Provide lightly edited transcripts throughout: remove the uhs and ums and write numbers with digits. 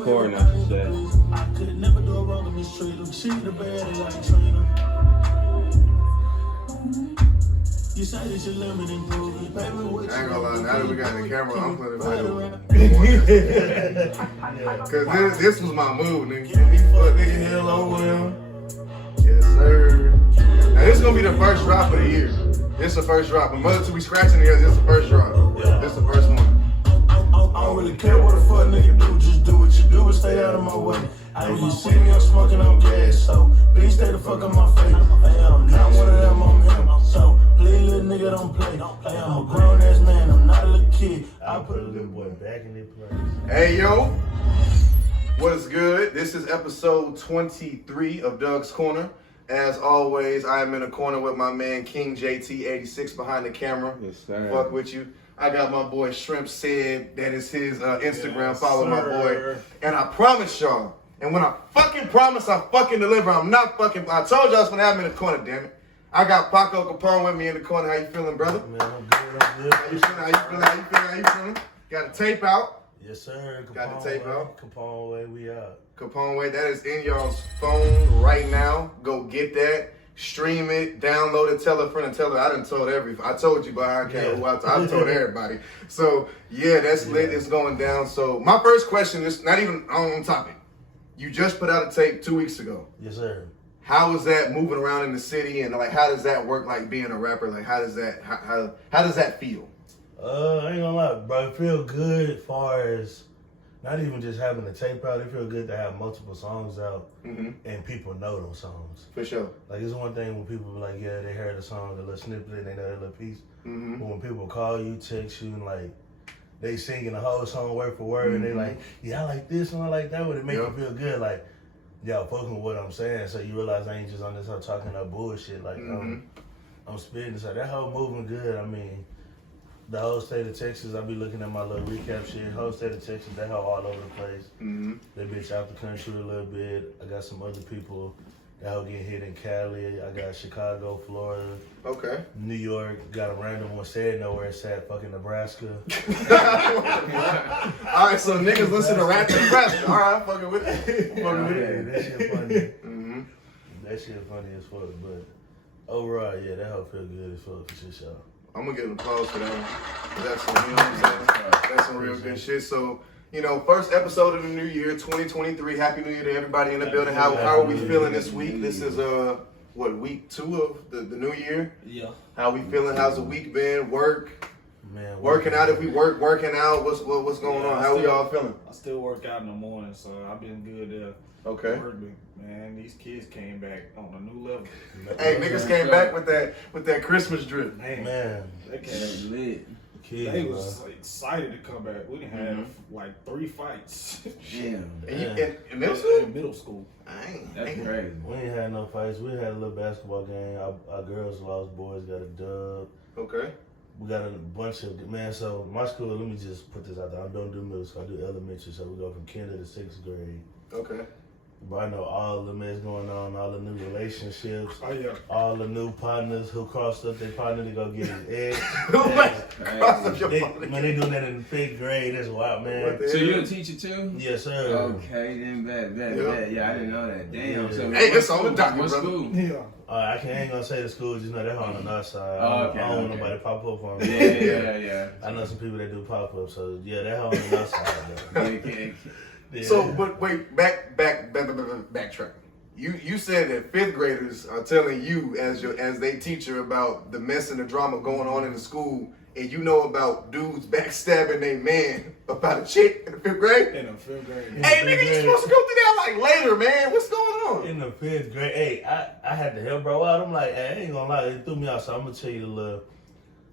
recording, I should say. I could never do a wrong and mistreat him. She the bad like trainer. You say that you're limiting, prove it. Baby, what I ain't gonna lie, now that we got the camera, I'm putting it Cause this was my move, nigga. Give me fuck nigga hell on with him. Yes, sir. Now this is gonna be the first drop of the year. This is the first drop. My mother to be scratching together, this is the first drop. This is the first one. I don't really care what the fuck nigga do, just do what you do and stay out of my way. I you see me, I'm smoking on gas, so please stay the fuck on my face. Hey, I'm not one of them, I'm him, so please little nigga don't play. Hey, I'm a grown ass man, I'm not a little kid. I put a little boy back in their place. Hey yo, what is good? This is episode 23 of Doug's Corner. As always, I am in a corner with my man King JT86 behind the camera. Yes, sir. Fuck with you. I got my boy Shrimp Said, that is his Instagram. Follow my boy. And I promise y'all, and when I fucking promise, I fucking deliver. I'm not fucking, I told y'all I was gonna have me in the corner, damn it. I got Paco Kapone with me in the corner. How you feeling, brother? Man, I'm good. How you feeling? Got the tape out. Yes, sir. Got the tape out. Capone way, we out. Capone way, that is in y'all's phone right now. Go get that. Stream it, download it, tell a friend, and tell her. I told you, but I can't. Yeah. I told everybody. So yeah, that's lit. It's going down. So my first question is not even on topic. You just put out a tape 2 weeks ago. Yes, sir. How is that moving around in the city, and like how does that work? Like being a rapper, like how does that feel? I ain't gonna lie, bro. It feel good as far as not even just having a tape out. It feel good to have multiple songs out and people know those songs. For sure. Like it's one thing when people be like, yeah, they heard the song, a little snippet, they know that little piece. But when people call you, text you, and like they singing the whole song word for word, and they like, yeah, I like this and I like that, would it make you feel good? Like, y'all fucking with what I'm saying, so you realize I ain't just on this hoe talking that bullshit. Like, I'm spitting. So that whole moving good. I mean, the whole state of Texas, I be looking at my little recap shit. Whole state of Texas, that hoe all over the place. They bitch out the country a little bit. I got some other people that hoe get hit in Cali. I got Chicago, Florida. Okay. New York. Got a random one said nowhere. It's at fucking Nebraska. All right, so niggas listen to rap in Nebraska. All right, I'm fucking with it. That shit funny. That shit funny as fuck. But overall, yeah, that hoe feel good as fuck for shit, y'all. I'm gonna give an applause for that one. That's some, you know what I'm saying? That's some real good shit. So, you know, first episode of the new year, 2023. Happy New Year to everybody in the building. How are we feeling this week? This is week 2 of the new year? Yeah. How we feeling? How's the week been? Man, working out. If we working out, what's going on? How we all feeling? I still work out in the morning, so I've been good there. Okay. Man, these kids came back on a new level. Hey, niggas came back with that Christmas drip. Man, they came lit. They was excited to come back. We didn't have like 3 fights. In middle school? In middle school. That's crazy. We ain't had no fights. We had a little basketball game. Our girls lost, boys got a dub. Okay. We got a bunch of, so my school, let me just put this out there. I don't do middle school, I do elementary, so we go from kinder to 6th grade. Okay. But I know all the mess going on, all the new relationships, yeah. all the new partners who crossed up their partner to go get his ex. Man, they doing that in 5th grade. That's wild, man. So you a teacher too? Yes, sir. Okay, then bet. Yeah, I didn't know that. Damn. Yeah. So hey, it's on the document, what brother. School? Yeah. I ain't gonna say the school, just know they're on the north side. I don't want nobody pop up on me. Yeah. I know some people that do pop up, so yeah, they're on the north side. Yeah. So, but wait, backtrack. You said that 5th graders are telling you as they teacher about the mess and the drama going on in the school, and you know about dudes backstabbing their man about a chick in the 5th grade? In the 5th grade. Hey, nigga, you supposed to go through that like later, man. What's going on? In the 5th grade, hey, I had to help bro out. I'm like, hey, I ain't gonna lie, it threw me out. So I'm gonna tell you the little.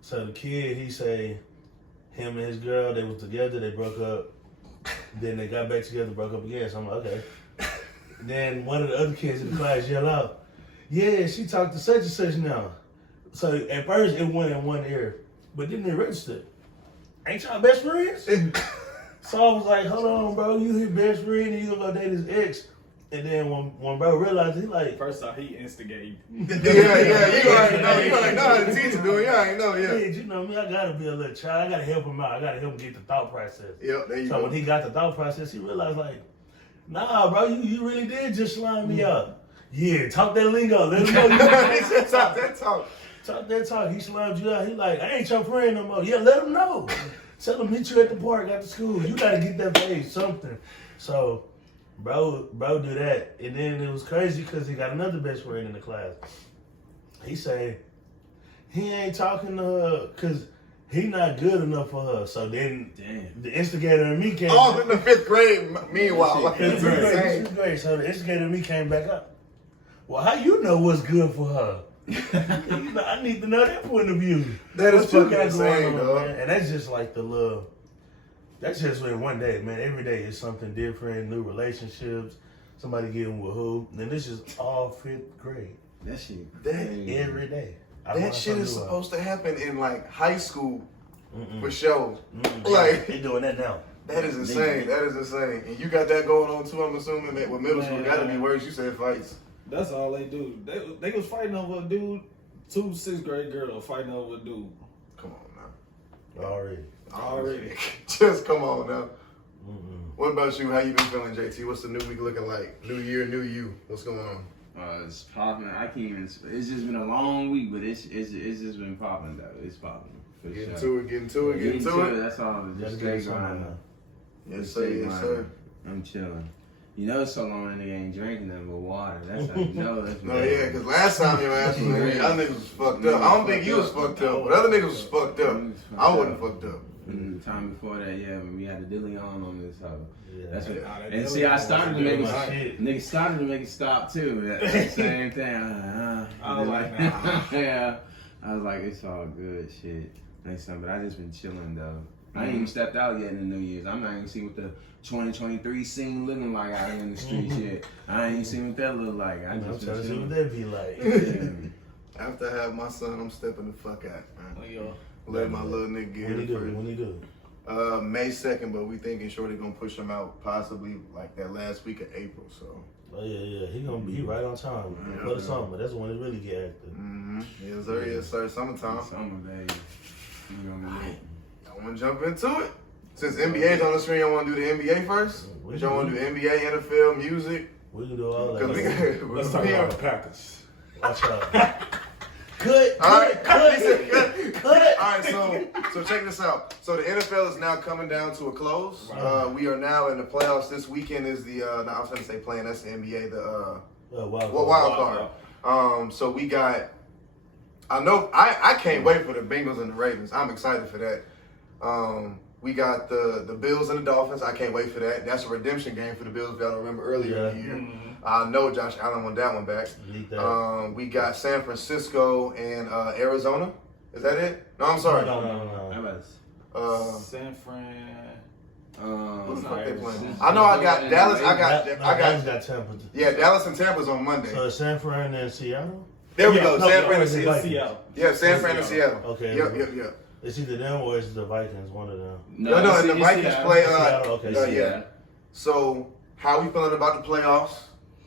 So the kid, he say, him and his girl, they was together, they broke up. Then they got back together, broke up again. So I'm like, okay. Then one of the other kids in the class yelled out, yeah, she talked to such and such now. So at first it went in one ear, but then it registered. Ain't y'all best friends? So I was like, hold on, bro, you his best friend and you gonna go date his ex. And then when bro realized, he like... First off, he instigated. Yeah, you already know. You already know how the teacher do it. You already know, yeah. You know me, I gotta be a little child. I gotta help him out. I gotta help him get the thought process. Yep, there you go. So when he got the thought process, he realized like, Nah, bro, you really did just slime me up. Yeah, talk that lingo. Let him know you He said, talk that talk. talk that talk. He slimed you out. He like, I ain't your friend no more. Yeah, let him know. Tell him meet you at the park after school. You gotta get that page, something. So, bro do that. And then it was crazy because he got another best friend in the class. He say he ain't talking to her because he not good enough for her. So then the instigator and me came All back. in the 5th grade, meanwhile. Like, Fifth it's grade, insane. fifth grade. So the instigator and me came back up. Well, how you know what's good for her? You know, I need to know that point of view. That is What you fucking got insane, going on, dog. man? And that's just like the little. That's just in one day, man. Every day is something different, new relationships, somebody getting with who. And this is all 5th grade. That shit. That, Every day. that shit is supposed to happen in like high school Mm-mm. for sure. Mm-mm. Like, they doing that now. that is insane. That is insane. And you got that going on too, I'm assuming, that with middle school gotta be worse. You said fights. That's all they do. They was fighting over a dude. 2 6th grade girls fighting over a dude. Come on now. Already. Just come on now. Mm-mm. What about you? How you been feeling, JT? What's the new week looking like? New year, new you. What's going on? It's popping. I can't even. It's just been a long week, but it's just been popping though. It's popping. For Getting sure. to it, getting to it, getting to it. That's all. Just Just get stay some grinding. now. Yes, sir. Yes, sir. I'm chilling. You know, so long and nigga ain't drinking nothing but water. That's how you know. That's No, yeah, because last time your ass was in, other niggas was fucked up. I don't think you was fucked up, but other niggas was fucked up. I wasn't fucked up. And the time before that, yeah, when we had the Dilly on this hoe. Yeah. That's what. Nah, that And Dilly see, I on started to was make doing it. my shit. Niggas started to make it stop too. That same thing. I was like, nah. Yeah. I was like, it's all good, shit. Next time, but I just been chilling though. I ain't even stepped out yet in the New Year's. I'm not even see what the 2023 scene looking like out here in the streets yet. I ain't even seen what that look like. I I'm just trying to see what been that be like. chilling. After I have my son, I'm stepping the fuck out, man. Yo, Let my little nigga get When he it do? first. When he do? May 2nd, but we thinking Shorty gonna push him out possibly like that last week of April. So, Oh yeah. He right on time. Yeah, For the yeah. summer. That's when it really get active. yes sir, yes sir. Summertime. Summer, baby. You gonna be lit. I want to jump into it. Since NBA's on the screen, y'all want to do the NBA first? Y'all want to do NBA, NFL, music? We can do all that. Cause we let's talk about the Packers. Watch out. Cut. All right, Cut. All right, so check this out. So the NFL is now coming down to a close. We are now in the playoffs. This weekend is the no, I was going to say playing. That's the NBA. The wild card. So we got. I know. I can't wait for the Bengals and the Ravens. I'm excited for that. We got the Bills and the Dolphins. I can't wait for that. That's a redemption game for the Bills. If y'all don't remember earlier in the year. I know Josh Allen won that one back. We got San Francisco and Arizona. Is that it? No, I'm sorry. No. San Fran. What the fuck they playing? Arizona. I know I got Dallas. I Dallas got got Tampa. yeah, Dallas and Tampa's on Monday. So it's San Fran and Seattle? There we Yeah, go. no, San no, Fran and it's the Seattle. Seattle. Yeah, San Fran and Seattle. Okay. Yep. It's either them or it's the Vikings, one of them. No, and the Vikings play. Seattle, okay. Yeah. So, how we feeling about the playoffs?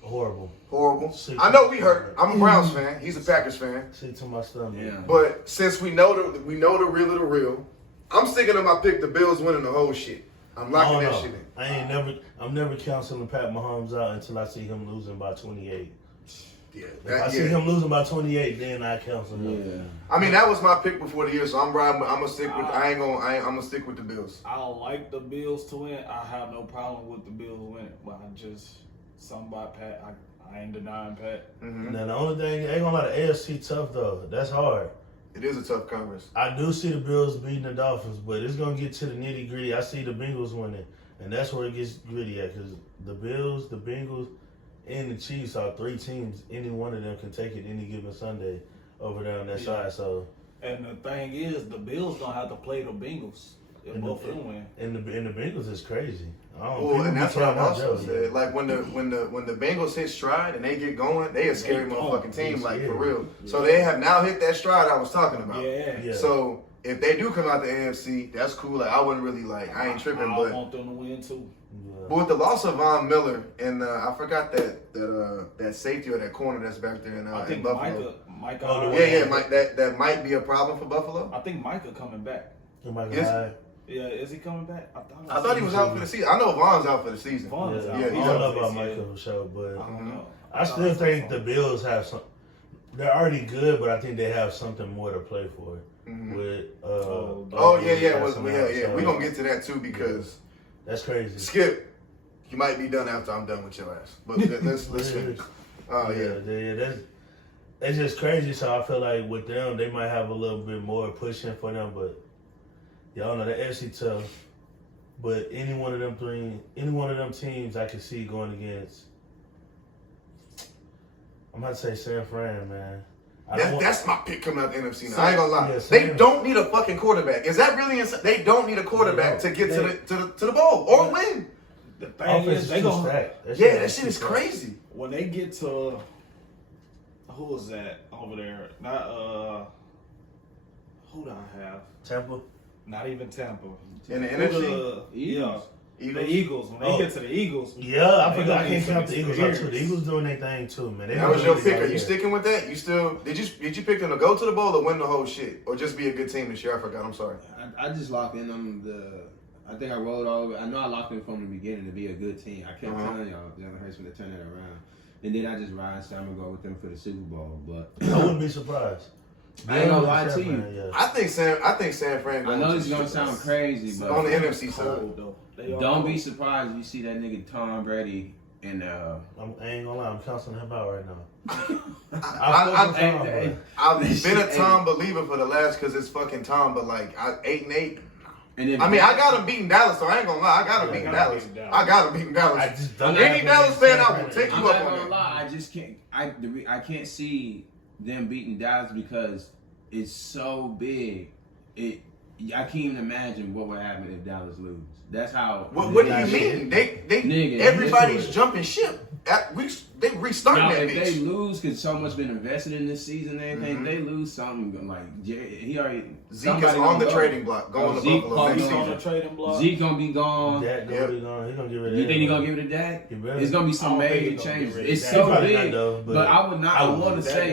Horrible. Horrible. Sick. I know we hurt. I'm a Browns fan. He's a Packers fan. See to my stomach. Yeah. But since we know the real of the real, I'm sticking to my pick. The Bills winning the whole shit. I'm locking that shit in. I'm never counseling Pat Mahomes out until I see him losing by 28. Yeah. If I see him losing by 28, then I counsel him. Yeah. I mean, that was my pick before the year, so I'm riding. I'm gonna stick with. I'm gonna stick with the Bills. I don't like the Bills to win. I have no problem with the Bills winning, but I just something about Pat. I ain't denying Pat. Now the only thing, ain't gonna lie, the AFC tough though. That's hard. It is a tough conference. I do see the Bills beating the Dolphins, but it's gonna get to the nitty gritty. I see the Bengals winning, and that's where it gets gritty at. Because the Bills, the Bengals, and the Chiefs are 3 teams. Any one of them can take it any given Sunday over there on that side. So, And the thing is, the Bills gonna have to play the Bengals if both of them win. and the Bengals is crazy. Well, and that's what I also said. Like when the Bengals hit stride and they get going, they a scary motherfucking team, like for real. Yeah. So they have now hit that stride I was talking about. Yeah. So if they do come out the AFC, that's cool. Like I wouldn't really I ain't tripping, I but want them to win too. But with the loss of Von Miller and I forgot that safety or that corner that's back there I in think Buffalo. Micah. Mike that might be a problem for Buffalo. I think Micah coming back. Yes. Yeah, is he coming back? I thought he was out for the season. I know Vaughn's out for the season. Vaughn's out. Yeah, Yeah, he's I don't out know for about the season. Michael for sure, but I don't know. I still think the Bills have some. They're already good, but I think they have something more to play for. With We're gonna get to that too because that's crazy. Skip, you might be done after I'm done with your ass. But let's finish. That's just crazy. So I feel like with them, they might have a little bit more pushing for them, but y'all know the FC tough. But any one of them teams I can see going against. I'm about to say San Fran, man. That's my pick coming out the NFC. Now. I ain't gonna lie. They don't need a fucking quarterback. Is that really insane? They don't need a quarterback to get to the bowl or win. The thing is, they gonna that shit is crazy. When they get to who was that over there? Not who do I have? Tampa. Not even Tampa. In the NFC? Yeah. The Eagles. When they get to the Eagles. Yeah, I forgot. I can't count the Eagles out too. The Eagles doing their thing too, man. That was your pick. Are you sticking with that? You still did you pick them to go to the bowl or win the whole shit? Or just be a good team this year? I forgot. I'm sorry. I just locked in on I think I rolled over. I know I locked in from the beginning to be a good team. I kept telling y'all Jalen Hurts going to turn it around. And then I just ride and say I'm going to go with them for the Super Bowl. But I wouldn't be surprised. I ain't gonna lie to you. Yeah. I think San Fran. I know this is gonna sound crazy, but on the NFC side, don't be surprised if you see that nigga Tom Brady and I ain't gonna lie, I'm counseling him out right now. I've been a Tom believer for the last because it's fucking Tom, but like 8-8. And I got him beating Dallas, so I ain't gonna lie. I got him beating Dallas. I got him beating Dallas. Any Dallas fan out will take you up on that. I'm not gonna lie. I just can't. I can't see them beating Dallas because it's so big. I can't even imagine what would happen if Dallas lose. That's how. What do you mean? They everybody's jumping ship. They restarting that bitch. If they lose, because so much been invested in this season and everything, they lose something like he already. Zeke is on the trading block going to Buffalo next season. Zeke gonna be gone. Dak gonna be gone. He gonna give it. You think he gonna give it to Dak? It's gonna be some major changes. It's so big, but I would not. I want to say.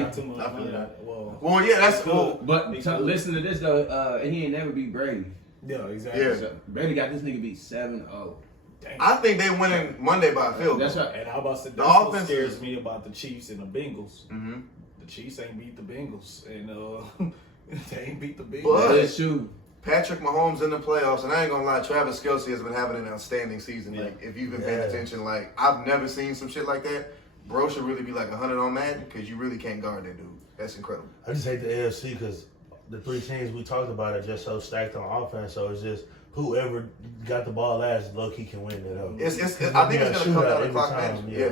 Well, yeah, that's cool. But listen to this though. He ain't never beat Brady. Yeah, exactly. Yeah. So Brady got this nigga beat 7-0. I think they winning Monday by a field goal. That's right. And how about that's what scares me about the Chiefs and the Bengals. Mm-hmm. The Chiefs ain't beat the Bengals, and they ain't beat the Bengals. But that's true. Patrick Mahomes in the playoffs, and I ain't gonna lie, Travis Kelce has been having an outstanding season. Yeah. Like, if you've been paying attention, like I've never seen some shit like that. Bro should really be like 100 on Madden because you really can't guard that dude. That's incredible. I just hate the AFC because the three teams we talked about are just so stacked on offense. So it's just whoever got the ball last, low-key can win it up. I think it's going to come down to clock management. Yeah.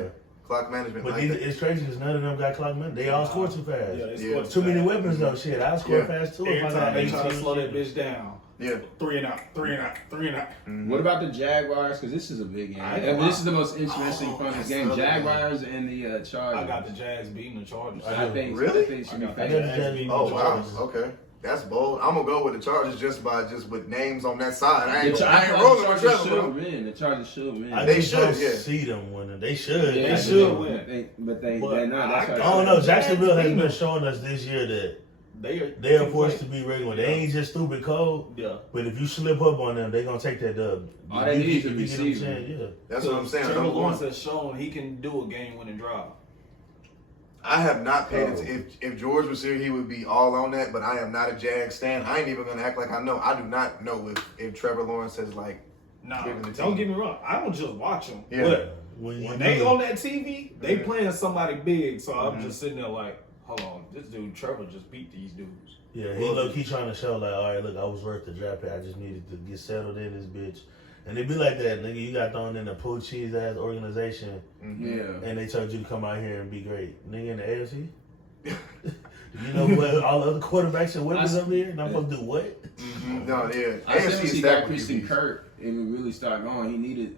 Clock management. But it's crazy because none of them got clock management. They all score too fast. Yeah, they score too many weapons though. Shit, I score fast too. Every if I time got they try to slow that bitch down. Yeah. 3 and out. Mm-hmm. What about the Jaguars? Because this is a big game. This is the most interesting, funnest game. Jaguars and the Chargers. I got the Jags beating the Chargers. I think really? I think it should be fair. Oh wow. Okay. That's bold. I'm gonna go with the Chargers just with names on that side. I ain't rolling with Trevor, bro. The Chargers should win. They should. See them winning. They should. Yeah, they should win. But they're not. I don't know. Jacksonville has been showing us this year that they are forced to be regular. They ain't just stupid cold. Yeah. But if you slip up on them, they gonna take that dub. All they need is a receiver. Yeah. That's what I'm saying. Trevor Lawrence has shown he can do a game-winning drive. I have not paid attention. If George was here, he would be all on that. But I am not a Jags fan. I ain't even gonna act like I know. I do not know if Trevor Lawrence has like. Don't get me wrong. I don't just watch them. Yeah. But when they on that TV, they playing somebody big. So I'm just sitting there like, hold on, this dude Trevor just beat these dudes. Yeah, he trying to show like, all right, look, I was worth the draft pick. I just needed to get settled in this bitch. And it be like that, nigga. You got thrown in a pool cheese ass organization, and they told you to come out here and be great, nigga. In the AFC, you know what? All the other quarterbacks and weapons up here, and I'm supposed to do what? Mm-hmm. No, yeah. I said he got Christian Kirk. It would really start going. He needed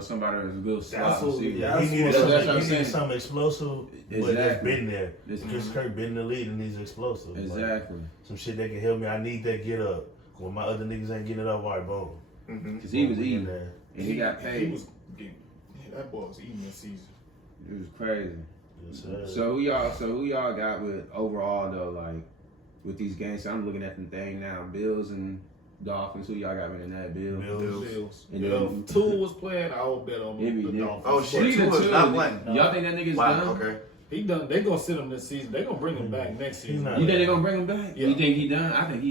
somebody that was a good slot receiver. He needed something explosive, but that's been there. Chris Kirk been in the league and he's explosive. Exactly. Like, some shit that can help me. I need that get up. When my other niggas ain't getting it up, all right, boom. Because he was eating there. And he got paid. That boy was eating this season. It was crazy. Yes, So who y'all got with overall though, like with these games? So I'm looking at the thing now. Bills and Dolphins. Who y'all got winning that? Bills. Bills. And If then- Tua was playing, I would bet on It be the different. Dolphins. Oh shit, But Tua's even not Tua, playing. Y'all think that nigga's Wow. done? Okay. He done. They gonna sit him this season. They gonna bring him back next season. not- You think they gonna bring him back? Yeah. You think he done? I think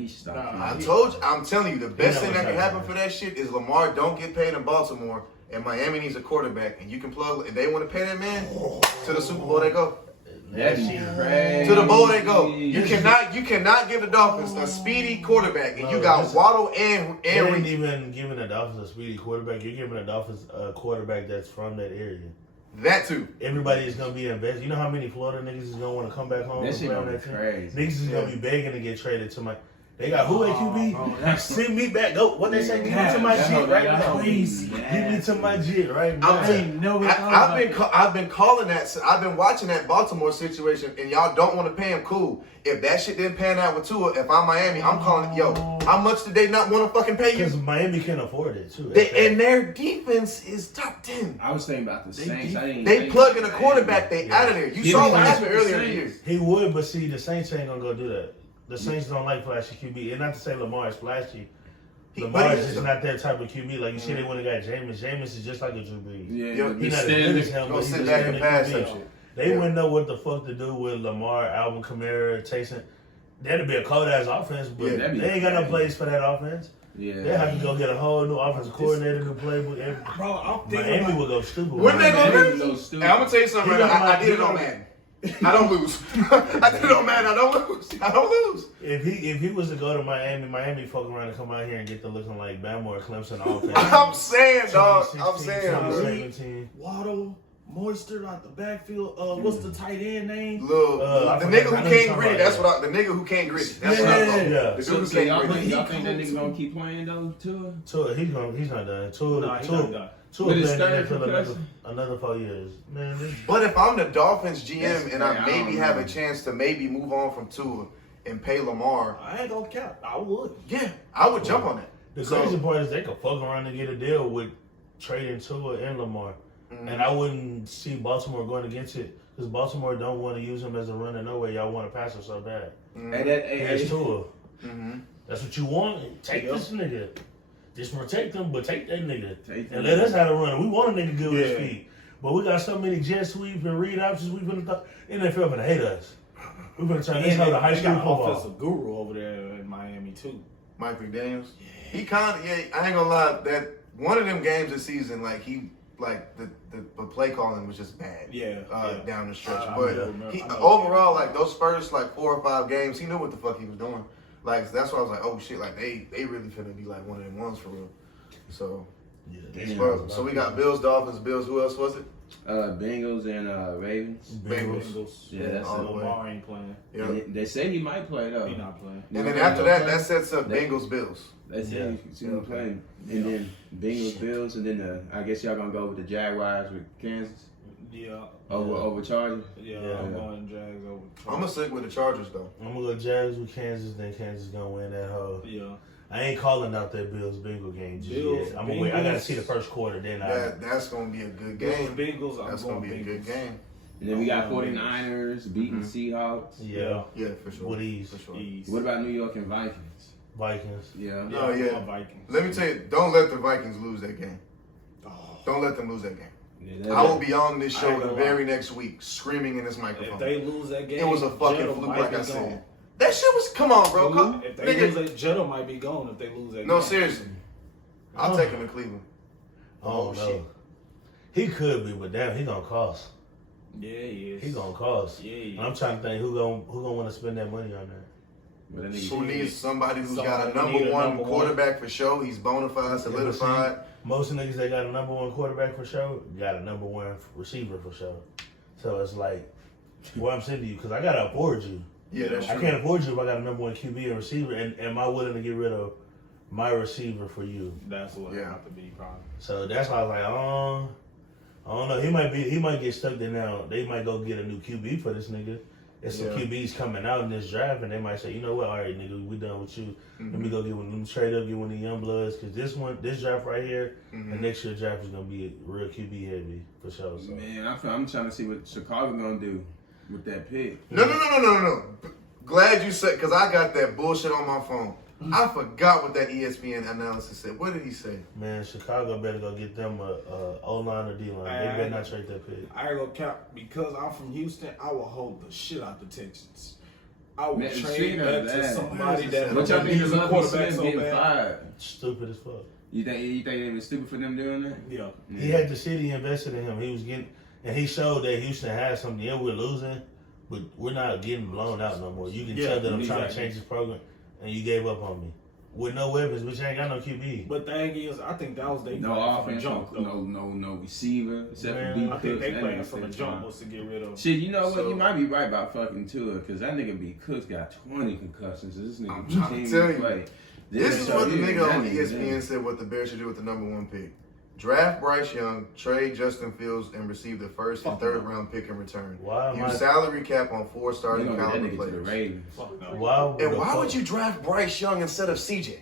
he should stop. Nah, I'm telling you, the best thing that can happen for that shit is Lamar don't get paid in Baltimore, and Miami needs a quarterback, and you can plug. If they want to pay that man, to the Super Bowl they go. That'd be crazy. To the bowl they go. You cannot give the Dolphins a speedy quarterback, and you got Waddle and They ain't Reed. even giving the Dolphins a speedy quarterback. You're giving the Dolphins a quarterback that's from that area. That too. Everybody is gonna be invested. You know how many Florida niggas is gonna want to come back home That and shit play on gonna that be team? crazy. Niggas is gonna be begging to get traded to my. They got who at QB? that's- Send me back. Go. What they say? Give me to my That jit hoe- right that now. hoe Please. be Give me to my jit right now. I'm saying, I've been calling that. I've been watching that Baltimore situation, and y'all don't want to pay him. Cool. If that shit didn't pan out with Tua, if I'm Miami, I'm calling. Yo, how much did they not want to fucking pay Because you? Miami can afford it too. And their defense is top 10. I was thinking about the Saints. I didn't They think plug in a that. quarterback. They out of there. You saw what happened earlier in the year. He would, but see, the Saints ain't gonna go do that. The Saints don't like flashy QB. And not to say Lamar is flashy. Lamar is just not that type of QB. Like you see, they went and got Jameis. Jameis is just like a Drew Brees. Yeah, Yo, He's he not as standing. good as him, Go but he's sit a back and standard pass QB. that shit. They wouldn't know what the fuck to do with Lamar, Alvin Kamara, Taysom. That'd be a cold ass offense, but Yeah, that'd be they ain't got no crazy. plays for that offense. They Yeah. have to go get a whole new offensive coordinator, new playbook. Bro, I'm thinking Miami about would go stupid. When they with gonna him. do? So Hey, stupid. I'm gonna tell you something right now. I did it on Madden. I don't lose. I did it on Madden. I don't lose. I don't lose. If he was to go to Miami fuck around and come out here and get the looking like Bama or Clemson offense. I'm saying, dog. I'm 2016, saying, bro. 2017. Waddle, Moisture out the backfield. What's the tight end name? Look, I the forgot- nigga who I know can't you're gritty. talking That's about what I. The nigga who can't gritty. That's what Yeah, I'm talking yeah. about. The So, dude who so y'all can't think, gritty. y'all think that nigga gonna keep playing though too? Tua, he's not done. Tua Nah, he's not done. Tua With his playing in third the NFL concussion? another 4 years. Man, this, But if I'm the Dolphins GM That's and I crazy. I maybe don't have know. a chance to maybe move on from Tua and pay Lamar, I ain't gonna count. I would. yeah, I would jump on that. the So- crazy part is they could fuck around and get a deal with trading Tua and Lamar. And I wouldn't see Baltimore going against it because Baltimore don't want to use him as a runner no way. Y'all want to pass him so bad. Here's Tua. That's what you want. Take this nigga. Just protect him, but take that nigga. Take And him. let us have a runner. We want a nigga good with his Yeah. feet. But we got so many jet sweeps and read options. We finna thought NFL finna hate us. We finna turn this And hoe to high they school got an football. offensive guru over there in Miami too. Mike McDaniels. He kind of, yeah, I ain't gonna lie, that one of them games this season, like the play calling was just bad. Yeah, Down the stretch. I But remember. he, I know. overall, like those first like 4 or 5 games, he knew what the fuck he was doing. Like that's why I was like, oh shit, like they really finna be like one of them ones for real. So, so we got Bills, Dolphins, Bills. Who else was it? Bengals and Ravens. Bengals. Yeah, that's all it. the way. Lamar ain't playing. Yeah. And they say he might play though. He not playing. And then after that, that sets up Bengals, Bills. That's Yeah. it. You see him playing. And then Bengals, Bills, and then I guess y'all gonna go with the Jaguars with Kansas Yeah. over Chargers. Yeah, Yeah. I'm going Jags over. I'm gonna stick with the Chargers though. I'm gonna go Jags with Kansas, then Kansas gonna win that hoe. Yeah. I ain't calling out that Bills-Bengal game just Bills, yet. I'm gonna wait. I gotta Bengals. see the first quarter, then That's gonna be a good Bills, game. Bengals. I'm That's going gonna be a good Bengals. game. And then we got 49ers beating Seahawks. Yeah. Yeah, for sure. With ease. For sure. East. What about New York and Vikings? Vikings. Yeah. Oh, yeah. I'm going Vikings. Let me tell you, don't let the Vikings lose that game. Don't let them lose that game. Yeah, I will be on this I show ain't the gonna very next week screaming in this If microphone. they lose that game, It was a fucking Jetta fluke, might like be I said. gone. That shit was, come on, bro. Come, If they nigga. lose that, Jetta might be gone if they lose that No, game. seriously. I'll take him to Cleveland. Oh, no. shit. He could be, but damn, he gonna cost. Yeah, he is. He gonna cost. Yeah, he I'm is. trying to think who gonna want to spend that money on that. But that nigga- Who needs somebody who's Somebody got a need number a one number one. quarterback for sure? He's bona fide, solidified. Most niggas that got a number one quarterback for sure got a number one receiver for sure. So it's like, what I'm saying to you, because I gotta afford you. Yeah, that's I true. can't afford you if I got a number one QB and receiver, and am I willing to get rid of my receiver for you? That's what Yeah. it have to be, probably. So that's why I was like, I don't know. He might get stuck there now. They might go get a new QB for this nigga. If some Yeah. QBs coming out in this draft, and they might say, you know what, all right, nigga, we done with you. Let me go get one of them trade up, get one of the young bloods, because this draft right here, and next year draft is gonna be real QB heavy for sure. So. Man, I'm trying to see what Chicago gonna do with that pick. No. Glad you said, because I got that bullshit on my phone. I forgot what that ESPN analysis said. What did he say? Man, Chicago better go get them a O-line or D-line. They better not trade that pick. I ain't gonna count because I'm from Houston. I will hold the shit out the Texans. I would trade that to somebody that what y'all think of Lovie Smith getting bad. fired? Stupid as fuck. You think it was stupid for them doing that? Yeah. He had the city invested in him. He was getting, and he showed that Houston had something. Yeah, we're losing, but we're not getting blown out no more. You can tell that I'm trying to change this program, and you gave up on me. With no weapons, but you ain't got no QB. But the thing is, I think that was their no plan offense, from the jump. no receiver, except for Man, B. I think they plan from the jump was to get rid of. Shit, you know what? So- You might be right about fucking Tua, because that nigga B. Cooks got 20 concussions. This nigga I'm trying to continues tell to you. play. This is what the nigga that on nigga ESPN done. said what the Bears should do with the number 1 pick. Draft Bryce Young, trade Justin Fields, and receive the first and third round pick in return. Why am I- Use salary cap on 4 You starting gonna get that caliber nigga to the players. Ravens. Fuck no. And why would you draft Bryce Young instead of CJ?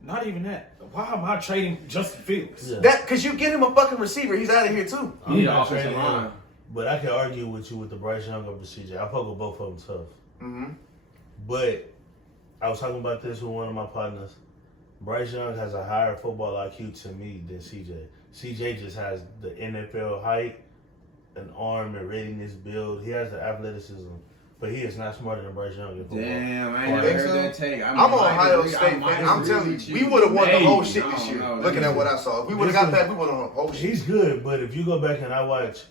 Not even that. Why am I trading Justin Fields? Yeah. That because you get him a fucking receiver, he's out of here too. I'm He not offensive trading line. him, but I can argue with you with the Bryce Young over CJ. I fuck with both of them tough. Mm-hmm. But I was talking about this with one of my partners. Bryce Young has a higher football IQ to me than CJ. CJ just has the NFL height, an arm and readiness build. He has the athleticism, but he is not smarter than Bryce Young in football. Damn, I You ain't think never so? heard that take. I'm an Ohio State fan. I'm telling you, we would have won the whole shit this year. Looking at what I saw, if we would have got that, we would have won the whole shit. He's good, but if you go back and I watch,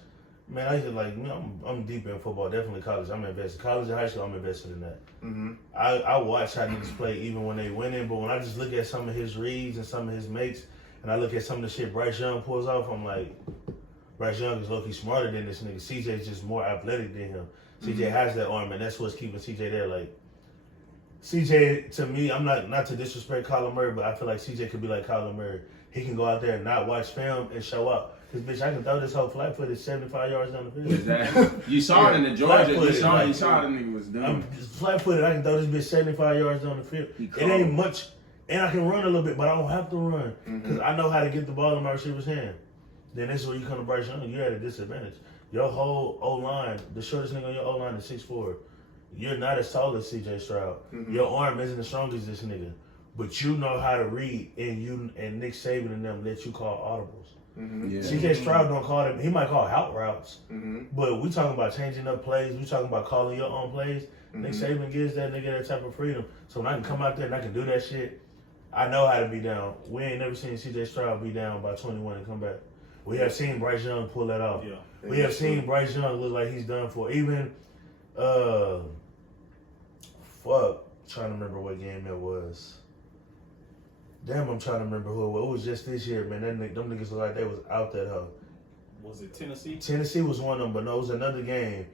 man, I just like, you know, I'm deep in football. Definitely college. I'm invested. College and high school, I'm invested in that. Mm-hmm. I watch how niggas play even when they winning, but when I just look at some of his reads and some of his makes, and I look at some of the shit Bryce Young pulls off, I'm like, Bryce Young is low-key smarter than this nigga. CJ is just more athletic than him. CJ has that arm, and that's what's keeping CJ there. Like, CJ, to me, I'm not to disrespect Kyler Murray, but I feel like CJ could be like Kyler Murray. He can go out there and not watch film and show up. Because, bitch, I can throw this whole flat footed 75 yards down the field. Exactly. You saw it in the Georgia. You saw the nigga was doing. I'm flat footed. I can throw this bitch 75 yards down the field. It ain't much. And I can run a little bit, but I don't have to run. Because I know how to get the ball in my receiver's hand. Then this is where you come to Bryce Young. You're at a disadvantage. Your whole O-line, the shortest nigga on your O-line is 6'4". You're not as tall as C.J. Stroud. Your arm isn't as strong as this nigga. But you know how to read, and you and Nick Saban and them let you call audibles. Yeah. C.J. Stroud don't call them. He might call out routes. Mm-hmm. But we talking about changing up plays. We talking about calling your own plays. Nick Saban gives that nigga that type of freedom. So when I can come out there and I can do that shit, I know how to be down. We ain't never seen C.J. Stroud be down by 21 and come back. We have seen Bryce Young pull that off. Yeah. We have seen Bryce Young look like he's done for. Even, trying to remember what game it was. Damn, I'm trying to remember who it was. It was just this year, man. Them niggas look like they was out that hoe. Was it Tennessee? Tennessee was one of them, but no, it was another game.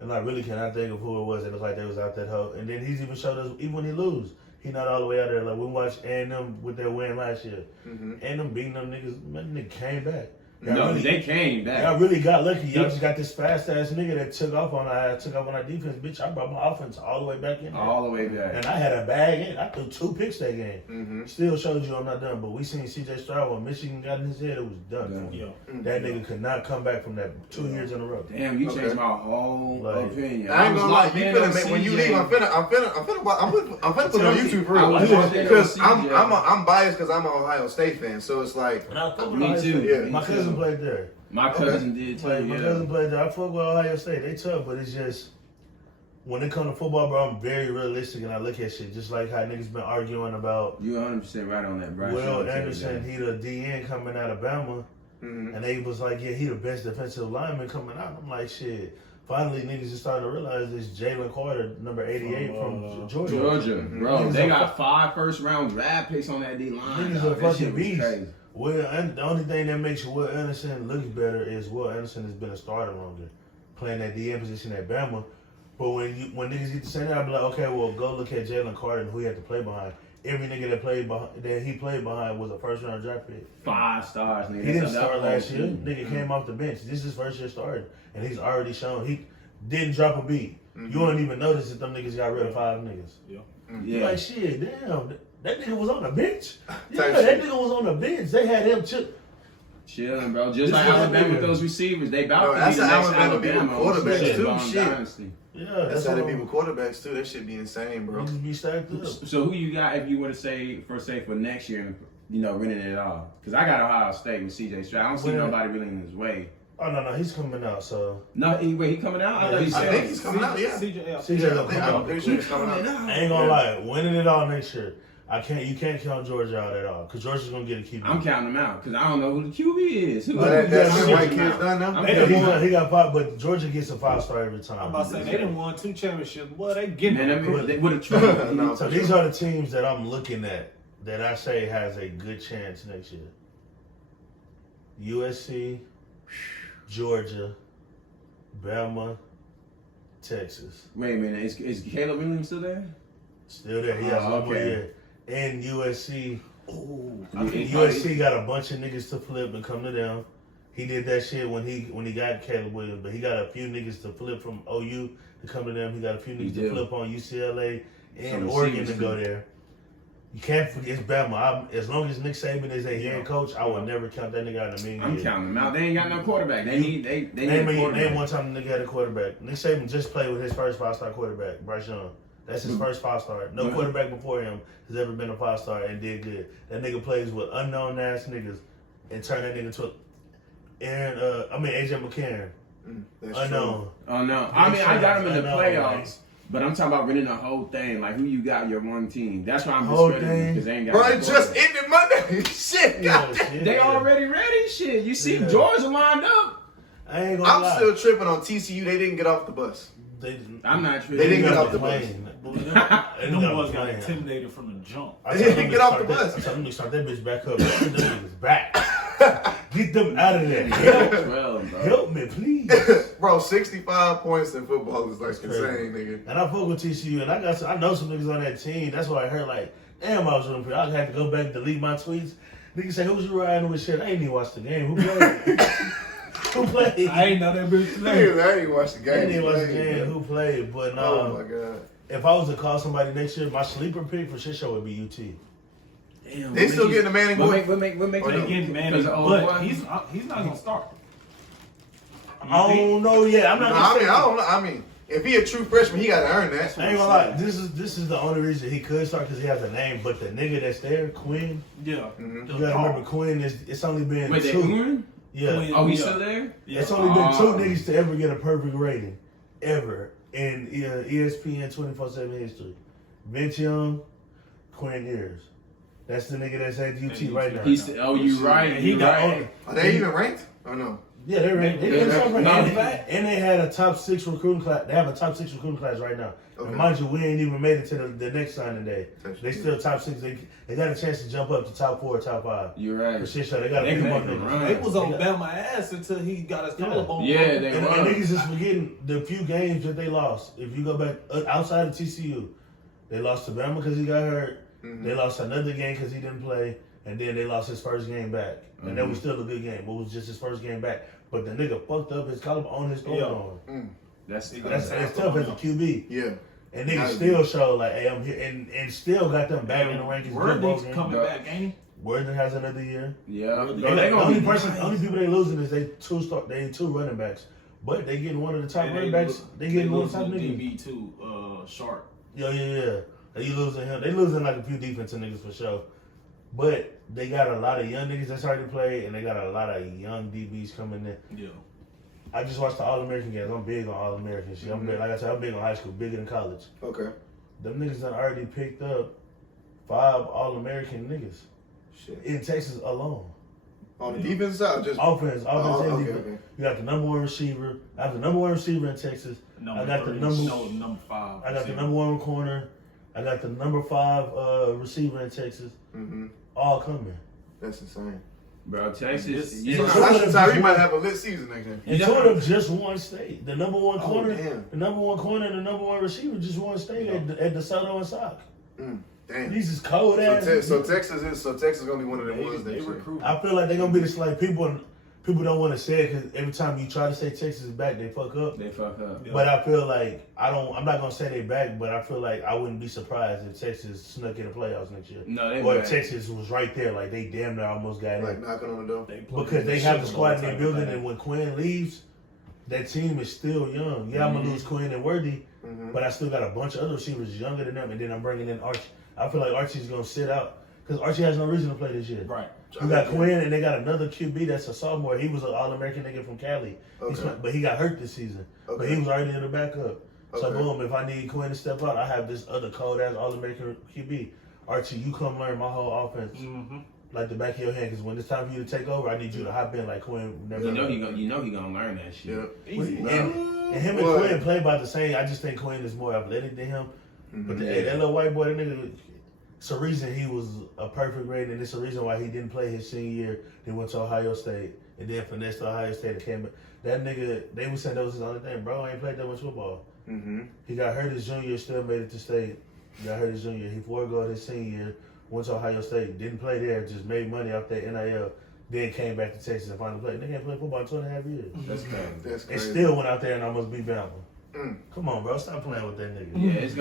And I really cannot think of who it was. It looked like they was out that hoe. And then he's even showed us, even when he lose, he not all the way out there. Like we watched A&M with their win last year. A&M beating them niggas, man, nigga came back. They came back. Y'all really got lucky. Y'all just got this fast ass nigga that took off on our defense. Bitch, I brought my offense all the way back in there. All the way back. And I had a bag in. I threw 2 picks that game. Still showed you I'm not done. But we seen C.J. Stroud when Michigan got in his head, it was done. Yeah. That nigga could not come back from that 2 years in a row. Damn, you changed my whole opinion. I ain't gonna lie, you finna make, when you leave, I'm finna put it on YouTube for real. Because I'm biased because I'm an Ohio State fan, so it's like Me too. Yeah. My cousin played there. My cousin did too. My cousin played there. I fuck with Ohio State. They tough, but it's just when it comes to football, bro, I'm very realistic and I look at shit just like how niggas been arguing about You 100% right on that, bro. Will Anderson. He the DN coming out of Bama, and they was like, yeah, he the best defensive lineman coming out. I'm like, shit. Finally, niggas is starting to realize this Jalen Carter, number 88 from Georgia. Bro. Niggas They are got 5 first-round draft picks on that D-line. Niggas dog. are That fucking shit was beasts. crazy. The only thing that makes Will Anderson look better is Will Anderson has been a starter longer, playing that DN position at Bama. But when niggas get to say that, I'll be like, okay, well, go look at Jalen Carter and who he had to play behind. Every nigga that he played behind was a first-round draft pick. 5 stars, nigga. He didn't That's start that last whole year. team. Nigga came off the bench. This is his first year starting, and he's already shown he didn't drop a beat. You won't even notice that them niggas got rid of 5 niggas. Yeah. You like, shit, damn, that nigga was on the bench. Yeah, Type that shit. nigga was on the bench. They had him Chilling, bro. Just like Alabama with those receivers, they about to be that's the how next Alabama be with Alabama. quarterbacks too. Ball Shit. Dynasty. Yeah, That's how they be with quarterbacks too. That shit be insane, bro. Niggas be stacked up. So who you got if you were to say for next year, winning it all? Because I got Ohio State with CJ Stroud. I don't see nobody really in his way. Oh no, he's coming out. So No, he coming out? I thought he I said think he's coming out. Yeah, CJ gonna come I'm out. pretty sure he's coming out. I ain't gonna lie, winning it all next year. You can't count Georgia out at all because Georgia's gonna get a QB. I'm counting him out because I don't know who the QB is. That white kid's done now. He got 5, but Georgia gets a 5-star every time. I'm about to say they done won 2 championships. Boy, they getting they would have tried. No, So these are the teams that I'm looking at that I say has a good chance next year. USC, Georgia, Bama, Texas. Wait a minute, is Caleb Williams still there? Still there. He has one more okay. year. And USC. I think USC got a bunch of niggas to flip and come to them. He did that shit when he got Caleb Williams, but he got a few niggas to flip from OU to come to them. He got a few niggas to flip on UCLA and Oregon to go there. You can't forget Bama. As long as Nick Saban is a head coach, I will never count that nigga out in a million years. I'm counting them out. They ain't got no quarterback. They need a quarterback. Name one time the nigga had a quarterback. Nick Saban just played with his first 5-star quarterback, Bryce Young. That's his first 5-star. No quarterback before him has ever been a 5-star and did good. That nigga plays with unknown ass niggas and turn that nigga to AJ McCarron. Unknown. Oh no. I mean, I got him in the playoffs. But I'm talking about winning the whole thing. Like, who you got your one team? That's why I'm discrediting because they ain't got Bro, no it just ended Monday. Shit, goddamn. They already ready. Shit. You see Georgia lined up. I ain't gonna lie. I'm still tripping on TCU. They didn't get off the bus. I'm not tripping. They didn't get off the bus. Them boys got intimidated from the jump. They didn't get off the bus. I told them to start that bitch back up. Get them niggas back. Get them out of there. Help me, please. Bro, 65 points in football is like insane, nigga. And I fuck with TCU, and I know some niggas on that team. That's why I heard like, damn, I was rooting for you. I had to go back and delete my tweets. Niggas say, who's you riding with shit? I ain't even watched the game. Who played? Who played? I ain't know that bitch played. I ain't watched the game. I didn't watch the game. Who played? But oh my god. If I was to call somebody next year, my sleeper pick for shit show would be UT. Damn, they still getting the Manning boy. We'll make They getting Manning, but he's not gonna start. I don't know yet. I'm not. I don't know. I mean, if he a true freshman, he got to earn that. I ain't gonna lie. This is the only reason he could start because he has a name. But the nigga that's there, Quinn. Yeah. You gotta remember, Quinn it's only been Wait, 2. Quinn? Yeah. Quinn, he's still there? Yeah. It's only been 2 niggas to ever get a perfect rating, ever in ESPN 24/7 history. Vince Young, Quinn Ayers. That's the nigga that's at UT right now. You right. He got right. Are they even ranked? Or no? Yeah, they're ranked. They And they had a top 6 recruiting class. They have a top 6 recruiting class right now. Okay. And mind you, we ain't even made it to the next signing day. They still top 6. They got a chance to jump up to top 4 or top 5. You're right. For shit show. They got a few more niggas. They was on Bama ass until he got his collarbone. Yeah, they and were. niggas is forgetting the few games that they lost. If you go back outside of TCU, they lost to Bama because he got hurt. Mm-hmm. They lost another game because he didn't play. And then they lost his first game back. And that was still a good game. But it was just his first game back. But the nigga fucked up his collarbone on his collarbone. That's tough as a QB. Yeah. And niggas still show like, hey, I'm here. And still got them back in the rankings. Worthing's coming back, ain't he? Worthing has another year. Yeah. The only people they losing is they two running backs. But they getting one of the top running backs. They getting one of the top niggas. DB too, Sharp. Yeah. They losing him. They losing like a few defensive niggas for sure. But they got a lot of young niggas that's already played, and they got a lot of young DBs coming in. Yeah. I just watched the All-American games. I'm big on All-American shit. I'm big, like I said, I'm big on high school, bigger than college. Okay. Them niggas done already picked up 5 All-American niggas. Shit. In Texas alone. On the defense side, just offense and defense. Okay. You got the number 1 receiver. I have the number 1 receiver in Texas. Number 5. I got the number 1 corner. I got the number 5 receiver in Texas. Mm-hmm. All coming. That's insane. Bro, Texas. Tyree might have a lit season next year. And 2 of them just won state. The number 1 corner, the number 1 corner, and the number 1 receiver just won state at DeSoto and Sock. Damn. These is cold ass. So Texas is gonna be one of the ones that I feel like they're gonna be this like people people don't want to say it because every time you try to say Texas is back, they fuck up. They fuck up. But I feel like I'm not gonna say they back, but I feel like I wouldn't be surprised if Texas snuck in the playoffs next year. No, they or back. if Texas was right there, like they damn near almost got Like in. knocking on the door. Because they have the squad in their building, and when Quinn leaves, that team is still young. Yeah, I'm gonna lose Quinn and Worthy, but I still got a bunch of other receivers younger than them, and then I'm bringing in Archie. I feel like Archie's gonna sit out because Archie has no reason to play this year. Right. You got Quinn, and they got another QB that's a sophomore. He was an All-American nigga from Cali, but he got hurt this season. But he was already in the backup. So boom, if I need Quinn to step out, I have this other cold ass All-American QB. Archie, you come learn my whole offense like the back of your hand. Because when it's time for you to take over, I need you to hop in like Quinn. Never You know he gonna learn that shit. Yeah. And him and Quinn play about the same. I just think Quinn is more athletic than him. But that little white boy, that nigga, it's a reason he was a perfect grade, and it's a reason why he didn't play his senior year. They went to Ohio State, and then finessed to Ohio State and came back. That nigga, they was saying that was his only thing. Bro, ain't played that much football. He got hurt his junior year, still made it to state. He got hurt his junior year. He foregoed his senior year, went to Ohio State, didn't play there, just made money off that NIL. Then came back to Texas and finally played. They can't play football in 2.5 years. That's crazy. That's And crazy. still went out there and almost beat Bama. Come on, bro. Stop playing with that nigga. Yeah, it's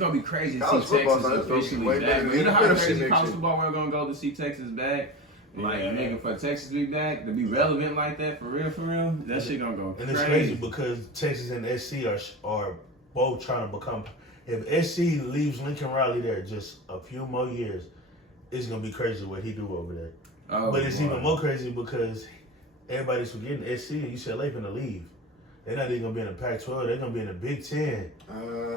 gonna be crazy to College see football's Texas not gonna be officially way back. better than You know how NFL crazy next college year. football we're gonna go to see Texas back? Like, nigga, for Texas to be back, to be relevant like that, for real, that shit gonna go And it's crazy because Texas and SC are both trying to become. If SC leaves Lincoln Riley there just a few more years, it's gonna be crazy what he do over there. Oh, But it's boy. even more crazy because everybody's forgetting SC and UCLA finna leave. They're not even gonna be in the Pac-12. They're gonna be in the Big Ten.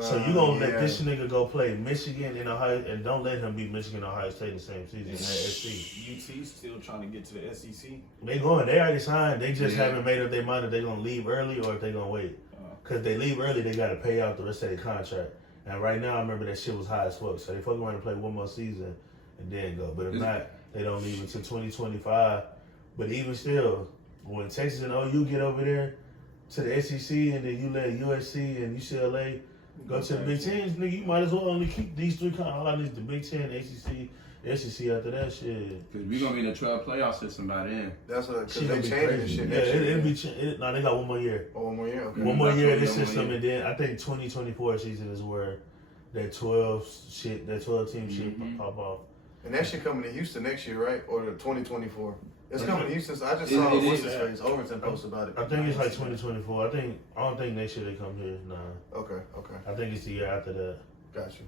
So you gonna let this nigga go play Michigan and Ohio, and don't let him beat Michigan and Ohio State in the same season. That SC. UT still trying to get to the SEC. They going. They already signed. They just haven't made up their mind if they gonna leave early or if they gonna wait. Cause they leave early, they gotta pay out the rest of their contract. And right now, I remember that shit was high as fuck. So they fucking around to play one more season and then go. But if not, they don't leave until 2025. But even still, when Texas and OU get over there to the SEC, and then you let USC and UCLA go to the Big Ten, nigga, you might as well only keep these three. All I need is the Big Ten, ACC, SEC after that shit. Cause we gonna be in the 12 playoff system by then. That's what, because Shit they gonna be changing this crazy. shit Yeah, next year. it'll be. No, they got one more year. Oh, one more year? Okay. One more year of this One more system, year. and then I think 2024 season is where that 12 team shit pop off. And that shit coming to Houston next year, right? Or the 2024? It's Yeah. coming to Houston. So I just It- saw it what's is. his face. Overton post about it. I think it's like 2024. I don't think next year they come here. Nah, Okay. I think it's the year after that. Got you.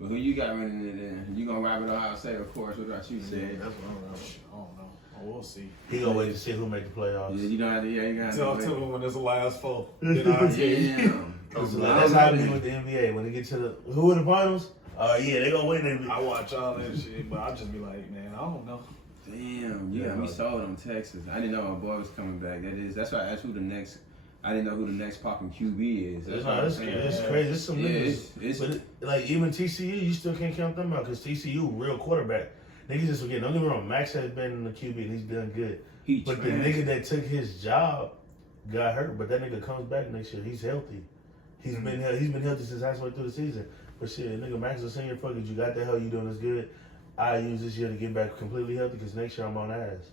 But who you got running it in? You gonna ride with Ohio State, of course. What about you, Yeah, Sid? that's what I'm I around. don't know. We'll see. He gonna wait to see who make the playoffs. Yeah, you know, you gotta Tell do to it. me when it's the last four. Then I'll get it. Damn. That's how it be with the NBA. When they get to who in the finals? Yeah, they gonna win. I watch all that shit, but I just be like, man, I don't know. Damn, you got me sold on Texas. I didn't know my boy was coming back. That's why I asked who the next. I didn't know who the next popping QB is. That's what I'm saying. It's crazy. It's some Yeah, niggas. But like even TCU, you still can't count them out because TCU real quarterback. Niggas just forget. Don't get me wrong. Max has been in the QB and he's done good. But the nigga that took his job got hurt. But that nigga comes back next year. He's healthy. He's been healthy since halfway through the season. But shit, nigga, Max is a senior. Fuck it, you got the hell you doing this good. I use this year to get back completely healthy because next year I'm on ass.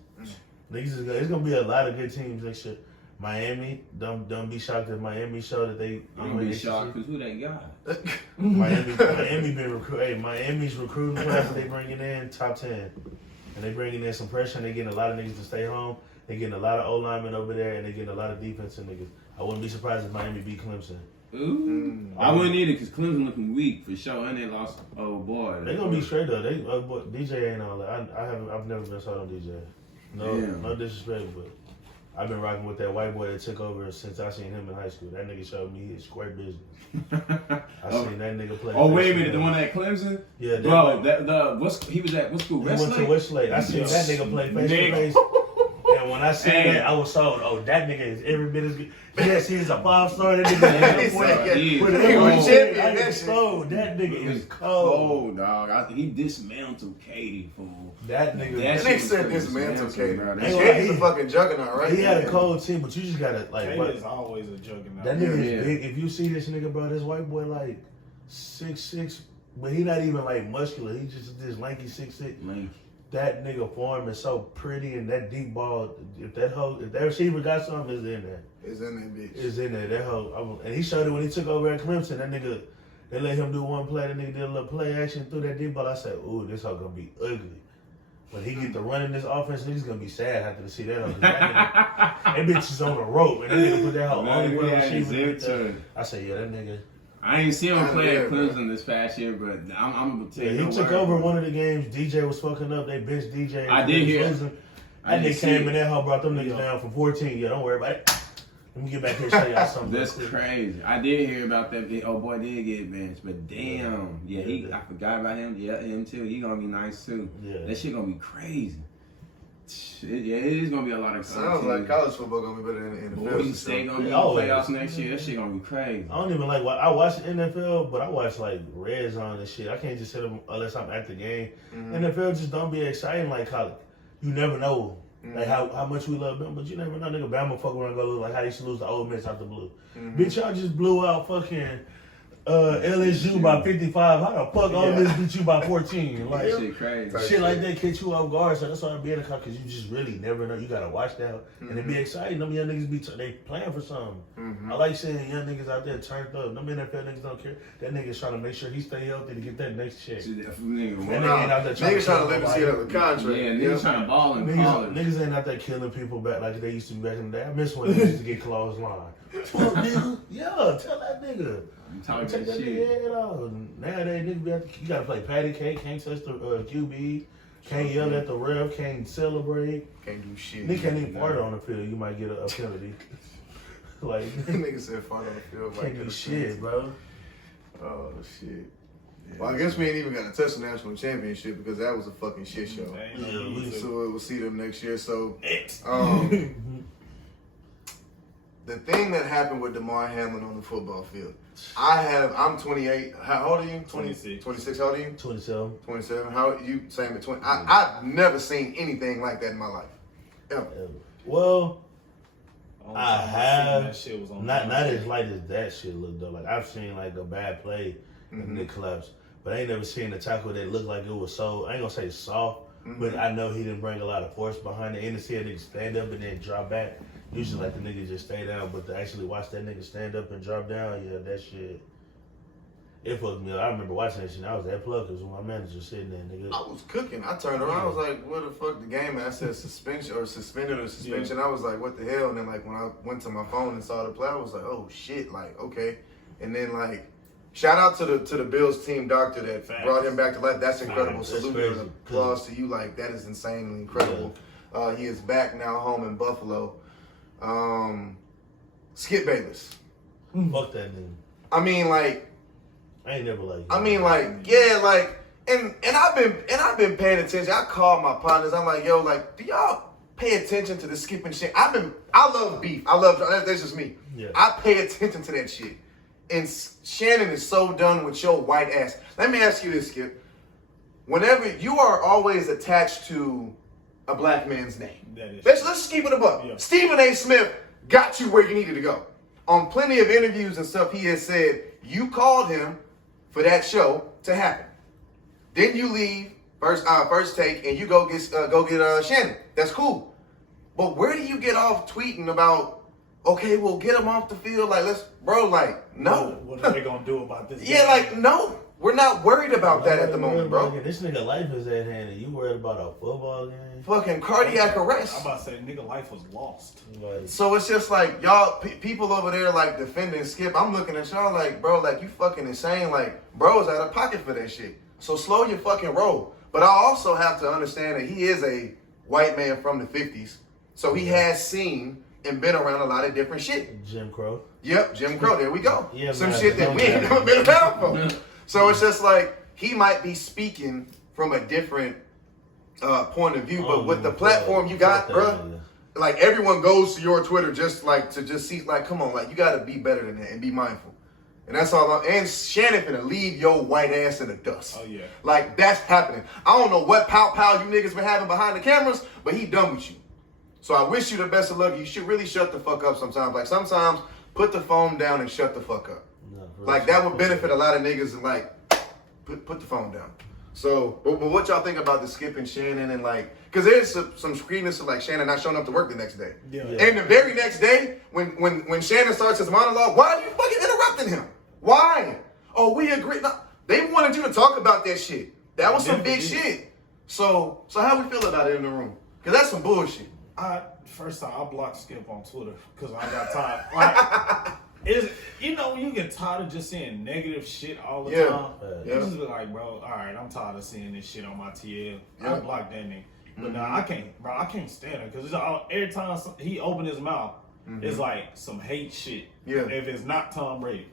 Niggas is good. It's gonna be a lot of good teams next year. Miami, don't be shocked if Miami show that they. I'm gonna be shocked because who they got? Miami been recruiting. Miami's recruiting class they bringing in top 10, and they bringing in some pressure. And they getting a lot of niggas to stay home. They getting a lot of O linemen over there, and they getting a lot of defensive niggas. I wouldn't be surprised if Miami beat Clemson. Ooh. I wouldn't either because Clemson looking weak for sure, and they lost. Oh boy, They gonna be straight though. DJ ain't all that. I've never been sold on DJ. No disrespect, but I've been rocking with that white boy that took over since I seen him in high school. That nigga showed me his square business. I seen that nigga play. Oh wait a minute, the one at Clemson? Yeah, bro. He was at what school? He went to Westlake. I seen that nigga play face to face. And when I seen that, I was sold. Oh, that nigga is every bit as good. Yes, he's a 5-star. That nigga is cold. That nigga is cold. Dog. He dismantled Katie, fool. That nigga. That nigga said dismantled Katie. He's He's a fucking juggernaut, right? He had a cold team, but you just gotta like. Katie is always a juggernaut. That nigga is big. If you see this nigga, bro, this white boy like 6'6", but he not even like muscular. He just this lanky 6'6". Lanky. that nigga form is so pretty and that deep ball. If that receiver got something, it's in there. It's in that bitch. It's in there. That hoe, and he showed it when he took over at Clemson. That nigga, they let him do one play. That nigga did a little play action through that deep ball. I said, ooh, this hoe gonna be ugly. When he get to running this offense, niggas gonna be sad after to see that. That bitch is on the rope, and that nigga put that hoe only one receiver. I said, yeah, that nigga. I ain't seen him play at Clemson this past year, but I'm gonna tell you. He took over one of the games. DJ was fucking up. They benched DJ. I did hear. That nigga came in that hoe, brought them niggas down from 14. Yeah, don't worry about it. Let me get back here and show y'all something. That's crazy. I did hear about that. Oh boy, did get benched, but damn, I forgot about him. Yeah, him too. He gonna be nice too. Yeah, that shit gonna be crazy. It is gonna be a lot of. Sounds like college football gonna be better than the NFL. Boise State gonna be in the playoffs next year. That shit gonna be crazy. I don't even like what I watch NFL, but I watch like Red Zone and shit. I can't just sit them unless I'm at the game. NFL just don't be exciting like college. You never know. Like how much we love them, but you never know, nigga. Bama fuck around and go look like how they used to lose to Ole Miss out the blue. Bitch, y'all just blew out fucking LSU by 55. How the fuck Ole Miss beat you by 14? Like that shit crazy. Shit like that catch you off guard. So that's why I be in the car because you just really never know. You gotta watch that, and it be exciting. Them young niggas they playing for something. I like seeing young niggas out there turned up. Them NFL niggas don't care. That nigga's trying to make sure he stay healthy to get that next check. Niggas trying to let me see another contract. Yeah, niggas trying to ball and college. Niggas ain't out there killing people back like they used to back in the day. I miss when they used to get closed line. Fuck nigga, yeah, tell that nigga. Take that nigga head off. Nowadays, niggas you gotta play patty cake, can't touch the QB, can't yell at the ref, can't celebrate, can't do shit. Nigga can't even fart on the field. You might get a penalty. Like nigga said, fart on the field. Can't do shit, bro. Oh shit. Yeah, well, I guess we ain't even got to touch the national championship because that was a fucking shit show. So we'll see them next year. So, the thing that happened with DeMar Hamlin on the football field, I'm 28. How old are you? 26. 26, how old are you? 27. 27. How are you? Same at 20. I've never seen anything like that in my life. Ever. Well, I have. That shit was on not as light as that shit looked though. Like I've seen like a bad play and it collapsed. But I ain't never seen a tackle that looked like it was so, I ain't gonna say soft, but I know he didn't bring a lot of force behind it. And to see a nigga stand up and then drop back, usually like the nigga just stay down, but to actually watch that nigga stand up and drop down, yeah, that shit, it fucked me up. I remember watching that shit, I was at Pluckers when my manager sitting there, nigga. I was cooking. I turned around, I was like, what the fuck, the game? I said suspended or suspension. I was like, what the hell? And then like when I went to my phone and saw the play, I was like, oh shit, like, okay. And then like, shout out to the Bills team doctor that brought him back to life. That's incredible. Salute and applause to you. Like, that is insanely incredible. Yeah. He is back now home in Buffalo. Skip Bayless. Fuck that nigga. I mean, like, I ain't never like. I mean, like, yeah, like, and I've been paying attention. I called my partners. I'm like, yo, like, do y'all pay attention to the skipping shit? I love beef. That's just me. Yeah. I pay attention to that shit. And Shannon is so done with your white ass. Let me ask you this, Skip. Whenever you are always attached to a black man's name, let's keep it above. Yeah. Stephen A. Smith got you where you needed to go. On plenty of interviews and stuff, he has said you called him for that show to happen. Then you leave first take and you go get Shannon. That's cool. But where do you get off tweeting about? Okay, well, get him off the field. Like, no. What are they gonna do about this? Yeah, like, no. We're not worried about that at the moment, bro. This nigga life is at hand, and you worried about a football game? Fucking cardiac arrest. I'm about to say, nigga, life was lost. So it's just like, y'all, people over there, like, defending Skip. I'm looking at y'all like, bro, like, you fucking insane. Like, bro is out of pocket for that shit. So slow your fucking roll. But I also have to understand that he is a white man from the 50s. So he has seen and been around a lot of different shit. Jim Crow. Yep, Jim Crow. There we go. Yeah, some shit that we ain't never been around for. So it's just like he might be speaking from a different point of view, but with the platform you got, bro, like everyone goes to your Twitter just to see, like, come on, like you got to be better than that and be mindful. And that's all. And Shannon finna leave your white ass in the dust. Oh yeah. Like that's happening. I don't know what pow you niggas been having behind the cameras, but he done with you. So I wish you the best of luck. You should really shut the fuck up sometimes. Like sometimes put the phone down and shut the fuck up. No, like that would benefit a lot of niggas and like put the phone down. So, but what y'all think about the Skip and Shannon and like, because there's some screenness of like Shannon not showing up to work the next day. Yeah. And the very next day, when Shannon starts his monologue, why are you fucking interrupting him? Why? Oh, we agree. No, they wanted you to talk about that shit. That was some big shit. So how we feel about it in the room? Because that's some bullshit. First time I blocked Skip on Twitter because I got tired. Like, you get tired of just seeing negative shit all the time. You just be like, bro, all right, I'm tired of seeing this shit on my TL. I blocked that nigga. But now I can't stand it because every time he opened his mouth, it's like some hate shit. Yeah. If it's not Tom Brady.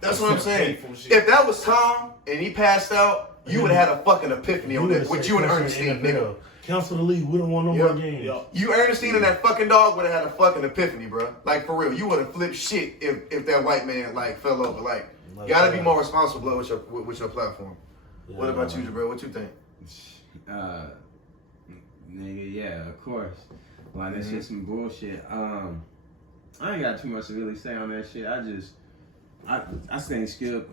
That's what I'm saying. If that was Tom and he passed out, you would have had a fucking epiphany on that with you and Ernestine, nigga. Cancel the league. We don't want no more games. Yep. You, Ernestine, and that fucking dog would have had a fucking epiphany, bro. Like, for real. You would have flipped shit if that white man, like, fell over. Like, you gotta be more responsible with your platform. Yeah, what about you, Jabril? What you think? Nigga, yeah, of course. Like, that shit's some bullshit. I ain't got too much to really say on that shit. I think Skip,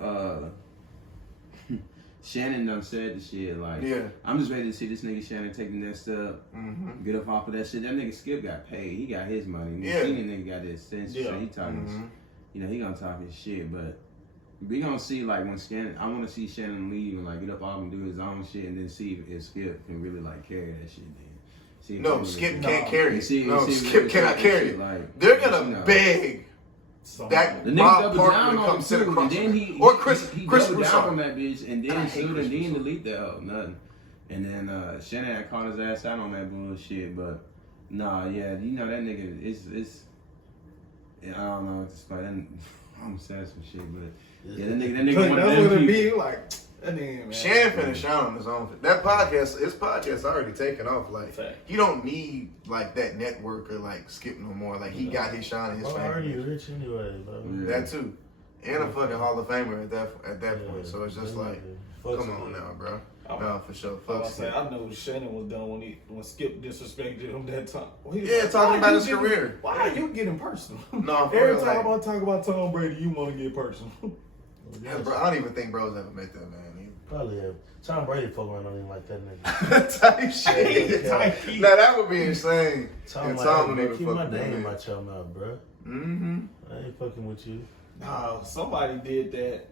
Shannon done said the shit. Like, I'm just ready to see this nigga Shannon take the next step, get up off of that shit. That nigga Skip got paid. He got his money. Shannon nigga got his sense. So he talking, he gonna talk his shit. But we gonna see, like, when Shannon, I want to see Shannon leave and, like, get up off and do his own shit and then see if Skip can really, like, carry that shit then. No, Skip can't carry it. No, Skip really cannot carry it. Like, they're gonna beg that the nigga Bob doubled Parker down to on come him sit too, across and then him. Or Chris doubled down Broussard. on that bitch, and then sued and didn't delete that hoe, nothing. And then Shannon had caught his ass out on that bullshit, but nah, yeah, that nigga it's I don't know what to say. I'm saying some shit, but yeah, that nigga one of that's them what it people. be like. That nigga, man. Shannon finna shine on his own. That podcast, his podcast already taken off. Like, he don't need like that network or like Skip no more. Like, he got his shine in his family. Already rich anyway, bro. That too, and a fucking Hall of Famer at that point. So it's just like, come on now, bro. No, for sure. Fuck Skip. I know Shannon was done when Skip disrespected him that time. Talking about his career. Why are you getting personal? No, for every real, time like, I talk about Tom Brady, you want to get personal. Yeah, bro, I don't even think bro's ever met that man. Probably have. Tom Brady fuck around on him like that nigga. Type shit. Now that would be insane. Tom Tom like, would keep even my fuck name with out your mouth, bro. I ain't fucking with you. Nah, somebody did that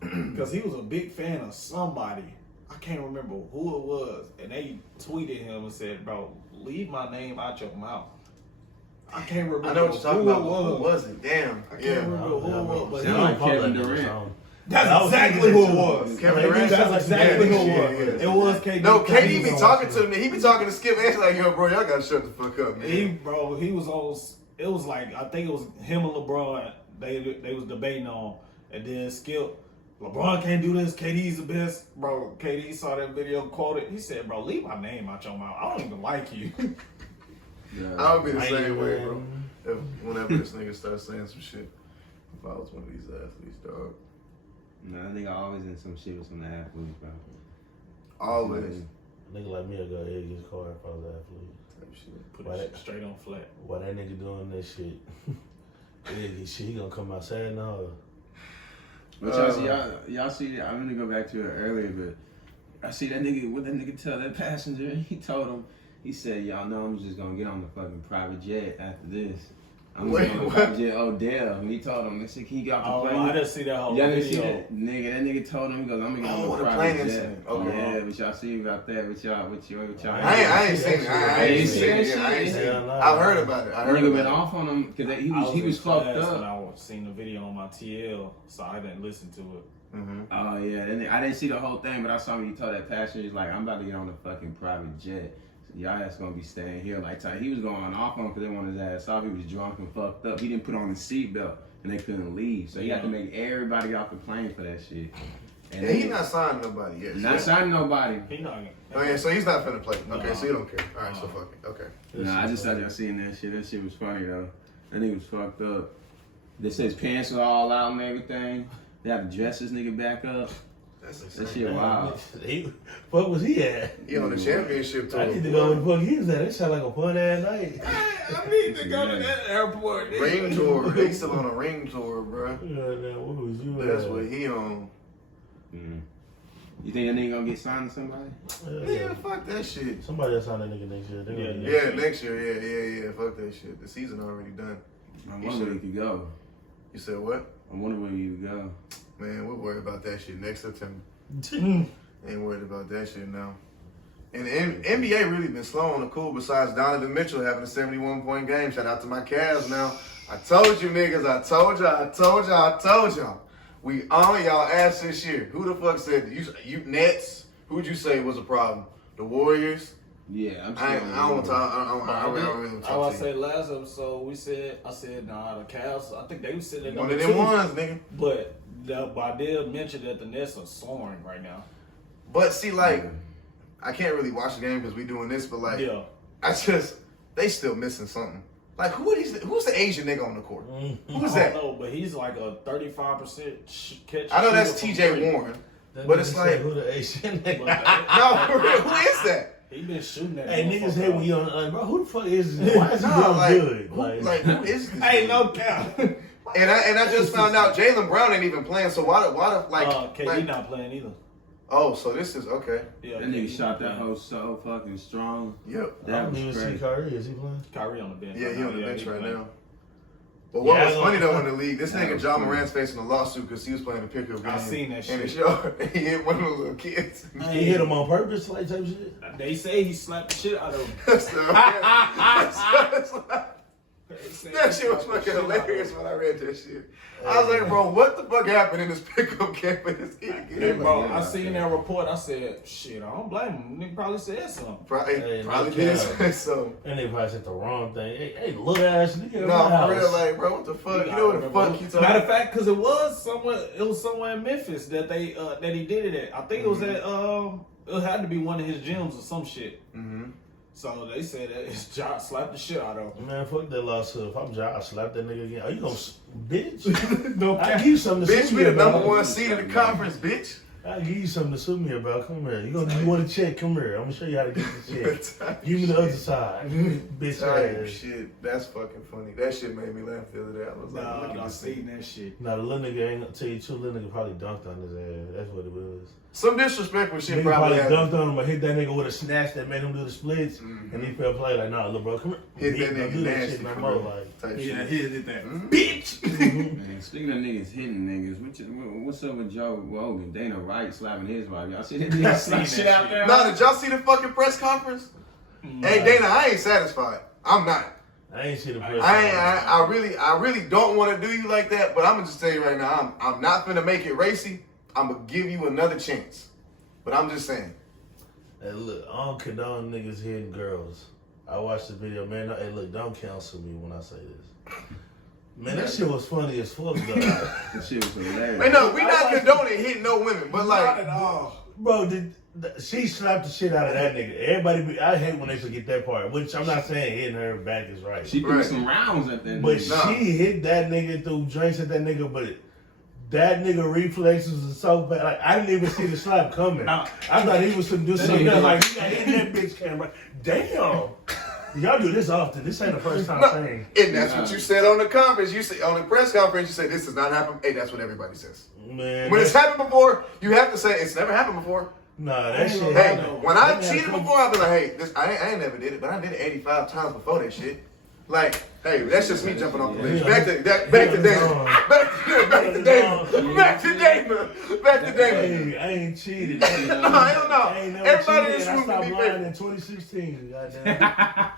because he was a big fan of somebody. I can't remember who it was, and they tweeted him and said, "Bro, leave my name out your mouth." I can't remember. I know what you're talking about. Who Who was it? Damn. I can't remember who it was. But Sound like Kevin Durant. That's exactly who it was. Kevin Durant. That's exactly who it was. It was KD. No, KD be talking to me. He be talking to Skip and like, yo, bro, y'all gotta shut the fuck up, man. He was on. It was like, I think it was him and LeBron. They was debating on, and then Skip. LeBron can't do this. KD's the best, bro. KD saw that video, quoted. He said, "Bro, leave my name out your mouth. I don't even like you." I would be the same way, bro. Whenever this nigga starts saying some shit, if I was one of these athletes, dog. Nah, that nigga always in some shit with some athletes, bro. Always. A nigga like me will go ahead and get his car if I was an athlete. Type shit. Put it straight on flat. Why that nigga doing that shit? He gonna come outside now. But y'all see, I'm gonna go back to it earlier, but I see that nigga, what that nigga tell that passenger, he told him, he said, y'all know I'm just gonna get on the fucking private jet after this. I'm just on the private jet, Odell. And he told him, they said, can you get off the plane? I didn't see that whole y'all video. didn't see that? That nigga told him, he goes, I'm gonna get on the private jet. Incident. Okay. Yeah, but y'all see about that, with y'all. I ain't seen it. I ain't seen it. I've heard about it. I heard nigga about went it. off on him, because he was fucked up. And I seen the video on my TL, so I didn't listen to it. Oh yeah, and I didn't see the whole thing, but I saw when he told that passenger, he's like, I'm about to get on the fucking private jet. So y'all ass gonna be staying here. Like, he was going off on him because they wanted his ass off. He was drunk and fucked up. He didn't put on his seatbelt, and they couldn't leave. So he had to make everybody get off the plane for that shit. And he's not signing nobody yet. Not signing nobody. He not gonna. Oh yeah, so he's not finna play. Okay, so you don't care. All right, so fuck it. Okay. Nah, I just thought y'all seen that shit. That shit was funny though. That nigga was fucked up. They said his pants were all out and everything. They had to dress this nigga back up. That shit wild. Fuck was he at? He on the championship tour. I need to go where the fuck he was at. That sound like a fun ass night. I need to go to that airport. Ring tour. They still on a ring tour, bro. What was you That's at? what he on. You think that nigga gonna get signed to somebody? Yeah, fuck that shit. Somebody else signed that nigga next year. Yeah, next year. Yeah. Fuck that shit. The season already done. I wonder where you could go. You said what? I wonder where you could go. Man, we'll worry about that shit next September. Ain't worried about that shit now. And the NBA really been slow on the cool besides Donovan Mitchell having a 71-point game. Shout out to my Cavs now. I told you niggas, I told y'all. We on y'all ass this year. Who the fuck said you Nets? Who'd you say was a problem? The Warriors? Yeah, I'm I don't want to talk. I really want to I talk to say you. last episode I said nah, the Cavs. I think they were sitting at One number of them 2. ones, nigga. But Badil mentioned that the Nets are soaring right now. But see, like, I can't really watch the game because we doing this, but like, they still missing something. Like, who's the Asian nigga on the court? Who's I that? don't know, but he's like a 35% catch. I know that's T.J. Warren, but it's like, who the Asian nigga? no, for real, who is that? He been shooting that. Hey, niggas hate when you on like, bro, who the fuck is this? Why is he doing good? Who is this? Hey, no cap. And I just found out Jaylen Brown ain't even playing. So why the like? KD not playing either. Oh, so this is okay. Yeah, That nigga shot that hoe so fucking strong. Yep. I That don't even was see crazy. Kyrie. Is he playing? Kyrie on the bench. Yeah, he on the bench he right playing. now. But what Yeah, was I funny know. though in the league, this That nigga was John cool. Morant's facing a lawsuit because he was playing a pickup game. I seen that in the shit. show. He hit one of those little kids. He hit him on purpose, like type shit. They say he slapped the shit out of him. That shit was fucking hilarious when I read that shit. I was like, bro, what the fuck happened in this pickup game with this kid? Hey, bro, I seen that report. I said, shit, I don't blame him. Nigga probably said something. Probably Hey, did no say so. And they probably said the wrong thing. Hey, little ass nigga. in No, my house. for real, like, bro, what the fuck? You know what the fuck he talking Matter about? of fact, because it was somewhere in Memphis that they that he did it at. I think it was at it had to be one of his gyms or some shit. Mm-hmm. So they said that his job slapped the shit out of him. Man, fuck that lawsuit. If I'm Josh, I slap that nigga again. Are you gonna, bitch? I give you something to Bitch, sue we me the number about. one seed in the conference, bitch. I give you something to sue me about. Come here. You want to check? Come here. I'm gonna show you how to get the check. Give me the other side, bitch Type ass. shit. That's fucking funny. That shit made me laugh the other day. I was like, look at I this seen thing. that shit. Now the little nigga ain't gonna tell you true. Little nigga probably dunked on his ass. That's what it was. Some disrespectful shit Nigga probably probably happened. dunked on him or hit that nigga with a snatch that made him do the splits, and he fell play like, nah, little bro, come here. Hit that Don't nigga do that nasty shit no for more. real. Like, Type Yeah, shit. he did that. Bitch! Man, speaking of niggas hitting niggas, what's up with Joe Rogan? Dana Wright slapping his wife. Y'all see that nigga slap shit out there? Nah, did y'all see the fucking press conference? Hey, Dana, I ain't satisfied. I'm not. I ain't see the press. I really don't want to do you like that, but I'm gonna just tell you right now, I'm not gonna make it racy. I'm gonna give you another chance. But I'm just saying. Hey, look, I don't condone niggas hitting girls. I watched the video, man. Hey, look, don't cancel me when I say this. Man, that shit was funny as fuck, though. That shit was hilarious. Hey, no, we not condoning hitting no women, but Not like, at all. Bro, she slapped the shit out of that nigga. Everybody, I hate when they forget that part. Which I'm not saying hitting her back is right. She threw Right. some rounds at that But nigga. Nah. she hit that nigga through drinks at that nigga, but that nigga reflexes are so bad. Like, I didn't even see the slap coming. Nah. I thought he was gonna do That something nigga like, he got hit in that bitch camera. Damn. Y'all do this often. This ain't the first time saying. and that's what you said on the conference. You said on the press conference, you said this does not happen. Hey, that's what everybody says. Man, When it's happened before, you have to say it's never happened before. nah, that shit Hey, happened. when I That cheated happened. before, I'll be like, hey, this I ain't never did it, but I did it 85 times before that shit. Like, hey, that's just me jumping off the ledge. Yeah. Back to Dana. Yeah. Back to Dana. Back to Dana. Back to Dana. Hey, I ain't cheated. No, hell no. I ain't never Everybody in cheated. this I room stopped can be lying fair. in 2016. Goddamn.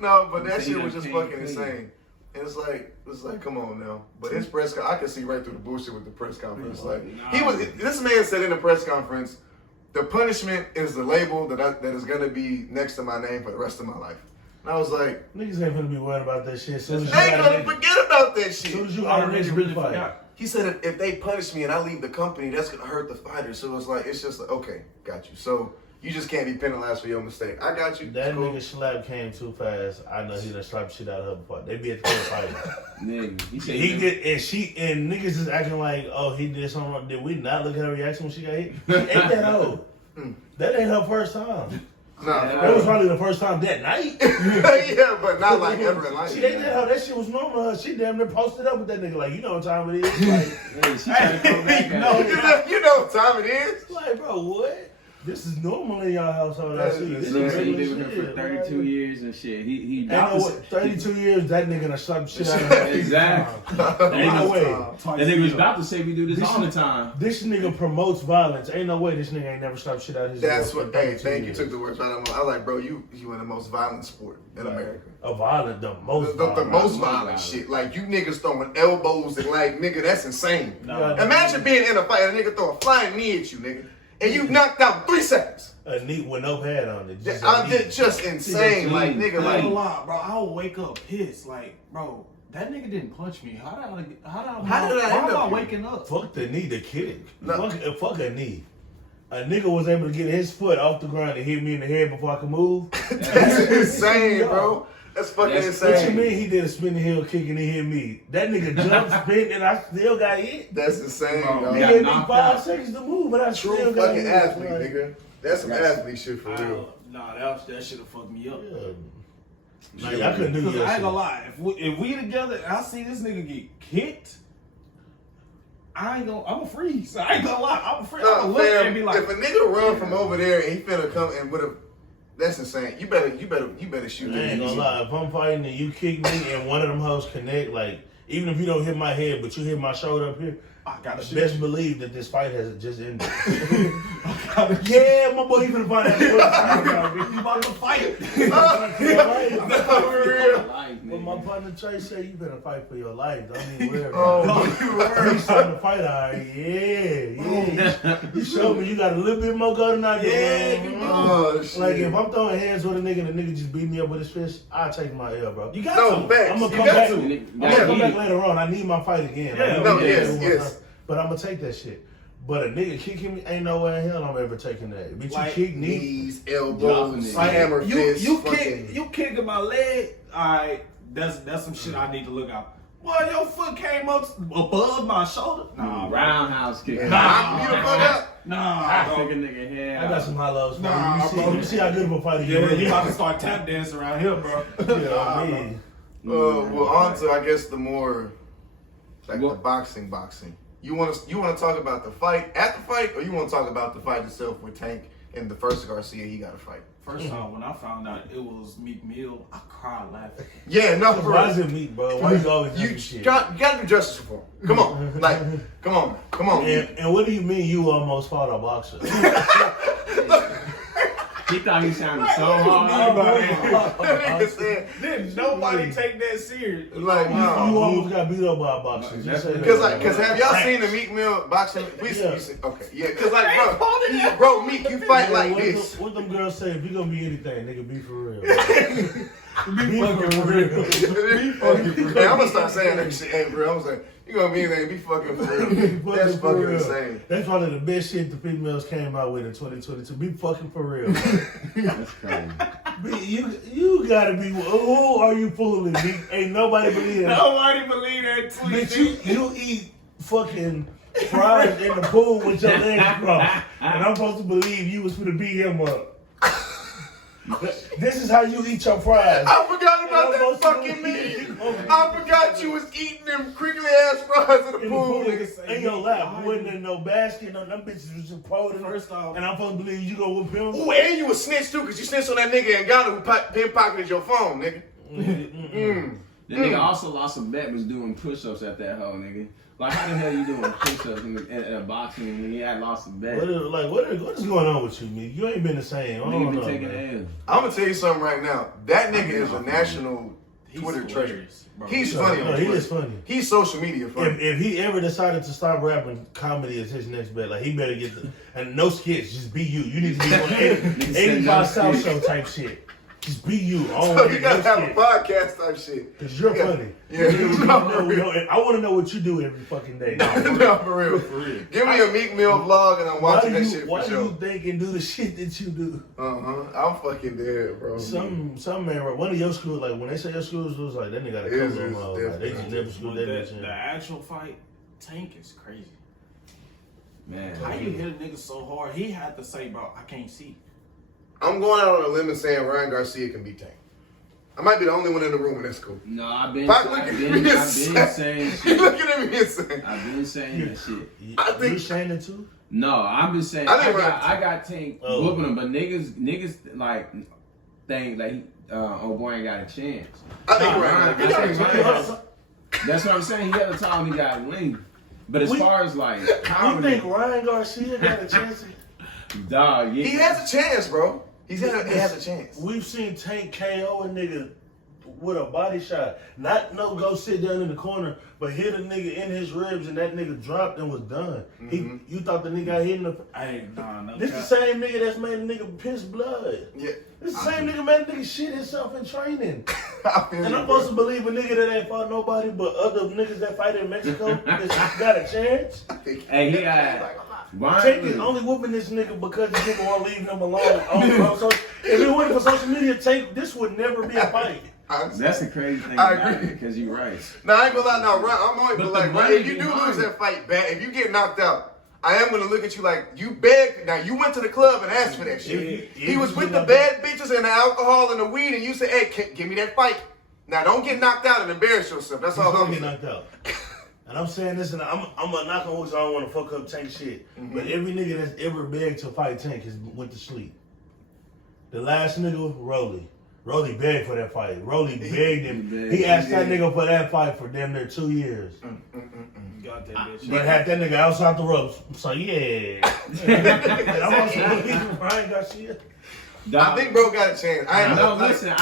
No, but that shit Dana was just came fucking clean. insane. And it's like, come on now. But his press, I could see right through the bullshit with the press conference. Like, this man said in the press conference, the punishment is the label that is gonna be next to my name for the rest of my life. And I was like, Niggas ain't gonna be worried about that shit. Soon as you they ain't got gonna a nigga- forget about that soon shit. as you got a nigga really fight. forgot. He said if they punish me and I leave the company, that's gonna hurt the fighter. So it's like, it's just like, okay, got you. So you just can't be penalized for your mistake. I got you. That It's cool. nigga slap came too fast. I know he done slapped shit out of her before. They be at the court fighting. Nigga, he said He did, and niggas is acting like, oh, he did something wrong. Did we not look at her reaction when she got hit? She ate that hoe. That ain't her first time. Nah, That was probably the first time that night. yeah, but not like ever in life. She ain't that how that shit was normal. Her. She damn near posted up with that nigga. Like, you know what time it is. Like, Hey, she trying to come back. You know what time it is. like, bro, what? This is normal in y'all household. I see. This Look, is he regular been with her shit, for 32 years and shit. He Ain't no way. 32 years, that nigga done shot shit out of her. Exactly. Ain't no way. That nigga was about to say we do this all the time. This nigga promotes violence. Ain't no way this nigga ain't never stopped shit out of his That's girl for what. Hey, 32 thank you. years. Took the words right out of my. I was like, bro, you in the most violent sport in America. The most The violent. most violent shit. Like you niggas throwing elbows and like nigga, that's insane. No. Imagine being in a fight and a nigga throw a flying knee at you, nigga, and you knocked out in 3 seconds. A knee with no pad on it. Just insane. Like nigga, I ain't like gonna lie, bro. I'll wake up pissed. Like, bro, that nigga didn't punch me. How did I end up waking up? Fuck the knee, the kick. No. Fuck a knee. A nigga was able to get his foot off the ground and hit me in the head before I could move. that's insane, bro. That's fucking insane. What you mean he did a spinning heel kick and he hit me? That nigga jumped, spin, and I still got hit. That's insane, Bro, dog. He got gave me knocked 5 out. seconds to move, but I True still got fucking hit. athlete, Like, nigga. That's some athlete shit for real. Nah, that should have fucked me up. Yeah. Like, I couldn't do Cause that I ain't shit. gonna lie, if we together and I see this nigga get kicked, I'ma freeze. I ain't gonna lie, I'ma freeze. I'ma look fam, and be like, if a nigga run from over there and he finna come and with a, that's insane. You better shoot I ain't him. gonna lie. If I'm fighting and you kick me and one of them hoes connect, like, even if you don't hit my head, but you hit my shoulder up here, I gotta shoot. best believe that this fight has just ended. Yeah, my boy, you finna find that. You about to fight. For real. But my partner Trey said you better fight for your life. Don't even worry about Oh, it. don't you worry. He's starting to fight, all right. Yeah. You showed me you got a little bit more go than I do. Oh shit. Like, if I'm throwing hands with a nigga and the nigga just beat me up with his fist, I'll take my L, bro. You got No, to. facts. I'm gonna You come got back. to. I'm gonna come back later on. I need my fight again. Yeah, no, we yes, did it one yes. time. But I'm gonna take that shit. But a nigga kicking me, ain't no way in hell I'm ever taking that. Bitch, Like, you kick me. Knees, elbows, Like, hammer fists. You fucking- kicking my leg. Alright, that's some shit I need to look out. Well, your foot came up above my shoulder. Nah, bro. Roundhouse kick. Knock you the fuck up. Nah, Stick a bro. nigga head I got out. some high lows, bro. Nah, you, see, bro. you see how good of a fighter you Yeah, really you about are. to start tap dancing around here, bro. You know what I mean? Well, on to I guess the more like What? the boxing. You want to talk about the fight at the fight, or you want to talk about the fight itself with Tank and the first Garcia he got to fight? First time when I found out it was Meek Mill, I cried laughing. Yeah, no, for Why real. is it me, bro? Why you always You doing shit? got to do justice for him. Come on, like, come on. And what do you mean you almost fought a boxer? He thought he sounded so What hard. do you mean by That nigga said, Didn't nobody take that serious. like, You no. almost got beat up by a boxer. You say that. Cause have y'all seen the Meek Mill boxing? Yeah. Okay, yeah. Cause like, bro, Meek, you fight like what this. What them girls say? If you gonna be anything, nigga, be for real. Be fucking for real. Hey, I'm gonna start saying that shit. Hey, bro, I'm saying you gonna be anything. Be fucking for real. That's For fucking real. insane. That's one of the best shit the females came out with in 2022. Be fucking for real. That's crazy. You gotta be. Who are you fooling? Me? Ain't nobody believe that. Nobody believe that tweet. Bitch, you eat fucking fries in the pool with your legs crossed, and I'm supposed to believe you was finna beat him up. This is how you eat your fries. I forgot about And I'm that supposed to fucking believe meme. you. I forgot you was eating them crinkly ass fries in the In the pool. pool, Nigga. in your lap, wasn't in no basket, no, them bitches was just poured in. First off- And I'm supposed to believe you gonna whoop him. Ooh, and you was snitch too, cause you snitched on that nigga in Ghana who pickpocketed your phone, nigga. The nigga also lost a bet was doing push-ups at that hoe, nigga. Like, how the hell you doing push-ups in a boxing when he had lost a bet? What is going on with you, me? You ain't been the same. I Nigga don't be know, taking man. L. I'm gonna tell you something right now. That nigga is a national Twitter treasure. hilarious, bro. He's No, funny on no, Twitter. he is funny. He's social media funny. If he ever decided to stop rapping, comedy is his next bet. Like, he better get the and no skits, just be you. You need to be on 85 South Show type shit. Just be you. So you gotta have a podcast type shit. Cause you're Yeah. funny. Yeah, no, for real. I want to know what you do every fucking day. No, for real. Give me a Meek Mill vlog and I'm Why watching do that you, shit why for do sure. you think and do the shit that you do? I'm fucking dead, bro. Some man, one of your schools, like when they say your schools was like, then they got a It is, couple of it's them. Like, they just definitely. never schooled that bitch in. The actual fight, Tank is crazy. Man. How you hit a nigga so hard? He had to say, bro, I can't see. I'm going out on a limb and saying Ryan Garcia can beat Tank. I might be the only one in the room, and that's cool. No, I've been saying shit. You looking at me insane. I've been saying that shit. I think you saying it too. No, I'm just saying. I got Tank whooping him, but niggas like think like oh boy ain't got a chance. I think Ryan. That's what I'm saying. He had a time he got lean. But as far as like, you think Ryan Garcia got a chance? Dog, yeah. He has a chance, bro. He has a chance. We've seen Tank KO a nigga with a body shot. Not go sit down in the corner, but hit a nigga in his ribs and that nigga dropped and was done. Mm-hmm. You thought the nigga got hit in the... Hey, no. This the same nigga that's made a nigga piss blood. Yeah. This the same nigga made a nigga shit himself in training. And I'm supposed to believe a nigga that ain't fought nobody but other niggas that fight in Mexico got a chance? Hey, he got... Tank is only whooping this nigga because the nigga won't leave him alone. So if it wasn't for social media, this would never be a fight. That's the crazy thing I about agree. it, because you're right. Now, I ain't gonna lie, I'm always But like, money if you do lose that fight bad, if you get knocked out, I am gonna look at you like, you begged. Now, you went to the club and asked for that shit. He was with the bad bitches and the alcohol and the weed, and you said, hey, give me that fight. Now, don't get knocked out and embarrass yourself. That's all I'm saying. Knocked out. And I'm saying this, and I'm a knock on wood, so I don't want to fuck up Tank shit. Mm-hmm. But every nigga that's ever begged to fight Tank has went to sleep. The last nigga, Rolly. Rolly begged for that fight. Rolly begged him. He asked that nigga for that fight for damn near 2 years. Got that bitch. But had that nigga outside the ropes. So yeah. I'm also believing Ryan Garcia. I think bro got a chance.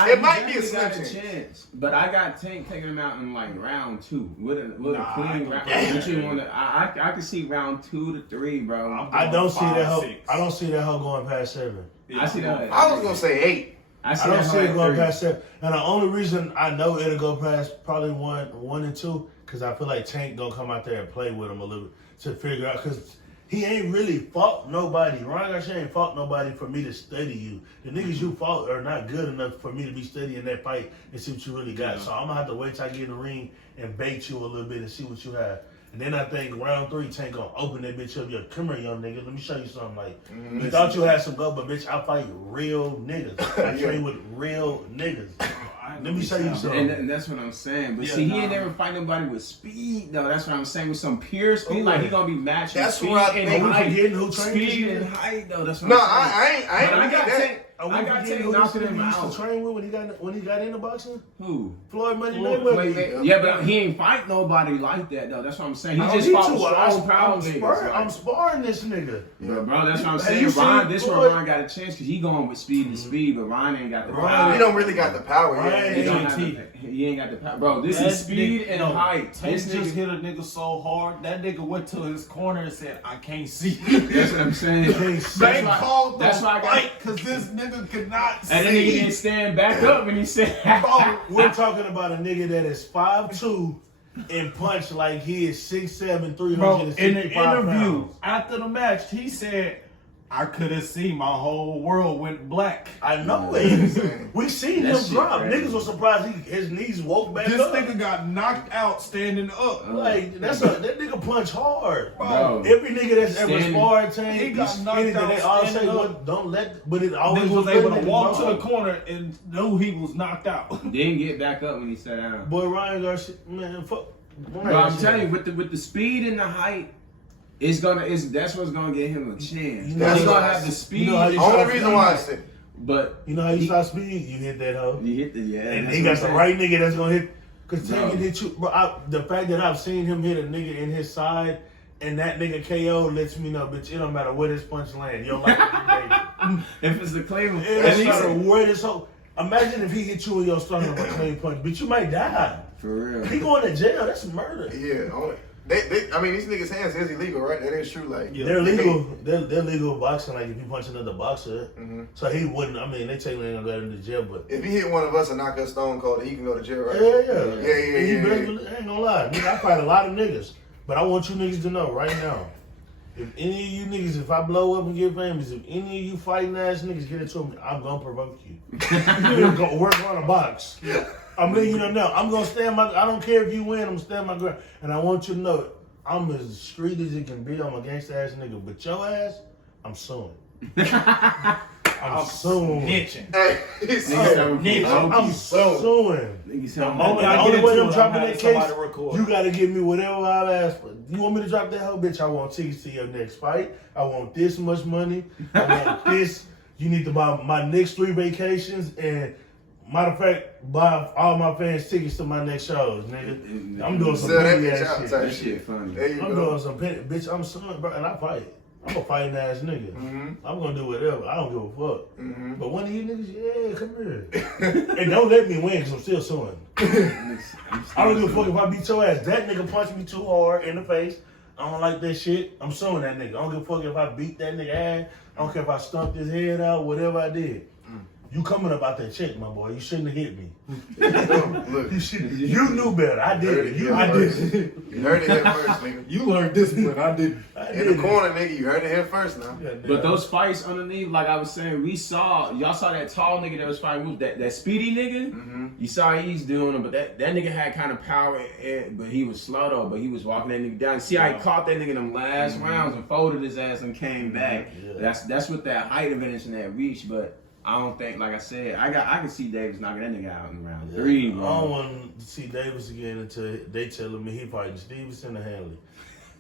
It might be a slim chance. But I got Tank taking him out in like round 2 with a clean round. I can see round 2 to 3, bro. I don't see that hoe going past 7. I see that. I was gonna say 8. I don't see it going past 7. And the only reason I know it'll go past probably 1 and 2, because I feel like Tank gonna come out there and play with him a little bit to figure out, because he ain't really fought nobody. Ryan Garcia ain't fought nobody for me to study you. The niggas you fought are not good enough for me to be studying that fight and see what you really got. So I'm gonna have to wait till I get in the ring and bait you a little bit and see what you have. And then I think round 3, Tank gonna open that bitch up. Yo, come here, young nigga. Let me show you something. Like, you thought you had some go, but bitch, I fight real niggas. I train with real niggas. Let me show you something. And that's what I'm saying. But see, he ain't never fight nobody with speed, though. That's what I'm saying. With some pure speed, like he gonna be matching speed and height. Speed and height, though. That's what I'm saying. I ain't that. I got Tank knocking him out. Used to train with when he got into boxing? Who? Floyd Money Mayweather. Yeah, but he ain't fight nobody like that though. That's what I'm saying. He just fought strong, proud niggas. I'm sparring this nigga. Yeah, bro, that's what I'm saying. Ron, this where Ron got a chance because he going with speed and speed, but Ron ain't got the power. He don't really got the power yet. He ain't got the power. Bro, this is speed and height. Tank just hit a nigga so hard, that nigga went to his corner and said, I can't see. That's what I'm saying. They called the fight because this nigga could not see. And then he didn't stand back up and he said, bro, we're talking about a nigga that is 5'2" and punch like he is 6'7", 365 Bro, in the interview pounds. after the match, he said, I could have seen my whole world went black. I know it. We seen him drop. Crazy. Niggas was surprised his knees woke back up. This nigga got knocked out standing up. Like that nigga punch hard. Bro. Every nigga that's ever sparred Tank, he got knocked out. They all say, don't let. But it always was able to walk to the corner and knew he was knocked out. Didn't get back up when he sat down. Boy, Ryan Garcia, man, fuck. Bro, I'm telling you, with the speed and the height. That's what's gonna get him a chance. He's gonna have the speed. Only reason why I said. But you know how you stop speed? You hit that hoe. You hit and he got the right nigga that's gonna hit. Cause Tank can hit you. Bro, the fact that I've seen him hit a nigga in his side and that nigga KO lets me know, bitch, it don't matter where this punch lands. You don't like it. If it's the claim, it doesn't matter where this hoe. Imagine if he hit you in your stomach with a clean punch, bitch, you might die. For real. He going to jail. That's murder. Yeah. I mean, these niggas' hands is illegal, right? That is true. Like they're legal. They're legal boxing. Like if you punch another boxer, so he wouldn't. I mean, they technically ain't gonna go into jail, but if he hit one of us and knock us stone cold, he can go to jail, right? Yeah. I ain't gonna lie. I fight a lot of niggas, but I want you niggas to know right now. If any of you niggas, if I blow up and get famous, if any of you fighting ass niggas get into me, I'm gonna provoke you. We're gonna box. I'm letting you know now. I'm gonna stand my. I don't care if you win. I'm gonna stand my ground, and I want you to know I'm as street as it can be. I'm a gangsta ass nigga, but your ass, I'm suing. I'm suing. snitching. Hey, he said, I'm suing. The moment I only get way into I'm it, dropping I'm that having case, somebody record. you gotta give me whatever I've asked for. You want me to drop that hoe, bitch? I want tickets to your next fight. I want this much money. I want this. You need to buy my next 3 vacations and, matter of fact, buy all my fans tickets to my next shows, nigga. I'm doing some petty ass shit. That shit funny. I'm doing some petty, bitch. I'm suing, bro, and I fight. I'm a fighting ass nigga. I'm gonna do whatever. I don't give a fuck. But one of you niggas, yeah, come here. And don't let me win because I'm still suing. I don't give a fuck if I beat your ass. That nigga punched me too hard in the face. I don't like that shit. I'm suing that nigga. I don't give a fuck if I beat that nigga ass. I don't care if I stumped his head out, whatever I did. You coming up out that check, my boy. You shouldn't have hit me. Look, You knew better. I did it. You heard it here first, nigga. You learned discipline. I didn't. In the corner, nigga. You heard it here first now. But those fights underneath, like I was saying, y'all saw that tall nigga that was fighting with that speedy nigga. You saw he's doing it, but that nigga had kind of power, but he was slow though. But he was walking that nigga down. See how he caught that nigga in them last rounds and folded his ass and came back. That's with that height advantage and that reach, but. I don't think, like I said, I can see Davis knocking that nigga out in round 3. Bro. I don't want to see Davis again until they telling me he fighting Stevenson and Hanley.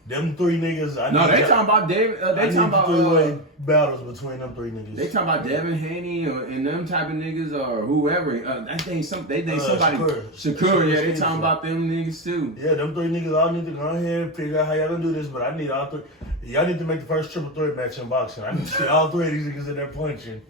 Them 3 niggas. They talking about David. They talking about 3-way battles between them 3 niggas. They talking about Devin Haney and them type of niggas or whoever. I think somebody. Shakur. Yeah, they talking about them niggas too. Yeah, them 3 niggas all need to go ahead and figure out how y'all gonna do this. But I need all 3. Y'all need to make the first triple threat match in boxing. I need to see all 3 of these niggas in there punching.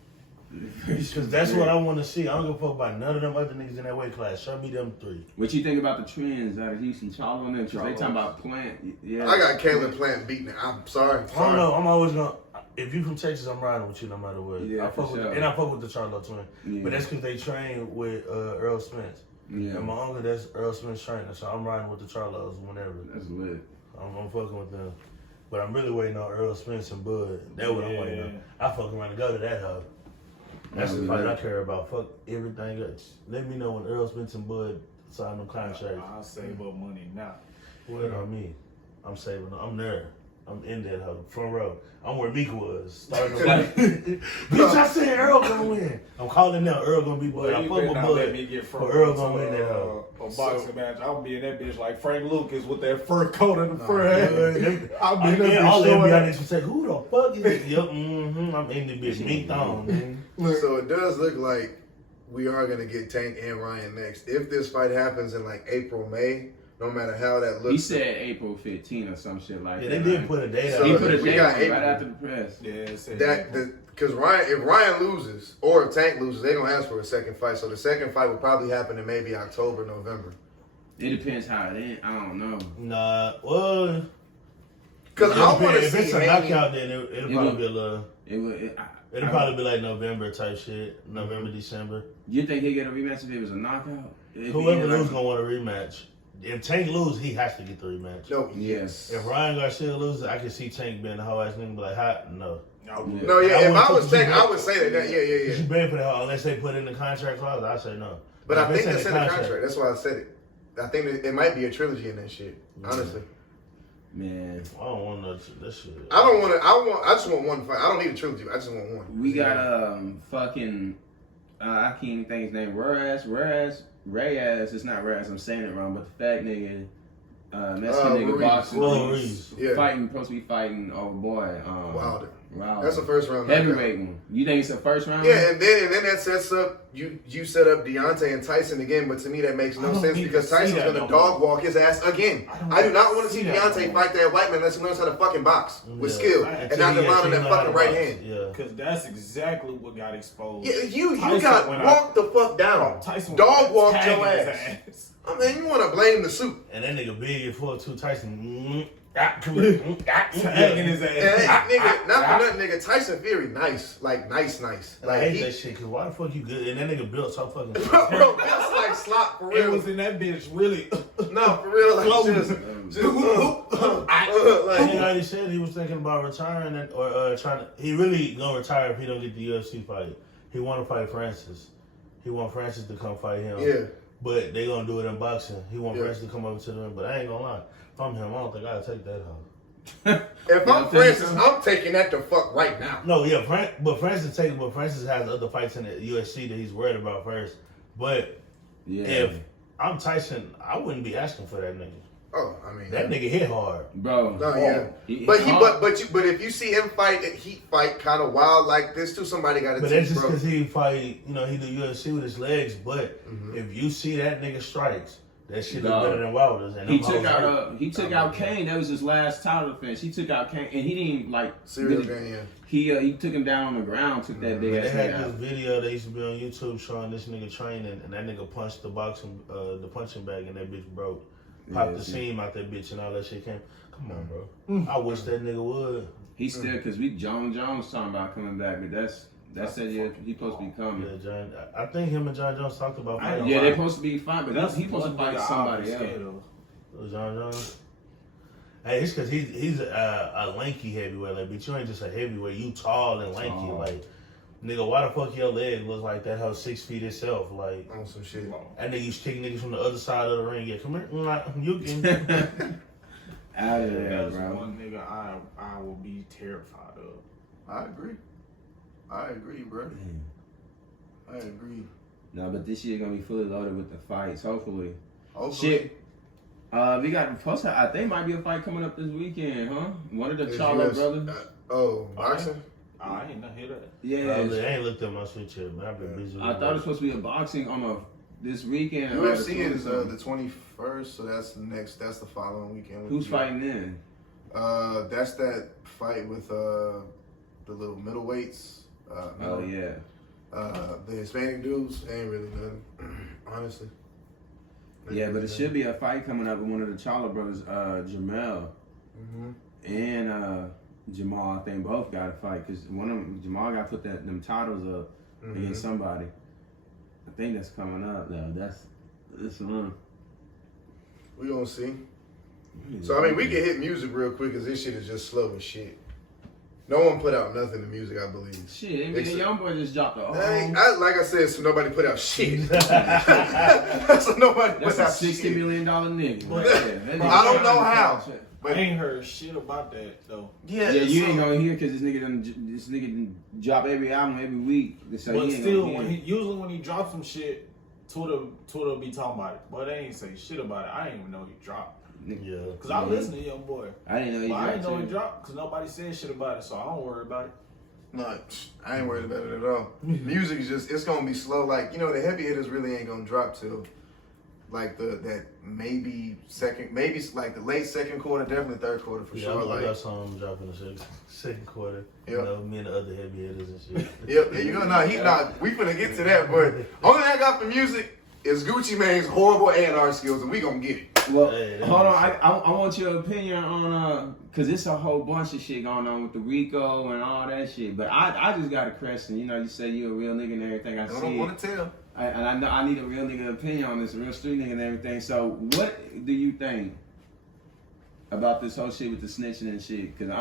Because that's what I want to see. I don't give a fuck about none of them other niggas in that weight class. Show me them 3. What you think about the trends out of Houston? Charlo and them. They talking about Plant. Yeah. I got Caleb Plant beating it. I'm sorry. I don't know. I'm always gonna. If you from Texas, I'm riding with you no matter what. Yeah, I fuck with sure. and I fuck with the Charlo twin. Yeah. But that's because they train with Earl Spence. Yeah. And my uncle, that's Earl Spence trainer. So I'm riding with the Charlos whenever. That's lit. I'm fucking with them. But I'm really waiting on Earl Spence and Bud. That's what I'm waiting on. I fucking around to go to that hoe. That's the fight I care about. Fuck everything else. Let me know when Earl Spence and Bud sign them contracts. I'll save up money now. What on me? I'm saving. I'm there. I'm in that hoe. Front row. I'm where Mika was. Starting to fight. Bitch, I said Earl gonna win. I'm calling now. Earl gonna be Bud. I fuck with Bud. Let me get front Earl gonna win that hoe. A boxing match. I'll be in that bitch like Frank Lucas with that fur coat in the front head. I'll be in that bitch. All the NBA niggas say, who the fuck is it? Yup, I'm in the bitch. Meat on, man. So it does look like we are going to get Tank and Ryan next. If this fight happens in like April, May, no matter how that looks. He said April 15 or some shit like that. Yeah, they did put a date So He out. put a we date got right April. after the press. Yeah, Because if Ryan loses or if Tank loses, they're going to ask for a second fight. So the second fight will probably happen in maybe October, November. It depends how it ends. I don't know. Nah, well, Because I want to if see it's a Haney. knockout, then it'll probably be a little. It'll probably be like November type shit. November, December. You think he'll get a rematch if it was a knockout? Whoever loses gonna want a rematch. If Tank loses, he has to get the rematch. No, Yes. If Ryan Garcia loses, I can see Tank being the whole ass nigga and be like, hot? No. No, yeah. If I was Tank, I would say that. You Yeah. should ban for that unless they put in the contract clause. I say no. But I If think it's that's in the contract. That's why I said it. I think that it might be a trilogy in that shit. Honestly, Man. I don't want that shit. I just want one fight. I don't need a trilogy. I just want one. We got fucking I can't even think his name. Reyes. It's not Reyes. I'm saying it wrong, but the fat nigga, Mexican nigga boxing, Ruiz. Yeah. supposed to be fighting. Oh boy, Wilder. Wow. That's a first round. Heavyweight one. You think it's a first round? Yeah, and then that sets up you set up Deontay and Tyson again, but to me that makes no sense because Tyson's gonna dog walk his ass again. I do not want to see Deontay fight that white man unless he learns how to fucking box with skill and not the line on that fucking right hand. Yeah. Because that's exactly what got exposed. Yeah, you Tyson got went walked the fuck down. Tyson Dog walked tagging your his ass. I mean, you want to blame the suit. And that nigga big as fuck too. Tyson. Tagging his ass. Nigga, not for nothing, nigga. Tyson Fury, nice. Like, nice. And I Like, hate that shit, because why the fuck you good? And that nigga built so fucking bro, that's like slop for It real. was in that bitch really. No, for real. Like, He like, already said he was thinking about retiring or trying to. He really gonna retire if he don't get the UFC fight. He want to fight Francis. He want Francis to come fight him. yeah. But they gonna do it in boxing. He want Yeah. Francis to come over to them. But I ain't gonna lie. If I'm him, I don't think I'd take that hoe. If I'm Francis, I'm taking that the fuck right now. No, yeah, but Francis has other fights in the UFC that he's worried about first. But if I'm Tyson, I wouldn't be asking for that nigga. Oh, I mean that nigga hit hard, bro. No, yeah, but if you see him fight a heat fight kind of wild like this too, somebody got to. But that's just because he fight, he do UFC with his legs. But if you see that nigga strikes, that shit look better than Wilder's. And he took out Kane. That was his last title defense. He took out Kane, and he didn't like serious game. He took him down on the ground. Took that big ass. They had this video that used to be on YouTube showing this nigga training, and that nigga punched the punching bag, and that bitch broke. Popped the seam out that bitch and all that shit came. Come on, bro. I wish that nigga would. He still, because John Jones talking about coming back, but that's said he supposed to be coming. Yeah, John. I think him and John Jones talked about fighting. Yeah, they're supposed to be fine, but he supposed to fight somebody else. John Jones. Hey, it's because he's a lanky heavyweight. Like, but you ain't just a heavyweight. You tall and lanky. Like, nigga, why the fuck your leg looks like that? How 6 feet itself? Like, on some shit. And then you kick niggas from the other side of the ring. Yeah, come here. You can. Out of there, That's bro. one nigga I will be terrified of. I agree, bro. I agree. No, but this year gonna be fully loaded with the fights. Hopefully. Shit. We got plus. I think might be a fight coming up this weekend, huh? One of the Charlo brothers. Boxing. I ain't not hear that. Yeah, I ain't looked at my switch yet, man. I've been busy. I thought it was supposed to be a boxing on this weekend. UFC is the 21st, so that's the following weekend. Who's fighting then? That's that fight with the little middleweights. The Hispanic dudes ain't really nothing, honestly. Yeah, but it should be a fight coming up with one of the Charlo brothers, Jamel, and Jamal. I think both got to fight because one of them, Jamal, got to put them titles up against somebody. I think that's coming up though. That's one. We gonna see. So I mean, we can hit music real quick because this shit is just slow as shit. No one put out nothing in music, I believe. Shit, the young boy just dropped the. Like I said, so nobody put out shit. So nobody put out shit. $60 million nigga. I don't know how. But I ain't heard shit about that though. Yeah, you ain't gonna hear because this nigga done drop every album every week. So but still, usually when he drops some shit, Twitter be talking about it. But they ain't say shit about it. I didn't even know he dropped. Yeah, cause I listen to Young Boy. I didn't know he dropped. I didn't know he dropped because nobody said shit about it, so I don't worry about it. No, I ain't worried about it at all. Music is it's gonna be slow. Like the heavy hitters really ain't gonna drop till like that maybe like the late second quarter, definitely third quarter for sure. I got some dropping the second quarter. Yep. Me and the other heavy hitters and shit. Yep, you go. We finna get to that, but only thing I got for music is Gucci Mane's horrible A&R skills, and we gonna get it. Well, hold on. I want your opinion on because it's a whole bunch of shit going on with the Rico and all that shit. But I just got a question. You say you a real nigga and everything. I don't want to tell. And I know I need a real nigga opinion on this, a real street nigga and everything. So what do you think about this whole shit with the snitching and shit? Because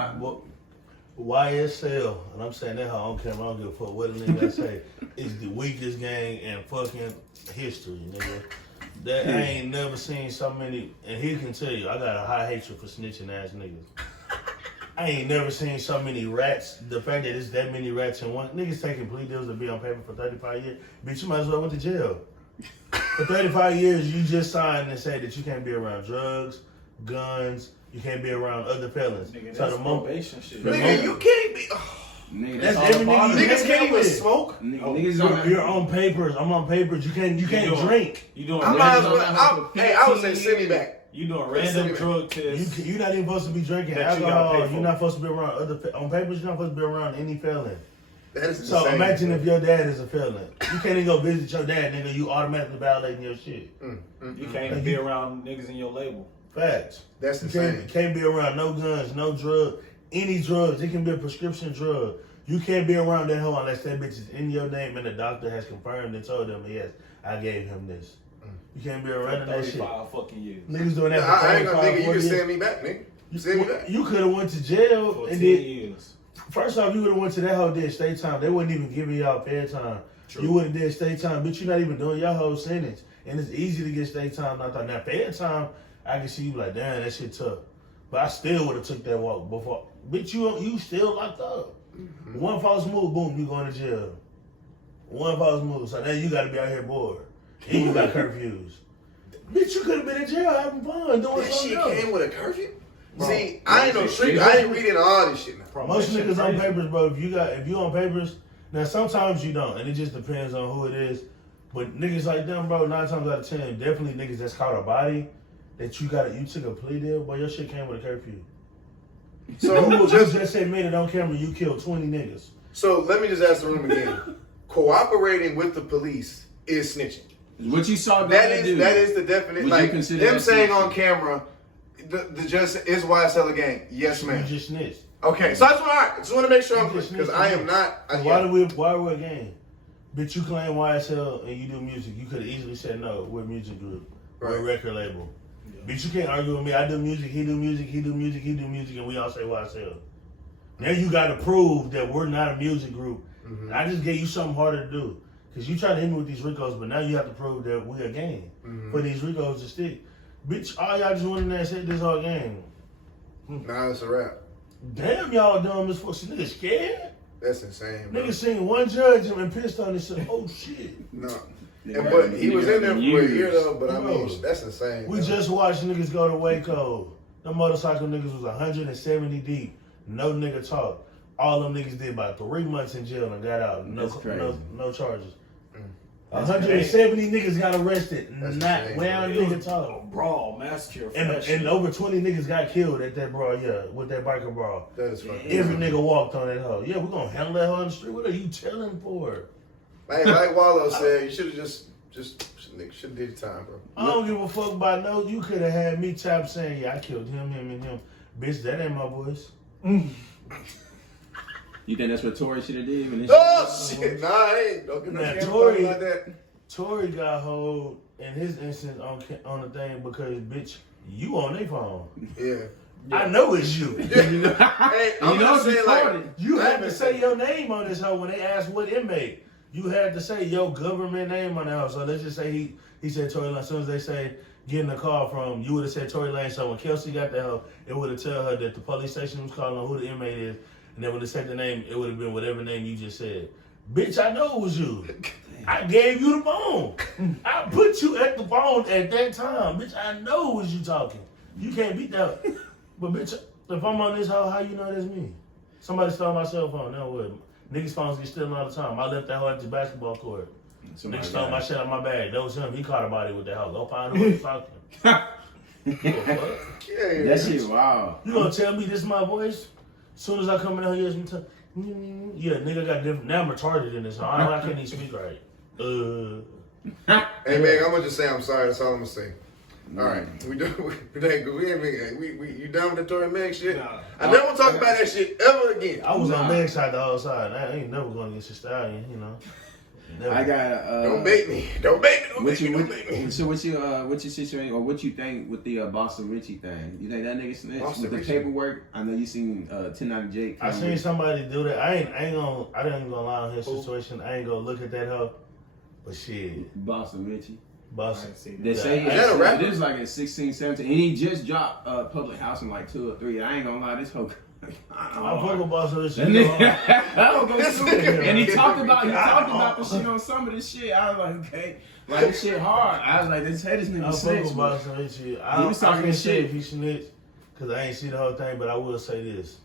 YSL, and I'm saying that how I don't care. I don't give a fuck what a nigga say. It's the weakest gang in fucking history, nigga. That I ain't never seen so many, and he can tell you, I got a high hatred for snitching ass niggas. I ain't never seen so many rats. The fact that it's that many rats in one, niggas taking plea deals to be on paper for 35 years. Bitch, you might as well went to jail. For 35 years, you just signed and said that you can't be around drugs, guns, you can't be around other felons. Nigga, so that's probation shit. Nigga, you can't be. Nigga, that's every nigga. Niggas can't even smoke. You're on papers. I'm on papers. You can't drink. You doing? I might as well. I would say send me back. You doing random drug tests. You're not even supposed to be drinking alcohol. You're not supposed to be around on papers. You're not supposed to be around any felon. That is so insane, imagine if your dad is a felon. You can't even go visit your dad, nigga. You automatically violating your shit. You can't even be around niggas in your label. Facts. That's insane. Can't be around no guns, no drugs, any drugs. It can be a prescription drug. You can't be around that hoe unless that bitch is in your name and the doctor has confirmed and told them, yes, I gave him this. You can't be around that shit. 35 fucking years. Niggas doing that for I ain't gonna, nigga, you can send me back, nigga. Send me back. You could have went to jail for and 10 years. First off, you would have went to that whole did state time. They wouldn't even give y'all fair time. True. You wouldn't did state time, but you're not even doing your whole sentence. And it's easy to get state time. Now fair time, I can see you like, damn, that shit tough. But I still would have took that walk before. Bitch, you still locked up. Mm-hmm. One false move, boom, you going to jail. One false move, so now you got to be out here bored. And you got curfews. Bitch, you could have been in jail having fun doing that shit else. Came with a curfew? Bro, see, I ain't no street. I ain't reading all this shit now. Most niggas on papers, bro. If you on papers, now sometimes you don't, and it just depends on who it is. But niggas like them, bro, 9 times out of 10, definitely niggas that's caught a body that you took a plea deal, boy, your shit came with a curfew. So you just admitted on camera you killed 20 niggas. So let me just ask the room again. Cooperating with the police is snitching. What you saw that is the definition. Like them saying on camera, the judge is YSL a gang. Yes, ma'am. You just snitched. Okay, so I just want to make sure I'm clear because I am not. Why we a gang? Bitch, you claim YSL and you do music. You could have easily said no. We're a music group. We're a record label. Yeah. Bitch, you can't argue with me. I do music. He do music. He do music. He do music, and we all say YSL. Now you got to prove that we're not a music group. Mm-hmm. I just gave you something harder to do. Because you try to hit me with these Ricos, but now you have to prove that we're a gang for these Ricos to stick. Bitch, all y'all just went in there and said this whole gang. Nah, it's a wrap. Damn, y'all dumb as fuck. Niggas scared? That's insane, bro. Niggas seen one judge and pissed on it and said, oh shit. No. But he was in there for a year though, but I mean, that's insane. We just watched niggas go to Waco. The motorcycle niggas was 170 deep. No nigga talk. All them niggas did about 3 months in jail and got out. No charges. 170 niggas got arrested. Not one nigga talk. Brawl, massacre. And over 20 niggas got killed at that brawl, with that biker brawl. That is funny. Every nigga walked on that hoe. Yeah, we're gonna handle that hoe on the street. What are you telling for? Like Wallow said, you should have just nigga should have did your time, bro. I don't give a fuck about no. You could have had me tap saying, yeah, I killed him, and him. Bitch, that ain't my voice. You think that's what Tory should have did? Oh shit! Nah, I ain't. Don't get no Tory like that. Tory got hold in his instance on the thing because bitch, you on their phone. Yeah. I know it's you. Hey, I'm not saying like you had to say your name on this hoe when they asked what inmate. You had to say your government name on the house. So let's just say he said Tory Lane. As soon as they say getting a call from, you would have said Tory Lane. So when Kelsey got that hoe, it would have tell her that the police station was calling on who the inmate is. And then when they said the name, it would have been whatever name you just said. Bitch, I know it was you. I gave you the phone. I put you at the phone at that time. Bitch, I know it was you talking. You can't beat that. But bitch, if I'm on this hoe, how you know that's me? Somebody stole my cell phone. No way. Niggas' phones get stolen all the time. I left that hoe at the basketball court. Niggas stole my shit out my bag. That was him. He caught a body with that hoe. Go find who was talking. That shit wow. You gonna tell me this is my voice? As soon as I come in here, yeah, nigga got different. Now I'm retarded in this. I can't even speak right. Hey man, I'm gonna just say I'm sorry. That's all I'm gonna say. All right, we done. We you done with the Tory Meg shit? Nah. I never want to talk about that shit ever again. I was on Meg's side the whole side. I ain't never going against the stallion, you know. Never. I got. Don't bait me. Don't bait me. So what's your situation or what you think with the Boston Richie thing? You think that nigga snitched with the paperwork? I know you seen 1090 Jake. I seen somebody do that. I didn't gonna lie on his situation. I ain't gonna look at that hoe. But shit, Boston Richie. Boston. They say it is like at 16, 17, and he just dropped Public House in like 2 or 3. I ain't gonna lie, this whole. I'm fucking Boston Richie. And he talked about the shit on some of this shit. I was like, okay, like this shit hard. I was like, this nigga snitch. I'm fucking Boston Richie. I was talking shit if he snitched, because I ain't see the whole thing. But I will say this: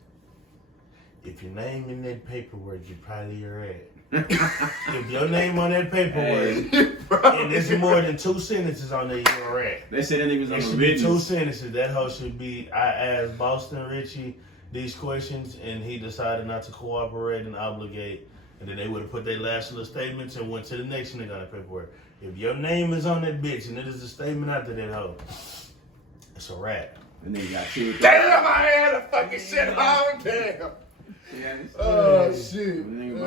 if your name in that paperwork, you probably your ass. If your name on that paperwork and there's more than 2 sentences on there, you're a rat. They said that niggas on the should be 2 sentences. That hoe should be, I asked Boston Richie these questions and he decided not to cooperate and obligate. And then they would have put their last little statements and went to the next nigga on that paperwork. If your name is on that bitch and it is a statement after that hoe, it's a rat. And then you got 2. Damn, I had a fucking shit home. Damn. Oh shit! There you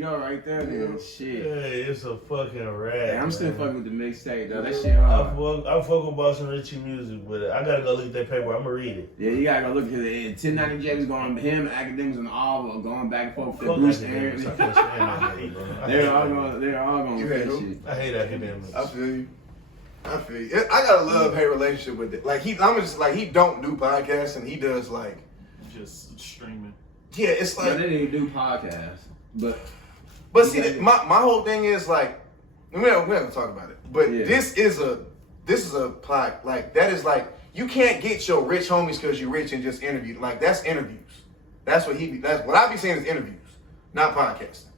go, right there. Then. Shit. Hey, it's a fucking rat. Hey, I'm still fucking with the mixtape though. That shit hard. I fuck with Boston Richie music, but I gotta go look at that paper. I'm gonna read it. Yeah, you gotta go look at it. 1090 James going, him, academics, and all going back and forth with the Bruce Aaron. They're all gonna get shit. I hate academics. I feel you. I feel you. I got a love-hate relationship with it. Like, I'm just like, he don't do podcasts, and he does, like... Just streaming. Yeah, it's like... Yeah, they didn't do podcasts, but... But see, my whole thing is, like... We're not going to talk about it. But this is a plot. Like, that is like... You can't get your rich homies because you're rich and just interview. Like, that's interviews. That's what I be saying is interviews, not podcasting.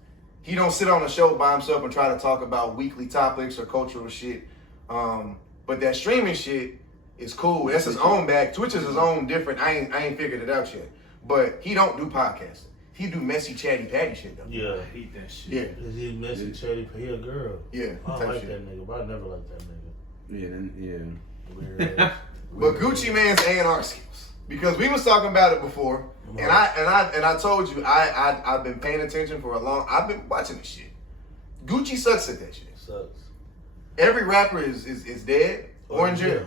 He don't sit on a show by himself and try to talk about weekly topics or cultural shit. But that streaming shit is cool. That's his own bag. Twitch is his own different. I ain't figured it out yet. But he don't do podcasting. He do messy, chatty, patty shit though. Yeah. I hate that shit. Yeah. Is he messy, chatty? He a girl. Yeah. I don't like shit. that nigga, but I never liked that nigga. Yeah. Weird ass. But Gucci Mane's A&R skills, because we was talking about it before, and I told you I've been paying attention for a long. I've been watching this shit. Gucci sucks at that shit. Sucks. Every rapper is dead or in jail.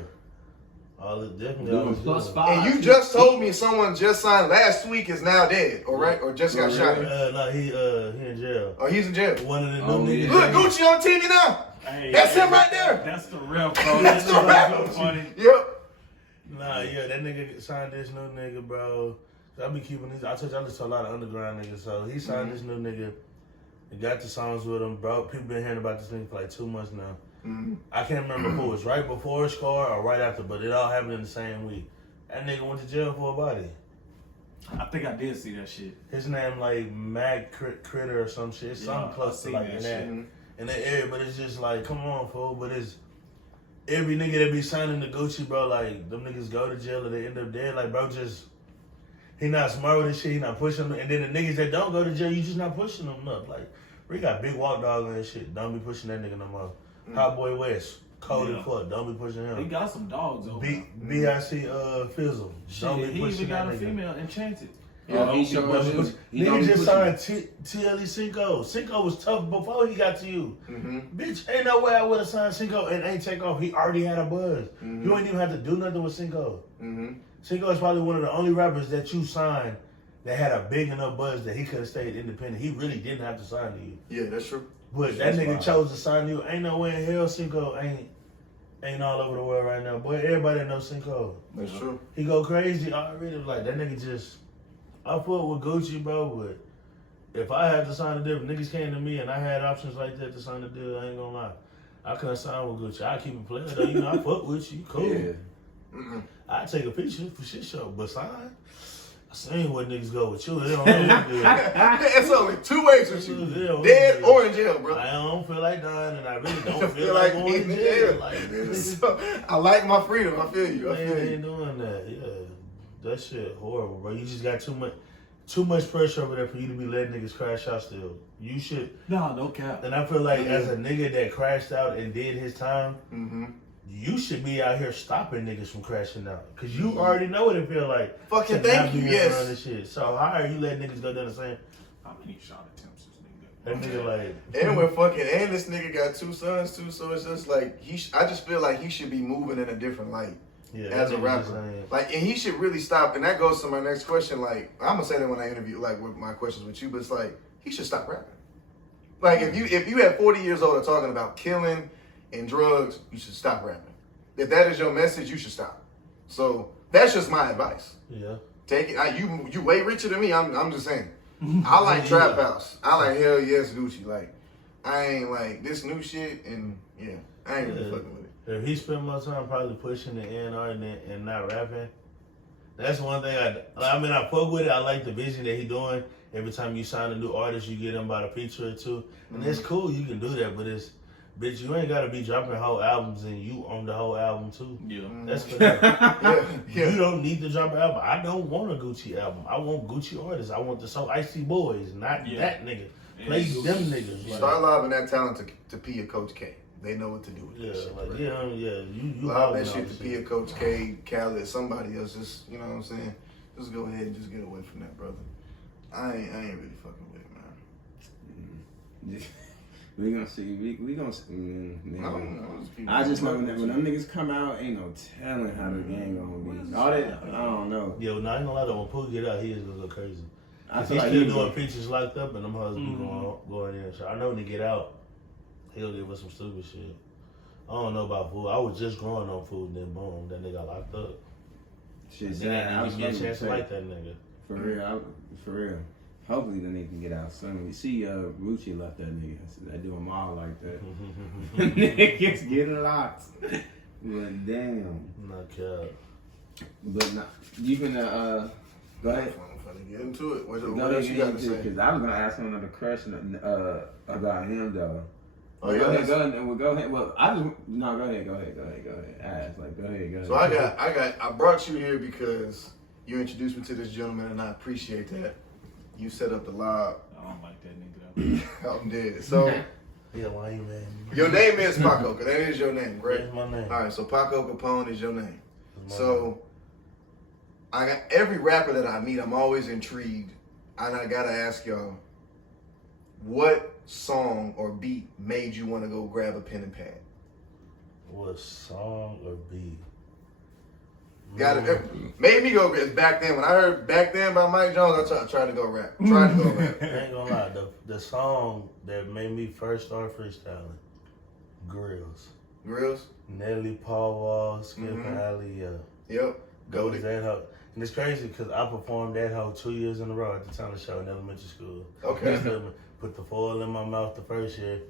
All it definitely always plus doing. 5. And you just told me someone just signed last week is now dead, or right, or just got shot. No, he in jail. Oh, he's in jail. One of the new niggas. Look, Gucci on TV now. Hey, That's him right there. That's the real bro. That's the rapper. Funny. Yep. Nah, yeah, that nigga signed this new nigga, bro. I be keeping these. I told you I listen to a lot of underground niggas, so he signed this new nigga. He got the songs with him, bro. People been hearing about this nigga for like 2 months now. I can't remember if it was right before Scar or right after, but it all happened in the same week. That nigga went to jail for a body. I think I did see that shit. His name like Mac Critter or some shit. Something close to like in that area, but it's just like, come on, fool. But it's every nigga that be signing the Gucci, bro, like, them niggas go to jail or they end up dead. Like, bro, just, he not smart with this shit, he not pushing them. And then the niggas that don't go to jail, you just not pushing them up. Like, we got Big Walk Dog and shit. Don't be pushing that nigga no more. Cowboy West, cold and fuck. Don't be pushing him. He got some dogs over B.I.C. Fizzle. Don't be he pushing even got that a nigga. female enchanted. Yeah, he showed us. Nigga just signed TLE Cinco. Cinco was tough before he got to you. Bitch, ain't no way I would have signed Cinco and ain't take off. He already had a buzz. You ain't even have to do nothing with Cinco. Cinco is probably one of the only rappers that you signed that had a big enough buzz that he could have stayed independent. He really didn't have to sign to you. Yeah, that's true. But that nigga chose to sign to you. Ain't no way in hell Cinco ain't all over the world right now. Boy, everybody knows Cinco. That's true. He go crazy already. Like, that nigga just... I fuck with Gucci, bro, but if I had to sign a deal, if niggas came to me and I had options like that to sign a deal, I ain't gonna lie. I couldn't sign with Gucci. I keep it playing though. You know, I fuck with you. Cool. Yeah. I take a picture for shit show, but sign. I seen what niggas go with you. They don't look good. It's only 2 ways with you. Dead or in jail, bro. I don't feel like dying, and I really don't feel like going to jail. Like, so, I like my freedom. I feel you. I man, feel they you. ain't doing that. Yeah, that shit horrible, bro. You just got too much pressure over there for you to be letting niggas crash out still. You should. No cap. And I feel like as a nigga that crashed out and did his time, you should be out here stopping niggas from crashing out. Cause you already know what it feel like. Fucking to thank not be you, around yes. this shit. So how are you letting niggas go down the same? How many shot attempts this nigga? That nigga like. And this nigga got 2 sons too, so it's just like I just feel like he should be moving in a different light. Yeah, as a rapper, like, and he should really stop. And that goes to my next question. Like, I'm gonna say that when I interview, like, with my questions with you, but it's like he should stop rapping. Like, if you at 40 years old are talking about killing and drugs, you should stop rapping. If that is your message, you should stop. So that's just my advice. Yeah, take it. You way richer than me. I'm just saying. I like Trap House. I like Hell Yes Gucci. Like, I ain't like this new shit, and yeah, I ain't really fucking with it. If he spent more time probably pushing the A&R and not rapping, that's one thing I mean, I fuck with it. I like the vision that he doing. Every time you sign a new artist, you get him about a feature or two. And it's cool, you can do that, but it's, bitch, you ain't gotta be dropping whole albums and you own the whole album too. Yeah. That's for them. Yeah. You don't need to drop an album. I don't want a Gucci album. I want Gucci artists. I want the So Icy Boys, not that nigga. Play them niggas. Like, start lobbing that talent to Pia Coach K. They know what to do with that shit. Like, you lob that shit to Pia Coach K, Khaled, somebody else. Just, you know what I'm saying? Just go ahead and just get away from that, brother. I ain't really fucking with it, man. We gonna see. We gonna see. Man. I don't know. I just know when them niggas come out, ain't no telling how the game gonna be. All that, I don't know. Yo, nah, I ain't gonna lie though. When Pooh get out, he is gonna go crazy. I He's feel like still he's doing features locked up, and them hoes be going in. So I know when he get out, he'll give us some stupid shit. I don't know about food. I was just growing on food, and then boom, that nigga got locked up. Shit, And then I didn't get a chance to like that nigga. For real. Hopefully the nigga can get out soon. We see Rucci left that nigga. They do them all like that. Niggas getting locked. But damn. Not cap. But nah, you can go ahead. I'm finna get into it. What Go else you got to say? Because I was gonna ask him another question about him though. Oh, yeah, go ahead. Well, go ahead. Ask, like, go ahead. So I brought you here because you introduced me to this gentleman, and I appreciate that. You set up the live. I don't like that nigga though. I'm dead. So Yeah, why you man? your name is Paco, because that is your name, right? That's my name. All right, so Paco Kapone is your name. That's my name. I got every rapper that I meet, I'm always intrigued, and I gotta ask y'all, what song or beat made you want to go grab a pen and pad? What song or beat? Got it. Made me go back then. When I heard Back Then by Mike Jones, I tried to go rap. I ain't gonna lie. The song that made me first start freestyling, Grills. Grills? Nelly, Paul Wall, Skip Alley, Yep. Go to that hoe. And it's crazy because I performed that hoe 2 years in a row at the talent show in elementary school. Okay. Put the foil in my mouth the first year.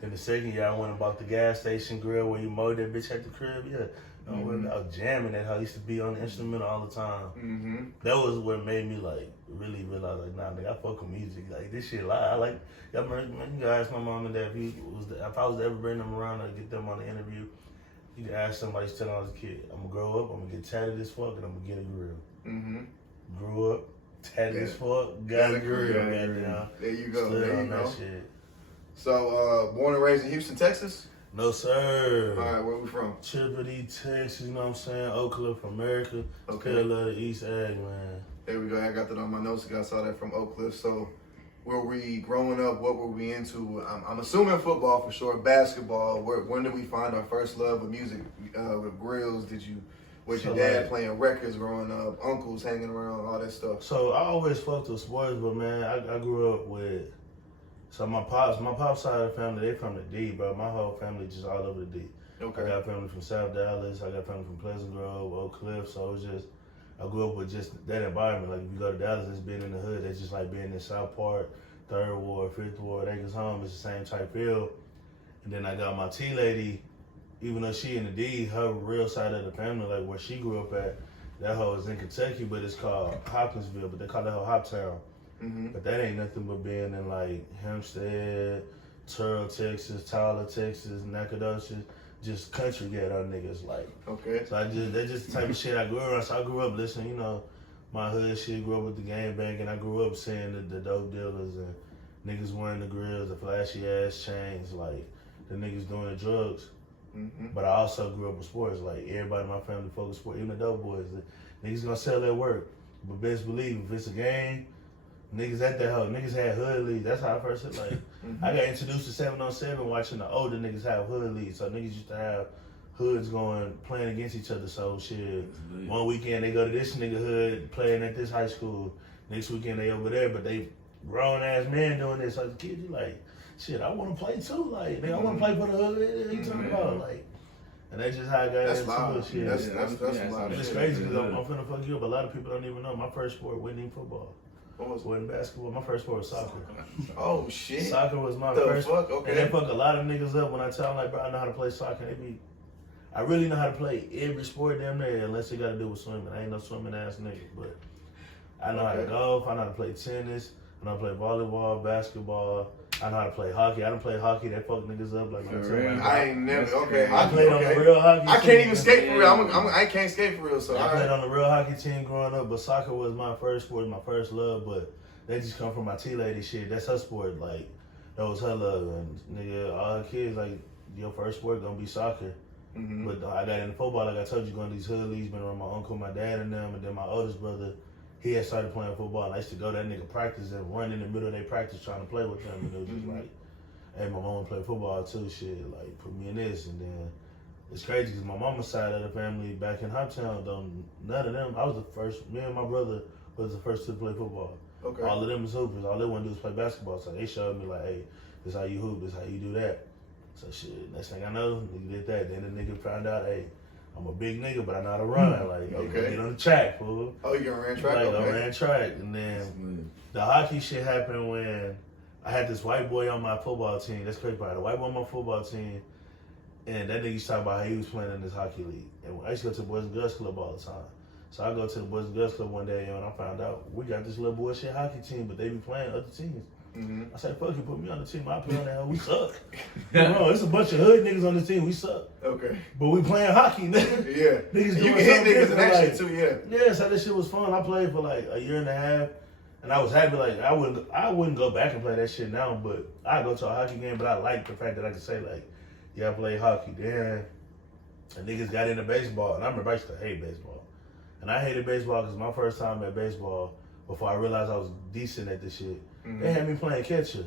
Then the second year, I went and bought the gas station grill where you mowed that bitch at the crib. Yeah. I was jamming that hoe. I used to be on the instrumental all the time. Mm-hmm. That was what made me like really realize like, nah, nigga, I fuck with music. Like this shit live. I like. You can ask my mom and dad if I was to ever bring them around to get them on the interview. You can ask somebody still I was a kid. I'm gonna grow up. I'm gonna get tatted as fuck, and I'm gonna get a grill. Mm-hmm. Grew up, tatted as fuck, got a grill. There you go. Stood There on you that go. shit. So, born and raised in Houston, Texas? No sir. All right, where we from? Chipity, Texas. You know what I'm saying? Oak Cliff, America. Okay. Still love the East Egg, man. There we go. I got that on my notes. I saw that from Oak Cliff. So, were we growing up? What were we into? I'm assuming football for sure. Basketball. When did we find our first love of music? With grills? Was your dad playing records growing up? Uncles hanging around, all that stuff. So I always fucked with sports, but man, I grew up with. So my pops side of the family, they from the D, bro. My whole family just all over the D. Okay. I got family from South Dallas. I got family from Pleasant Grove, Oak Cliff. So it was just, I grew up with just that environment. Like if you go to Dallas, it's being in the hood. That's just like being in South Park, 3rd Ward, 5th Ward, Acres Home. It's the same type feel. And then I got my T lady, even though she in the D, her real side of the family, like where she grew up at, that hoe is in Kentucky, but it's called Hopkinsville, but they call that hoe Hoptown. Mm-hmm. But that ain't nothing but being in like Hempstead, Turl, Texas, Tyler, Texas, Nacogdoches, just country ghetto niggas like. Okay. So that's just the type of shit I grew up. So I grew up listening, you know, my hood shit. Grew up with the gang banging. I grew up seeing the dope dealers and niggas wearing the grills, the flashy ass chains, like the niggas doing the drugs. Mm-hmm. But I also grew up with sports. Like everybody in my family focused sport, even the dope boys. The niggas gonna sell their work. But best believe if it's a game. Niggas at that hoe. Niggas had hood leagues. That's how I first hit. Like, I got introduced to 7-on-7 watching the older niggas have hood leagues. So niggas used to have hoods playing against each other. So shit, one weekend they go to this nigga hood playing at this high school. Next weekend they over there, but they grown ass men doing this. So as a kid, you like, shit, I want to play too. Like, nigga, I want to play for the hood. What you talking about? Like, and that's just how I got into it. Shit. That's loud. It's crazy because I'm finna fuck you up. A lot of people don't even know my first sport wasn't even football. Wasn't basketball. My first sport was soccer. Oh shit! Soccer was my first. Okay. And they fuck a lot of niggas up when I tell them like, bro, I know how to play soccer. I really know how to play every sport damn near, unless it got to do with swimming. I ain't no swimming ass nigga, but I know how to golf. I know how to play tennis. I know how to play volleyball, basketball. I know how to play hockey. I done play hockey. That fuck niggas up like I ain't never. Okay. I played on the real hockey. I can't even skate for real. I can't skate for real. So I played on the real hockey team growing up, but soccer was my first sport, my first love. But that just come from my T lady shit. That's her sport. Like that was her love, and nigga, all her kids like your first sport gonna be soccer. Mm-hmm. But I got into football, like I told you, going to these hood leagues, been around my uncle, my dad, and them, and then my oldest brother. He had started playing football, and I used to go to that nigga practice and run in the middle of their practice trying to play with them. And it was just like, hey, my mama play football too, shit, like put me in this. And then it's crazy because my mama's side of the family back in Hoptown, none of them, I was the first, me and my brother was the first to play football. Okay. All of them was hoopers. All they want to do is play basketball. So they showed me like, hey, this how you hoop, this how you do that. So shit, next thing I know, nigga did that. Then the nigga found out, hey, I'm a big nigga, but I know how to run. Like, hey, get on the track, fool. Oh, you gonna ran track? Like, okay. I ran track. And then the hockey shit happened when I had this white boy on my football team. That's crazy part. The white boy on my football team, and that nigga used to talk about how he was playing in this hockey league. And I used to go to the Boys and Girls Club all the time. So I go to the Boys and Girls Club one day, and I found out we got this little bullshit hockey team, but they be playing other teams. I said, fuck you, put me on the team. I play on that hell. We suck. Bro, it's a bunch of hood niggas on the team. We suck. Okay. But we playing hockey, nigga. Yeah. Niggas you can hit niggas in that shit too, yeah. Yeah, so that shit was fun. I played for like a year and a half, and I was happy. Like I wouldn't go back and play that shit now, but I go to a hockey game. But I like the fact that I could say like, yeah, I played hockey. Then and niggas got into baseball, and I remember I used to hate baseball, and I hated baseball because my first time at baseball, before I realized I was decent at this shit, they had me playing catcher.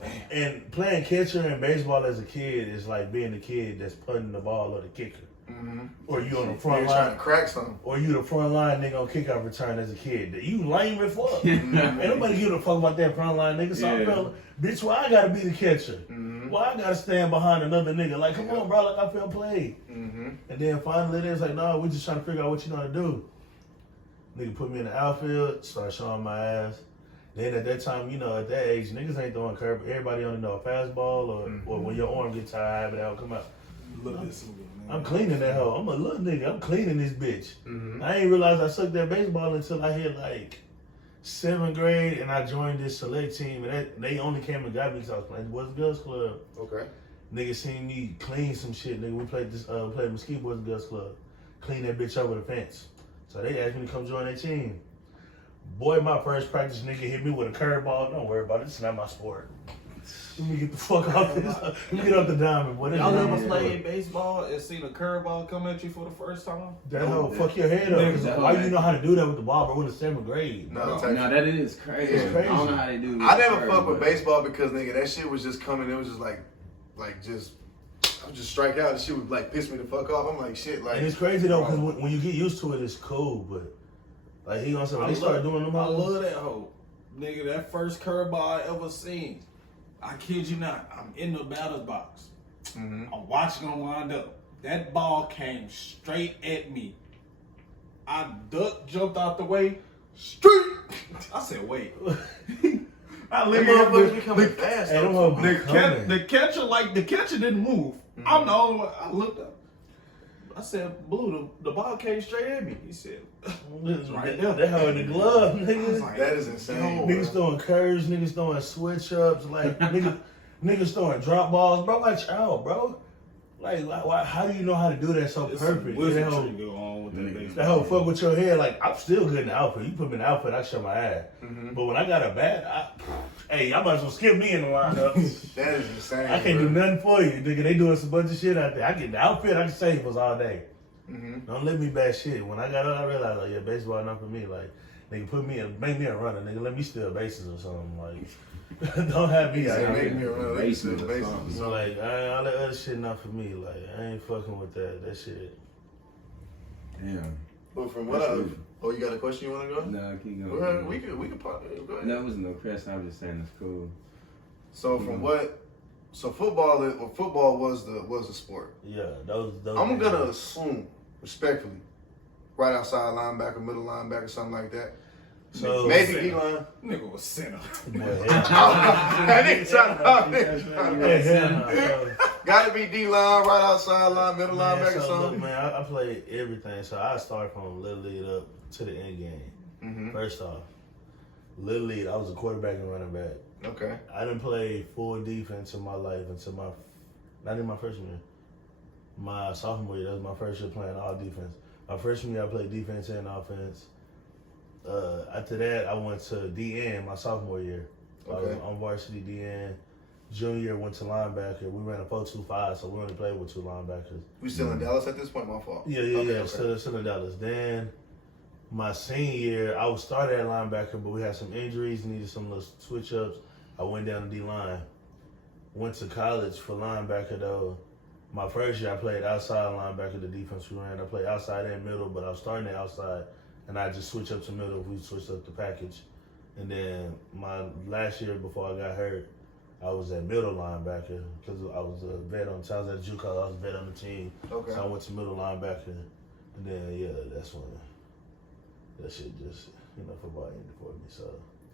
Damn. And playing catcher in baseball as a kid is like being the kid that's putting the ball or the kicker. Or you on the front line. Trying to crack something. Or you the front line nigga on kickoff return as a kid. You lame as fuck. Ain't nobody give a fuck about that front line nigga. So I felt, bitch, why I gotta be the catcher? Why I gotta stand behind another nigga? Like, come on, bro, like I feel played. And then finally they was like, no, we just trying to figure out what you gonna do. Nigga put me in the outfield, started showing my ass. Then at that time, you know, at that age, niggas ain't throwing curve. Everybody only know a fastball or when your arm gets tired, but that'll come out. I'm cleaning that hoe. I'm a little nigga. I'm cleaning this bitch. I ain't realized I sucked at baseball until I hit like 7th grade and I joined this select team. And they only came and got me because I was playing the Boys and Girls Club. Okay. Niggas seen me clean some shit. Nigga, we played Mesquite Boys and Girls Club. Clean that bitch over the fence. So they asked me to come join their team. Boy, my first practice, nigga hit me with a curveball. Don't worry about it. It's not my sport. Let me get the fuck off this. Let me get off the diamond, boy. Y'all ever played baseball and seen a curveball come at you for the first time? That hoe fuck your head up. Why you know how to do that with the ball, bro? We're in the 7th grade. No, that is crazy. It's crazy. I don't know how they do. I never fuck with baseball because nigga, that shit was just coming. It was just like I would just strike out and shit would like piss me the fuck off. I'm like shit, like. And it's crazy though, because when you get used to it, it's cool. But like he gonna say, when they start doing them, I love that hoe, nigga. That first curveball I ever seen. I kid you not. I'm in the batter's box. I'm watching them wind up. That ball came straight at me. I jumped out the way, straight. I said, wait. I literally becoming fast. The catcher didn't move. I'm the only one. I looked up. I said, Blue, the ball came straight at me. He said, right there. That hoe in the glove, nigga. Like, that is insane. Niggas throwing curves, niggas throwing switch ups, like niggas throwing drop balls, bro. Watch out, bro. Like, how do you know how to do that so perfect? That hoe fuck with your head. Like, I'm still good in the outfit. You put me in the outfit, I show my ass. But when I got a bat, y'all might as well skip me in the lineup. That is insane. I can't do nothing for you, nigga. They doing some bunch of shit out there. I get the outfit, I can save us all day. Don't let me bat shit. When I got up, I realized, like, yeah, baseball not for me. Like, nigga, make me a runner, nigga. Let me steal bases or something. Like, don't have me out here. Make me a runner. Let me steal bases. So, like, all that other shit not for me. Like, I ain't fucking with that shit. Damn. But from what oh, you got a question you want to go? No, keep going. Well, we could probably go ahead. No, it was no question. I was just saying it's cool. So from football was the sport. Yeah, those I'm gonna assume, respectfully, right outside linebacker, middle linebacker, something like that. So maybe D-line. Nigga was center. Gotta be D-line, right outside line, middle linebacker, something. Look, man, I played everything. So I started from Little League up to the end game. First off, Little League, I was a quarterback and running back. Okay. I didn't play full defense in my life until not even my freshman year. My sophomore year, that was my first year playing all defense. My freshman year, I played defense and offense. After that, I went to DN my sophomore year. Okay. I was on varsity DN. Junior year, went to linebacker. We ran a 4-2-5, so we only played with 2 linebackers. We still in Dallas at this point? My fault. Yeah. Okay. Still in Dallas. Then my senior year, I was started at linebacker, but we had some injuries, needed some little switch ups. I went down to D-line. Went to college for linebacker though. My first year, I played outside linebacker, the defense we ran. I played outside and middle, but I was starting at outside. And I just switched up to middle. We switched up the package. And then my last year before I got hurt, I was at middle linebacker because I was a vet on. I was at JUCO. I was a vet on the team. Okay. So I went to middle linebacker, and then that's when that shit just football ended for me. So.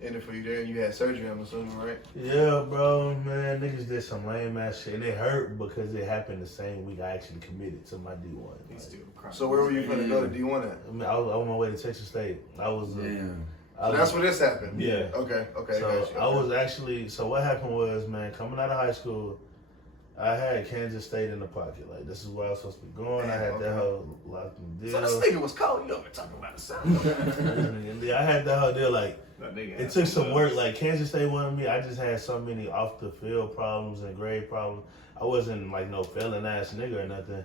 Ended for you there, and you had surgery, I'm assuming, right? Yeah, bro, man, niggas did some lame ass shit, and it hurt because it happened the same week I actually committed to my D1. He's still crying. So where were you gonna go to D1 at? I mean, I was on my way to Texas State. I was. So that's where this happened. Yeah. Okay. So Gotcha. I was actually. So what happened was, man, coming out of high school, I had Kansas State in the pocket. Like, this is where I was supposed to be going. I had that whole locked deal. So this nigga was cold. You over talking about the sound. Yeah, I had that whole deal. Like, It it took some work. Like, Kansas State wanted me. I just had so many off the field problems and grade problems. I wasn't like no failing ass nigga or nothing.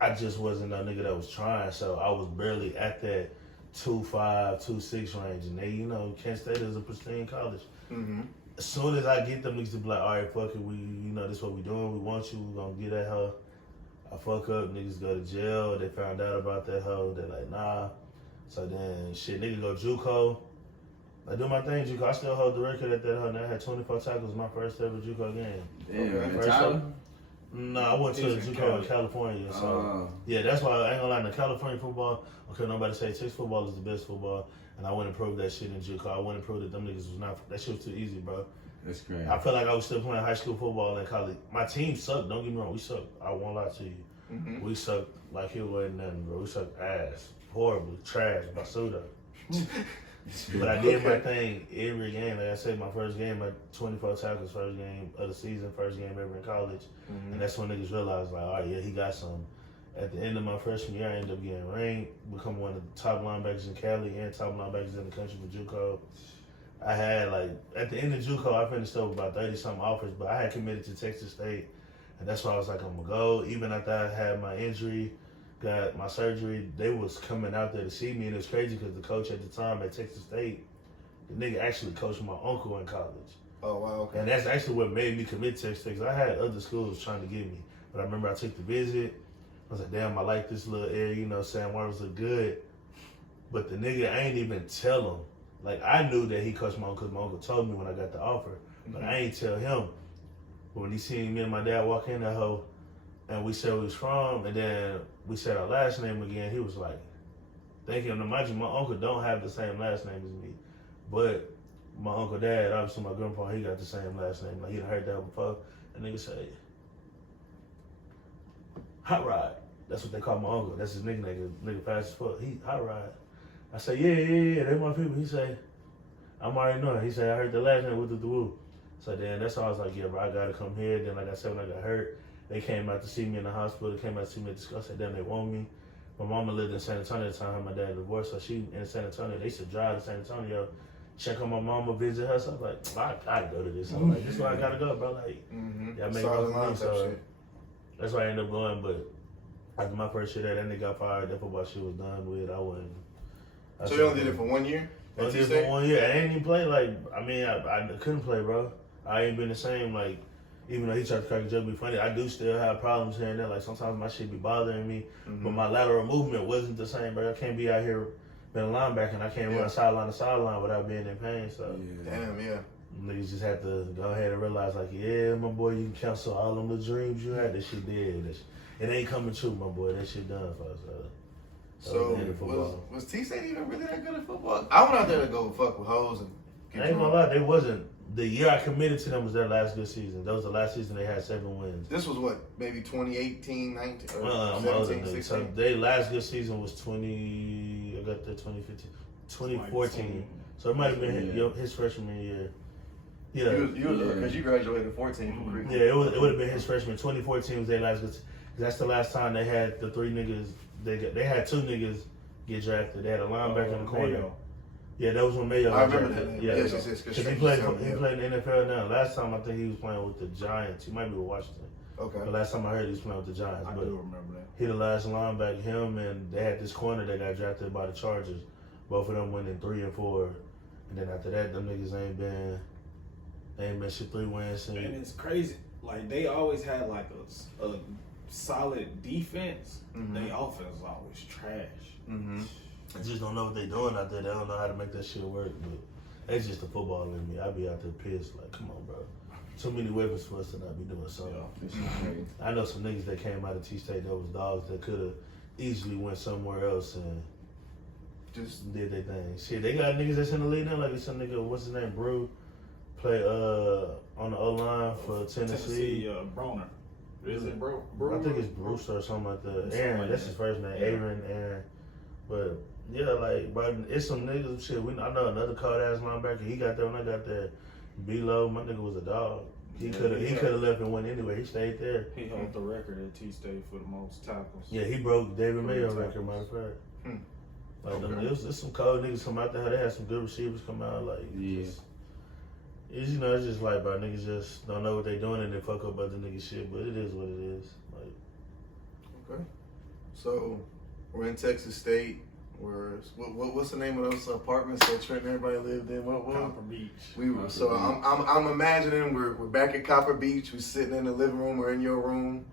I just wasn't no nigga that was trying. So I was barely at that 2.5, 2.6 range. And they, Kansas State is a pristine college. Mm-hmm. As soon as I get them niggas to be like, all right, fuck it, this is what we doing. We want you. We gonna get that hoe. I fuck up. Niggas go to jail. They found out about that hoe. They're like, nah. So then, shit, nigga go JUCO. I do my thing, JUCO. I still hold the record at that hoe. I had 24 tackles my first ever JUCO game. Damn, Tyler? No, I went to JUCO in California. So, yeah, that's why I ain't gonna lie. In the California football, okay, nobody say Texas football is the best football. And I went and proved that shit in JUCO. I went and proved that them niggas was not, that shit was too easy, bro. That's crazy. I felt like I was still playing high school football in college. My team sucked, don't get me wrong, we sucked. I won't lie to you. Mm-hmm. We sucked like it wasn't nothing, bro. We sucked ass. Horribly. Trash. Basuda. But I did my thing every game. Like I said, my first game, 24 tackles, first game of the season, first game ever in college. Mm-hmm. And that's when niggas realized, like, all right, yeah, he got some. At the end of my freshman year, I ended up getting ranked, become one of the top linebackers in Cali and top linebackers in the country for JUCO. I had, at the end of JUCO, I finished up with about 30-something offers, but I had committed to Texas State. And that's why I was like, I'm going to go. Even after I had my injury, got my surgery, they was coming out there to see me. And it was crazy because the coach at the time at Texas State, the nigga actually coached my uncle in college. Oh, wow, okay. And that's actually what made me commit to Texas State, because I had other schools trying to get me. But I remember I took the visit. I was like, damn, I like this little area, Sam Waters look good. But the nigga, I ain't even tell him. Like, I knew that he coached my uncle because my uncle told me when I got the offer. But I ain't tell him. But when he seen me and my dad walk in that hoe, and we said where he was from, and then we said our last name again, he was like, thank you. Now, mind you, my uncle don't have the same last name as me. But my uncle dad, obviously my grandpa, he got the same last name. Like, he done heard that before. And nigga say, Hot Rod. That's what they call my uncle. That's his nickname. Nigga fast as fuck. He Hot Rod. I say, yeah, they my people. He say, I'm already knowing. He say, I heard the last name with the woo. So then that's how I was like, yeah, bro, I gotta come here. Then like I said, when I got hurt, they came out to see me in the hospital. They came out to see me at the school. I said, damn, they want me. My mama lived in San Antonio at the time. My dad divorced, so she in San Antonio. They used to drive to San Antonio, check on my mama, visit her. So I was like, I gotta go to this. I'm like, this is where I gotta go, bro. Like, y'all make it for me. So that's why I ended up going. But after my first year there, that nigga got fired. That football shit was done with. I wasn't. So you only did it for 1 year? I did it for 1 year. I ain't even play. I couldn't play, bro. I ain't been the same. Like, even though he tried to crack a joke, be funny, I do still have problems here and there. Like, sometimes my shit be bothering me, but my lateral movement wasn't the same, bro. I can't be out here being a linebacker and I can't run sideline to sideline without being in pain. So, damn, niggas just have to go ahead and realize, like, yeah, my boy, you can cancel all them little dreams you had. That shit dead. It ain't coming true, my boy. That shit done for us. So was T-State even really that good at football? I went out there to go fuck with hoes and I ain't gonna lie, they wasn't. The year I committed to them was their last good season. That was the last season they had 7 wins. This was what, maybe 2018, 19, or I'm 17, 16? So their last good season was 2014. So it might have been his freshman year. Yeah. Because you graduated 14 from Creek. Yeah, it would have been his freshman. 2014 was their last good season. That's the last time they had the 3 niggas. They had 2 niggas get drafted. They had a linebacker in the corner. Mayo. Yeah, that was when Mayo. I remember that. Yeah, Because he played in the NFL now. Last time I think he was playing with the Giants. He might be with Washington. Okay. But last time I heard he was playing with the Giants. I do remember that. He the last linebacker. Him and they had this corner that got drafted by the Chargers. Both of them went in 3 and 4, and then after that, them niggas ain't been shit 3 wins. And it's crazy. Like they always had like a solid defense. They offense is always trash. I just don't know what they doing out there. They don't know how to make that shit work. But it's just the football in me. I be out there pissed. Like, come on, bro. too many weapons for us to not be doing so. I know some niggas that came out of T-State that was dogs that could have easily went somewhere else and just did their thing. Shit, they got niggas that's in the league now. Like some nigga, what's his name, Brew, play on the O-line for Tennessee. Broner. Is it Bro? I think it's Bruce or something like that. Aaron, that's his first name. Yeah. Aaron. But yeah, like, but it's some niggas. Shit, I know another cold ass linebacker. He got there when I got there. B-Lo, my nigga was a dog. He could have left and went anywhere. He stayed there. He held the record at T-State for the most tackles. Yeah, he broke David Mayo record, matter of fact. Like, there's some cold niggas come out there. They had some good receivers come out. Like, it's just like, bro, niggas just don't know what they doing and they fuck up other niggas shit. But it is what it is. Like, okay. So we're in Texas State. What's the name of those apartments that Trent and everybody lived in? Copper Beach. I'm imagining we're back at Copper Beach. We're sitting in the living room or in your room,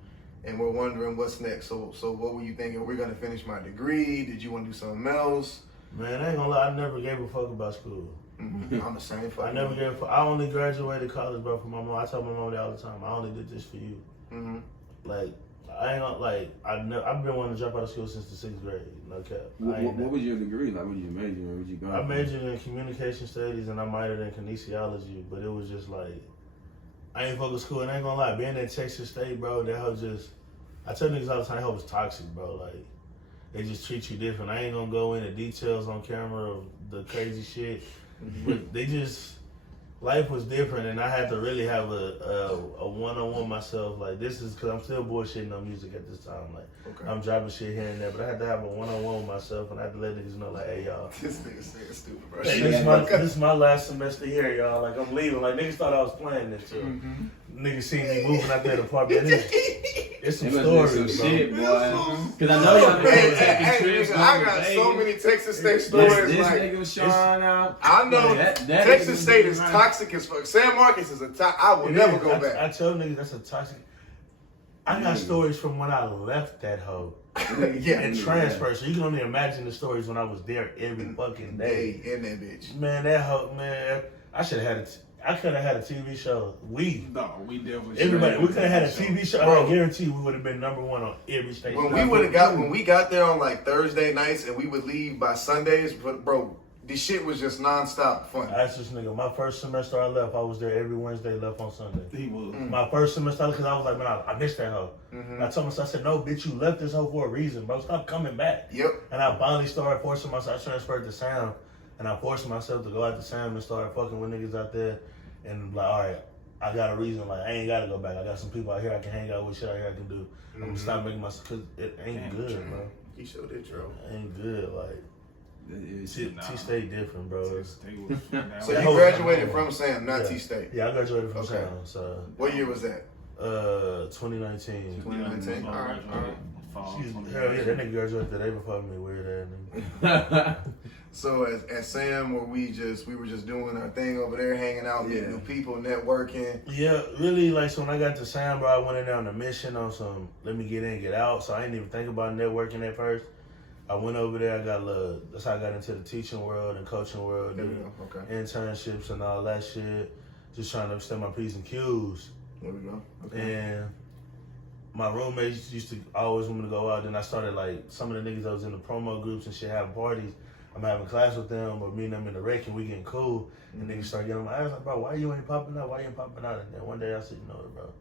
and we're wondering what's next. So what were you thinking? We're gonna finish my degree. Did you want to do something else? Man, I ain't gonna lie. I never gave a fuck about school. I'm the same. I never gave a fuck. I only graduated college, bro, for my mom. I tell my mom that all the time. I only did this for you. Like, I ain't gonna, like, I've been wanting to drop out of school since the 6th grade. No cap. What was your degree? Like, what did you major in? What you going? I majored in communication studies and I minored in kinesiology, but it was just like, I ain't fuck with school. And I ain't gonna lie, being at Texas State, bro, that hoe just, I tell niggas all the time, that hoe was toxic, bro. Like, they just treat you different. I ain't gonna go into details on camera of the crazy shit, but they just, life was different, and I had to really have a one-on-one myself. Like, this is because I'm still bullshitting on music at this time. Like, I'm dropping shit here and there, but I had to have a one-on-one with myself, and I had to let niggas know, like, hey, y'all. This nigga's saying stupid, bro. Hey, this is my last semester here, y'all. Like, I'm leaving. Like, niggas thought I was playing this shit. Niggas seen me moving out there to apartment. It's some stories, bro. Shit, boy. Because I know y'all taking trips. I got so many Texas State stories. This like, nigga was showing out. I know that Texas State is toxic as fuck. San Marcos is a toxic. I will never go back. I tell niggas that's a toxic. I got stories from when I left that hoe. And transfer. So you can only imagine the stories when I was there every fucking day. In that bitch. Man, that hoe, man. I should have had I could have had a TV show. We definitely. Everybody, we could have had a TV show. Bro, I guarantee we would have been #1 on every station. When we got there on like Thursday nights and we would leave by Sundays, bro, this shit was just nonstop fun. I asked this nigga, my first semester I left, I was there every Wednesday, left on Sunday. He was. My first semester, because I was like, man, I missed that hoe. I told myself, I said, no, bitch, you left this hoe for a reason, bro. Stop coming back. Yep. And I finally started forcing myself, I transferred to Sound, and I forced myself to go out to Sound and start fucking with niggas out there. And like, all right, I got a reason, like, I ain't got to go back. I got some people out here I can hang out with, shit out here I can do. I'm going to stop making myself, because it ain't good, bro. He showed it, bro. It ain't good, like. T-State different, bro. So you graduated from Sam, not T-State? Yeah, I graduated from Sam. So what year was that? 2019. 2019. All right. Hell yeah, that nigga graduated the day before me. Weird ass nigga. So at Sam, where we were just doing our thing over there, hanging out, meeting new people, networking. Yeah, really. Like, so when I got to Sam, bro, I went in there on a mission on some let me get in, get out. So I didn't even think about networking at first. I went over there. That's how I got into the teaching world and coaching world, internships and all that shit. Just trying to understand my P's and Q's. There we go. Okay. And my roommates used to always want me to go out. Then I started, like, some of the niggas that was in the promo groups and shit having parties. I'm having class with them or meeting them in the rec and we getting cool. And niggas start getting on my ass like, bro, why you ain't popping out? Why you ain't popping out? And then one day I said, you know what, bro?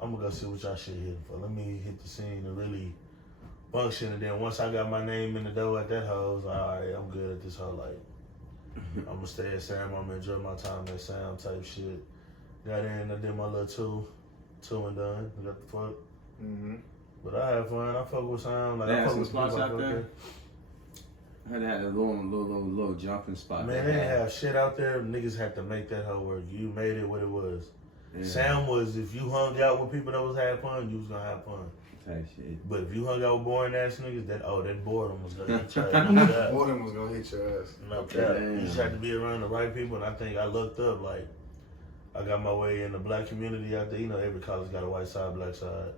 I'm gonna go see what y'all shit here for. Let me hit the scene and really function. And then once I got my name in the door at that hoe, I was like, all right, I'm good at this hoe. Like, I'm gonna stay at Sam. I'm gonna enjoy my time at Sam type shit. Got in, I did my little two and done. Got the fuck. But I had fun. I fuck with Sam. Like, I fuck with spots out there. I had a little jumping spot. Man, they didn't have shit out there. Niggas had to make that hoe work. You made it what it was. Yeah. Sam was, if you hung out with people that was having fun, you was gonna have fun. Type shit. But if you hung out with boring ass niggas, that boredom was gonna hit your ass. Boredom was gonna hit your ass. No cap. You just had to be around the right people, and I think I looked up, like, I got my way in the black community out there. You know, every college got a white side, black side.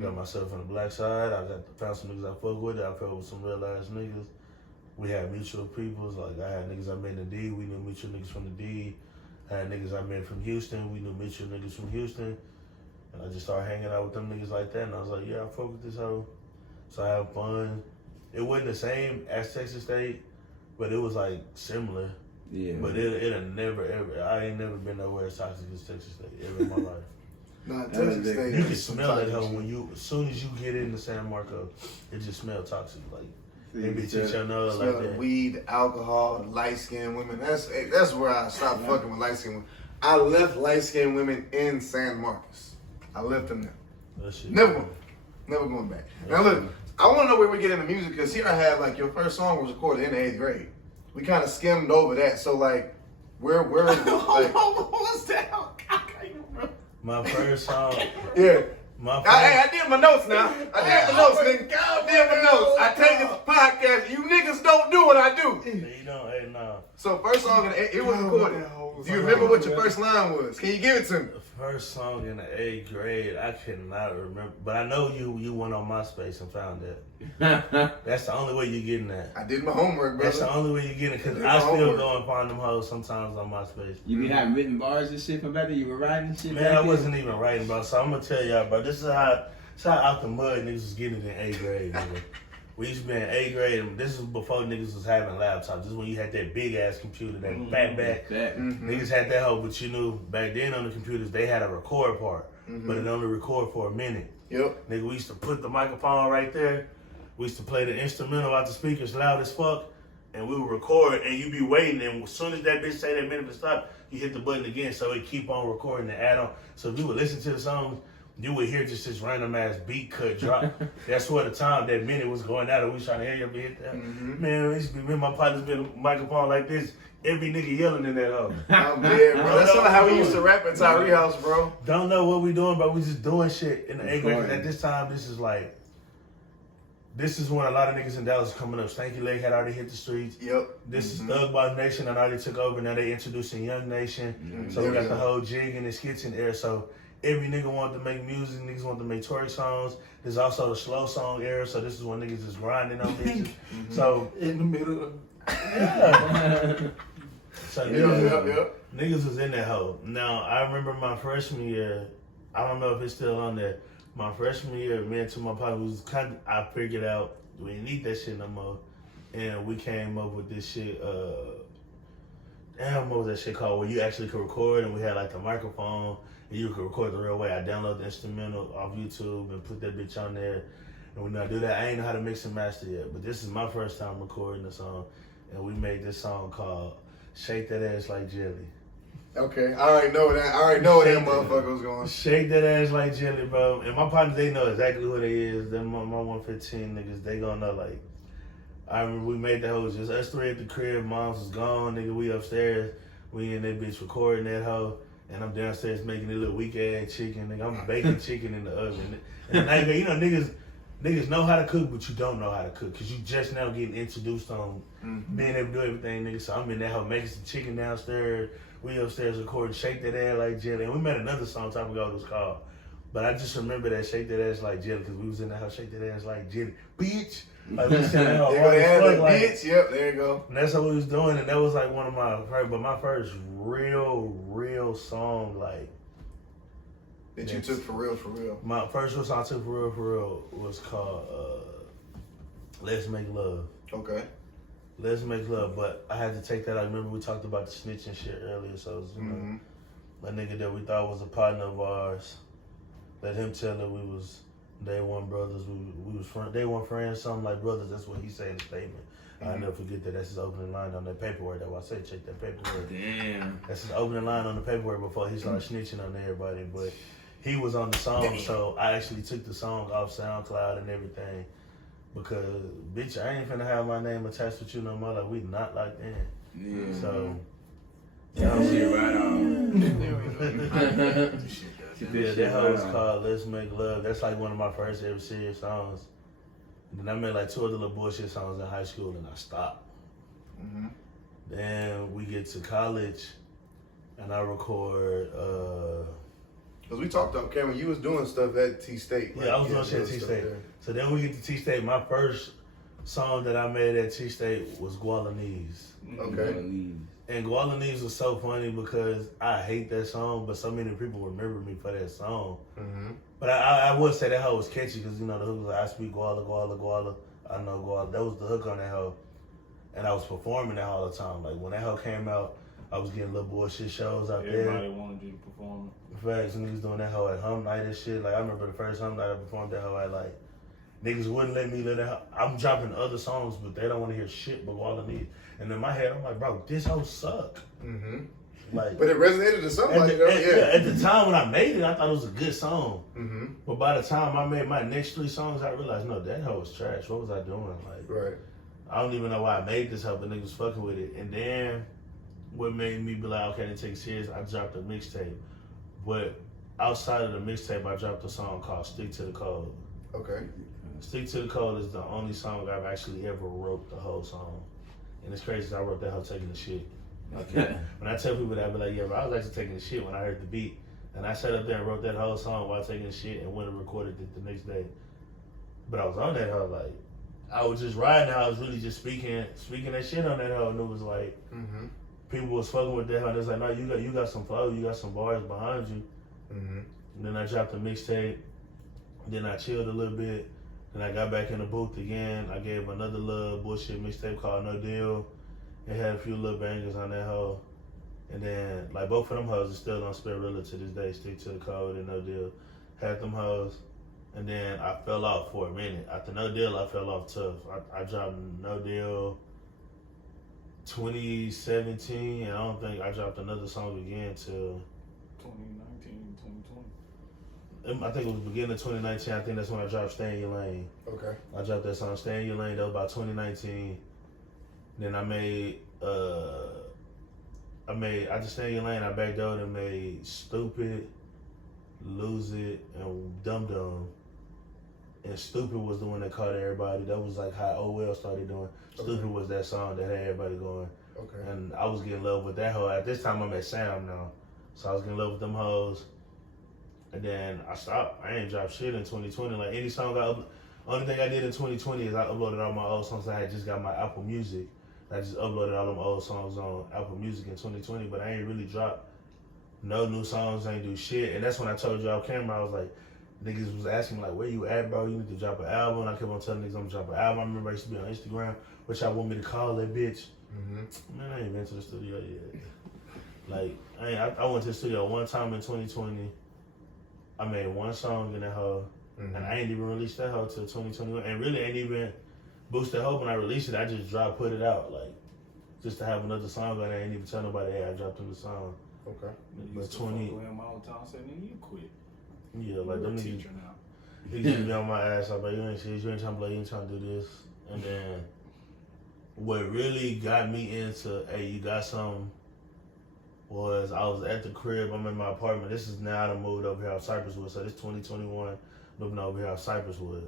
Got myself on the black side. I found some niggas I fuck with. I felt with some real ass niggas. We had mutual peoples. Like, I had niggas I met in the D. We knew mutual niggas from the D. Had niggas I met from Houston. We knew mutual niggas from Houston. And I just started hanging out with them niggas like that. And I was like, yeah, I fuck with this hoe. So I have fun. It wasn't the same as Texas State, but it was like similar. Yeah. But it'll never, ever, I ain't never been nowhere as toxic as Texas State ever in my life. Not Texas State. You can smell it, hoe, when you, as soon as you get into San Marcos, it just smells toxic. Like, they be teach your nose like that. Weed, alcohol, light-skinned women. That's where I stopped fucking with light-skinned women. I left light-skinned women in San Marcos. I left them there. Never going back. Now look, I want to know where we get into music, because here I have, like, your first song was recorded in the 8th grade. We kind of skimmed over that. So, like, where like, what was that? My first song. Yeah. I did my notes now. I did my notes, nigga. I did my notes. I take this podcast. You niggas don't do what I do. You don't, hey, no. So first song, it was recorded. Do you remember what your first line was? Can you give it to me? The first song in the 8th grade, I cannot remember. But I know you went on MySpace and found that. That's the only way you're getting that. I did my homework, brother. That's the only way you're getting it, because I still go and find them hoes sometimes on MySpace. You be having written bars and shit from back then? You were writing shit? Man, I wasn't even writing, bro. So I'm going to tell y'all, bro. This is how out the mud niggas was getting it in 8th grade, nigga. We used to be in 8th grade, and this was before niggas was having laptops. This is when you had that big ass computer, that fat back. Niggas had that hoe, but you knew back then on the computers they had a record part, but it only record for a minute. Yep. Nigga, we used to put the microphone right there. We used to play the instrumental out the speakers loud as fuck, and we would record, and you be waiting, and as soon as that bitch say that minute to stop, you hit the button again, so it keep on recording and add on. So if you would listen to the songs, you would hear just this random ass beat cut drop. That's where the time that minute was going out, and we was trying to hear you hit that. Man, it used to be me and my partners been a microphone like this. Every nigga yelling in that hoe. I'm dead, bro. That's not how we used to rap in Tyree House, bro. Don't know what we doing, but we just doing shit in the 8th grade. At this time, this is when a lot of niggas in Dallas coming up. Stanky Leg had already hit the streets. Yep. This is Thug Boss Nation and already took over. Now they introducing Young Nation. So we got the whole jig and the skits in there. So every nigga wanted to make music. Niggas wanted to make twerk songs. There's also the slow song era. So this is when niggas is grinding on bitches. So in the middle of so niggas was in that hoe. Now I remember my freshman year. I don't know if it's still on there. My freshman year, me and two of my partners I figured out we didn't need that shit no more. And we came up with this shit, what was that shit called? Where you actually could record, and we had like the microphone, and you could record the real way. I downloaded the instrumental off YouTube and put that bitch on there. And when I do that, I ain't know how to mix and master yet. But this is my first time recording the song. And we made this song called Shake That Ass Like Jelly. Okay, I already know that. I already know where that motherfucker was going. Shake that ass like jelly, bro. And my partners, they know exactly who they is. Them my 115 niggas, they gonna know, like, I remember we made that hoe, just us three at the crib, moms was gone, nigga, we upstairs, we in that bitch recording that hoe, and I'm downstairs making a little weak ass chicken, nigga, I'm baking chicken in the oven. And nigga, you know, niggas know how to cook, but you don't know how to cook, cause you just now getting introduced on being able to do everything, nigga, so I'm in that hoe making some chicken downstairs. We upstairs recording Shake That Ass Like Jelly. And we made another song time ago it was called. But I just remember that Shake That Ass Like Jelly because we was in the house, Shake That Ass Like Jelly. Bitch! Like we was in the house. Bitch, yep, there you go. And that's what we was doing. And that was like one of my first real song, like. That you took for real. My first song I took for real was called Let's Make Love. Okay. Let's Make Love, but I had to take that out. Remember we talked about the snitching shit earlier, so it was, you know, a nigga that we thought was a partner of ours. Let him tell her we was day one brothers. We was day one friends, something like brothers. That's what he said in the statement. I'll never forget that. That's his opening line on that paperwork. That's why I say check that paperwork. Damn. That's his opening line on the paperwork before he started snitching on everybody. But he was on the song, so I actually took the song off SoundCloud and everything. Because, bitch, I ain't finna have my name attached with you no more. Like, we not locked in. Yeah. So, Shit right on. yeah, that hoe was called Let's Make Love. That's like one of my first ever serious songs. And then I made like two other little bullshit songs in high school and I stopped. Then we get to college and I record, Cause we talked on camera, you was doing stuff at T-State. Yeah, I was doing shit at T-State. So then we get to T-State. My first song that I made at T-State was Gualanese. Okay. And Gualanese was so funny because I hate that song, but so many people remember me for that song. Mm-hmm. But I would say that hoe was catchy because, you know, the hook was like, I speak Guala, Guala, Guala. I know Guala. That was the hook on that hoe. And I was performing that all the time. Like, when that hoe came out, I was getting little bullshit shows out there. Everybody wanted you to perform. Facts, niggas doing that hoe at home night and shit. Like, I remember the first home night I performed that hoe at, like, niggas wouldn't let me let that hoe. I'm dropping other songs, but they don't want to hear shit but Gualanese. And in my head, I'm like, bro, this hoe suck. Mm-hmm. Like, but it resonated to somebody, though. At the time when I made it, I thought it was a good song. Mm-hmm. But by the time I made my next 3 songs, I realized, no, that hoe was trash. What was I doing? Like, right. I don't even know why I made this hoe, but niggas fucking with it. And then what made me be like, okay, to take it serious, I dropped a mixtape. But outside of the mixtape, I dropped a song called Stick to the Code. Okay. Stick to the Code is the only song I've actually ever wrote the whole song. And it's crazy, I wrote that hoe taking the shit. Like, when I tell people that, I be like, yeah, bro, I was actually taking the shit when I heard the beat. And I sat up there and wrote that whole song while taking the shit and went and recorded it the next day. But I was on that hoe, like, I was just riding, I was really just speaking that shit on that hoe, and it was like, mm-hmm. people was fucking with that hoe, and it's like, no, you got some flow, you got some bars behind you. Mm-hmm. And then I dropped the mixtape, then I chilled a little bit, then I got back in the booth again, I gave another little bullshit mixtape called No Deal. It had a few little bangers on that hoe. And then, like, both of them hoes are still on Spirilla to this day, Stick to the Code and No Deal. Had them hoes. And then I fell off for a minute. After No Deal, I fell off tough. I dropped No Deal 2017, and I don't think I dropped another song again till 2019, 2020. I think it was beginning of 2019. I think that's when I dropped Stay in Your Lane. Okay. I dropped that song, Stay in Your Lane. That was about 2019. Then I just Stay in Your Lane. I backed out and made Stupid, Lose It, and Dum Dum. And Stupid was the one that caught everybody. That was like how OL started doing. Okay. Stupid was that song that had everybody going. Okay. And I was getting love with that hoe. At this time, I'm at Sound now. So I was getting love with them hoes. And then I stopped. I ain't dropped shit in 2020. Like, any song only thing I did in 2020 is I uploaded all my old songs. I had just got my Apple Music. I just uploaded all them old songs on Apple Music in 2020, but I ain't really dropped no new songs, ain't do shit. And that's when I told you off camera, I was like, niggas was asking like, where you at, bro? You need to drop an album. And I kept on telling niggas I'm gonna drop an album. I remember I used to be on Instagram, which I want me to call that bitch. Mm-hmm. Man, I ain't been to the studio yet. Like, I went to the studio one time in 2020. I made one song in that hoe, Mm-hmm. and I ain't even released that hoe till 2021. And really ain't even boost that hoe when I released it. I just put it out, like, just to have another song on there. I ain't even tell nobody, hey, I dropped him the song. Okay. But 20. Him all the time, saying, nigga, you quit. Yeah, like, You're them a niggas. teacher now. He just be on my ass. I'm like, you ain't serious, you ain't trying to play, you ain't trying to do this. And then what really got me into, hey, you got something, was I was at the crib, I'm in my apartment. This is now I moved over here out Cypresswood, so this 2021, moving over here out Cypresswood.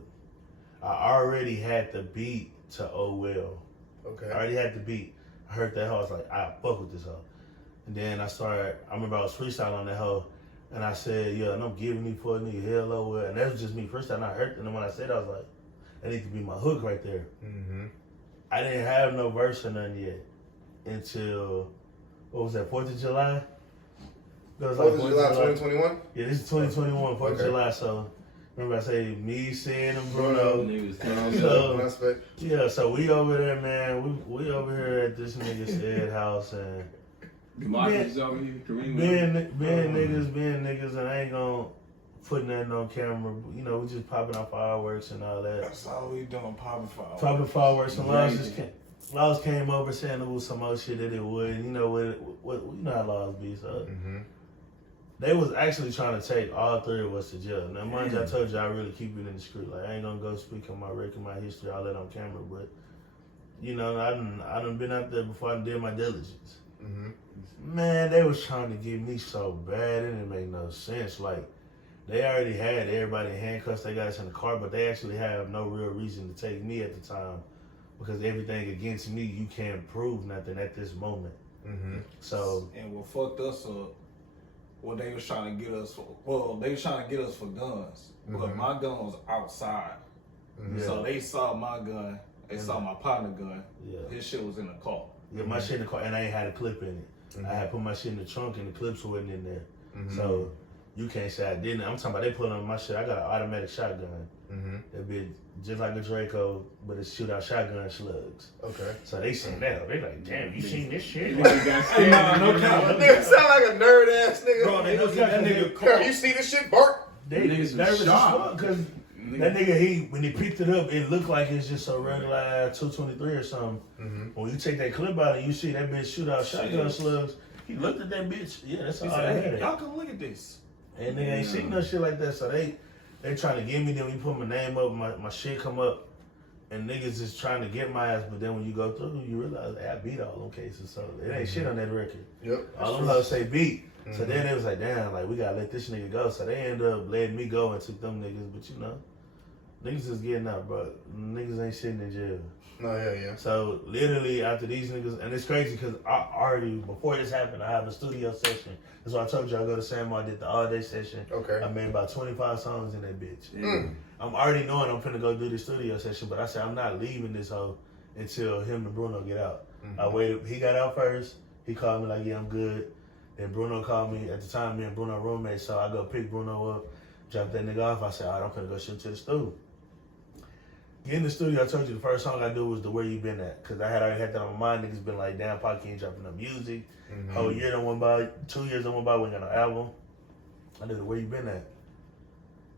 I already had the beat to Oh Well. Okay. I already had the beat. I heard that hoe, I was like, I fuck with this hoe. And then I remember I was freestyling on that hoe, and I said, yeah, and I'm giving me for a nigga, hello, well. And that was just me freestyling. I heard it, and then when I said it, I was like, that needs to be my hook right there. Mm-hmm. I didn't have no verse or nothing yet until, what was that, 4th of July? That was 4th of July 2021? Yeah, this is 2021, 4th of Okay. July, so remember I say me, Sid, and Bruno. So, Yeah, so we over there, man. We over here at this nigga Sid house, and Demarcus over here, Kareem. being niggas, and I ain't gonna put nothing on camera. You know, we just popping off fireworks and all that. That's all we doing, popping fireworks. Popping fireworks, and Laws came over saying there was some other shit that it would. You know what you know how Laws be, so. mm-hmm. They was actually trying to take all 3 of us to jail. Now, mind you, I told you I really keep it in the script. Like, I ain't gonna go speak on my record, my history, all that on camera. But, you know, I done been out there before I did my diligence. Mm-hmm. Man, they was trying to get me so bad, it didn't make no sense. Like, they already had everybody in handcuffs. They got us in the car, but they actually have no real reason to take me at the time because everything against me, you can't prove nothing at this moment. Mm-hmm. So, and what fucked us up, well, they was trying to get us for guns, but Mhm. my gun was outside. Mm-hmm. Yeah. So they saw my gun, they saw my partner gun. yeah. His shit was in the car. Yeah, my shit in the car, and I ain't had a clip in it. I had put my shit in the trunk, and the clips wasn't in there. So you can't say I didn't. I'm talking about they put on my shit. I got an automatic shotgun. That bitch just like a Draco, but it shoot out shotgun slugs. Okay. So they seen that. They like, damn, you seen this shit? Hey, no cap. Nigga sound like a nerd ass nigga. Bro, they look at that nigga Girl, you see this shit, Bart? They Niggas nervous was as shocked. fuck because that nigga, when he picked it up, it looked like it's just a regular 223 or something. When you take that clip out and you see that bitch shoot out shotgun slugs, he looked at that bitch. Yeah, that's all I had. Y'all come look at this. And nigga ain't seen no shit like that, so they trying to get me. Then when you put my name up, my shit come up, and niggas just trying to get my ass. But then when you go through, you realize I beat all them cases, so it ain't shit on that record. Yep. All them hoes say beat. So then it was like, damn, like we gotta let this nigga go. So they ended up letting me go and took them niggas. But you know, niggas is getting out, bro. Niggas ain't sitting in jail. No, yeah. So literally after these niggas, and it's crazy because I already, before this happened, I have a studio session. That's why I told you I go to Sam. I did the all day session. Okay. I made about 25 songs in that bitch. Yeah. I'm already knowing I'm finna go do the studio session, but I said I'm not leaving this hoe until him and Bruno get out. I waited. He got out first. He called me like, yeah, I'm good. Then Bruno called me. At the time, me and Bruno roommates, so I go pick Bruno up, drop that nigga off. I said, all right, I'm finna go shoot to the studio. Get in the studio, I told you the first song I do was the Where You Been At. Because I had already had that on my mind. Niggas been like, damn, Pac ain't dropping no music. Whole year done went by, 2 years done went by, we ain't got no album. I did the Where You Been At.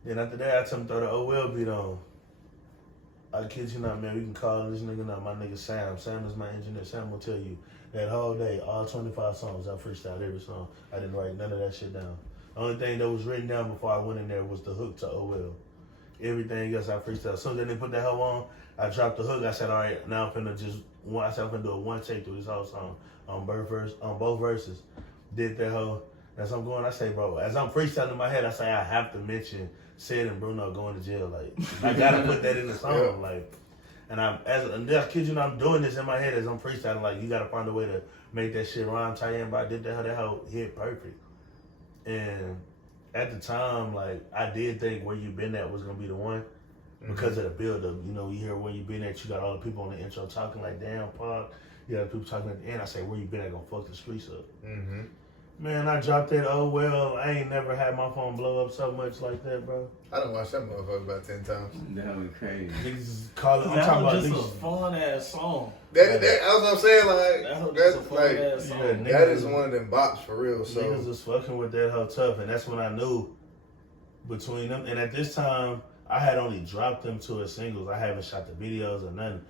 Then after that, I told him to throw the OL beat on. I kid you not, man, we can call this nigga now, my nigga Sam. Sam is my engineer. Sam will tell you that whole day, all 25 songs, I freestyled every song. I didn't write none of that shit down. The only thing that was written down before I went in there was the hook to OL. Everything else I freestyle. As soon as they put that hoe on, I dropped the hook. I said, all right, now I'm finna do a one take through this whole song on both verses. Did that hoe. As I'm going, I say, bro, as I'm freestyling in my head, I say I have to mention Sid and Bruno going to jail. Like, I gotta put that in the song. Like, and I kid you not, I'm doing this in my head as I'm freestyling. Like, you gotta find a way to make that shit rhyme, tie in. But I did that hoe hit perfect. And at the time, like, I did think Where You Been At was gonna be the one because of the build-up. You know, you hear Where You Been At, you got all the people on the intro talking like, damn, Pac. You got people talking at the end. I say, Where You Been At gonna fuck the streets up. Man, I dropped that, oh well, I ain't never had my phone blow up so much like that, bro. I done watched that motherfucker about 10 times. That was crazy. Niggas call it, I'm That talking about was just niggas. a fun ass song. That's what I'm saying. Like, That was just a that's fun like, ass song. Yeah, that is one of them bops for real. So Niggas was fucking with that hoe tough, and that's when I knew between them. And at this time, I had only dropped them to as singles. I haven't shot the videos or nothing.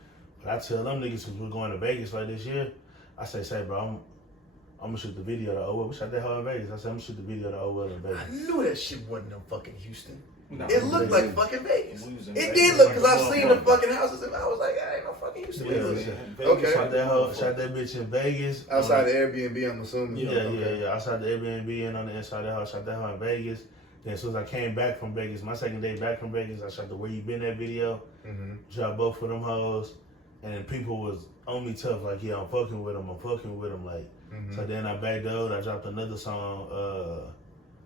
But I tell them niggas, because we're going to Vegas like this year, I say, bro, I'm gonna shoot the video to OL. We shot that hoe in Vegas. I said, I'm gonna shoot the video to OL in Vegas. I knew that shit wasn't in fucking Houston. No, It looked like fucking Vegas. We was in It Vegas did look, like because I a seen the motherfucker. fucking houses and I was like, I ain't no fucking Houston. Yeah, Okay. Shot that hoe, shot that bitch in Vegas. Outside the Airbnb, I'm assuming. Yeah. Outside the Airbnb and on the inside of the house, shot that hoe in Vegas. Then as soon as I came back from Vegas, my second day back from Vegas, I shot the Where You Been At video. Dropped both of them hoes. And then people was on me tough, like, yeah, I'm fucking with them, like. So then I backed out, I dropped another song,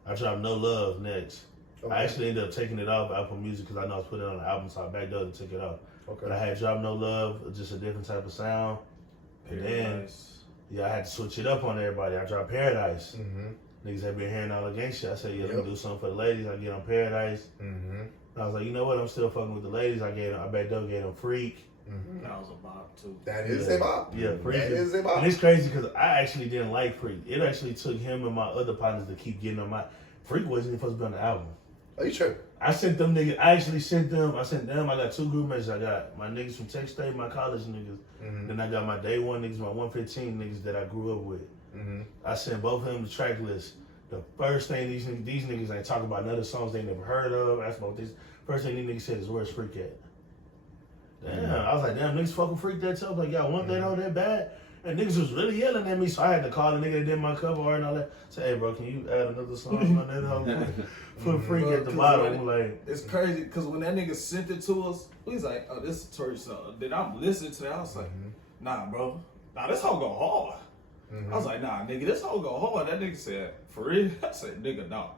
I dropped No Love next. Okay. I actually ended up taking it off Apple Music because I know I was putting it on the album, so I backed out and took it off. Okay. But I had dropped No Love, just a different type of sound. And then, I had to switch it up on everybody. I dropped Paradise. Niggas had been hearing all the gang shit. I said, let me do something for the ladies. I get on Paradise. And I was like, you know what? I'm still fucking with the ladies. I backed up, gave them Freak. That was a bop too. That is a bop. Yeah, Freak. That is a bop. And it's crazy because I actually didn't like Freak. It actually took him and my other partners to keep getting on my. Freak wasn't even supposed to be on the album. Are you sure? I sent them niggas. I actually sent them. I got 2 group messages. I got my niggas from Tech State, my college niggas. Then I got my day one niggas, my 115 niggas that I grew up with. I sent both of them the track list. The first thing these niggas ain't talking about none of the songs they never heard of. Asked about this. First thing these niggas said is, where's Freak at? Damn, I was like, damn, niggas fucking Freak that tough. Like, y'all want that hoe that bad? And niggas was really yelling at me, so I had to call the nigga that did my cover art and all that. Say, hey, bro, can you add another song on that hoe? Put Freak at the bottom. Like, it's crazy because when that nigga sent it to us, he's like, "Oh, this is Tory song." Then I'm listening to that. I was like, "Nah, bro, this hoe go hard." I was like, "Nah, nigga, this hoe go hard." That nigga said, "For real?" I said, "Nigga, nah,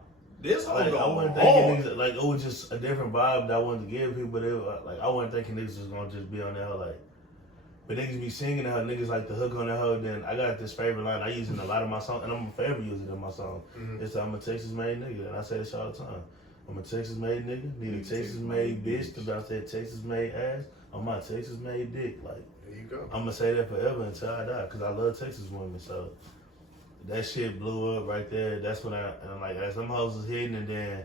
this hoe like, go I wasn't hard." thinking niggas, like, it was just a different vibe that I wanted to give people. But I wasn't thinking niggas was gonna just be on that hoe like, But niggas be singing her, niggas like the hook on the hoe. Then I got this favorite line I use in a lot of my songs, and I'm forever using it in my song. It's I'm a Texas-made nigga, and I say this all the time. I'm a Texas-made nigga, need a Texas-made bitch to bounce that Texas-made ass on my Texas-made dick. Like, there you go. I'm gonna say that forever until I die, cause I love Texas women. So that shit blew up right there. That's when and like as them hoes was hitting, and then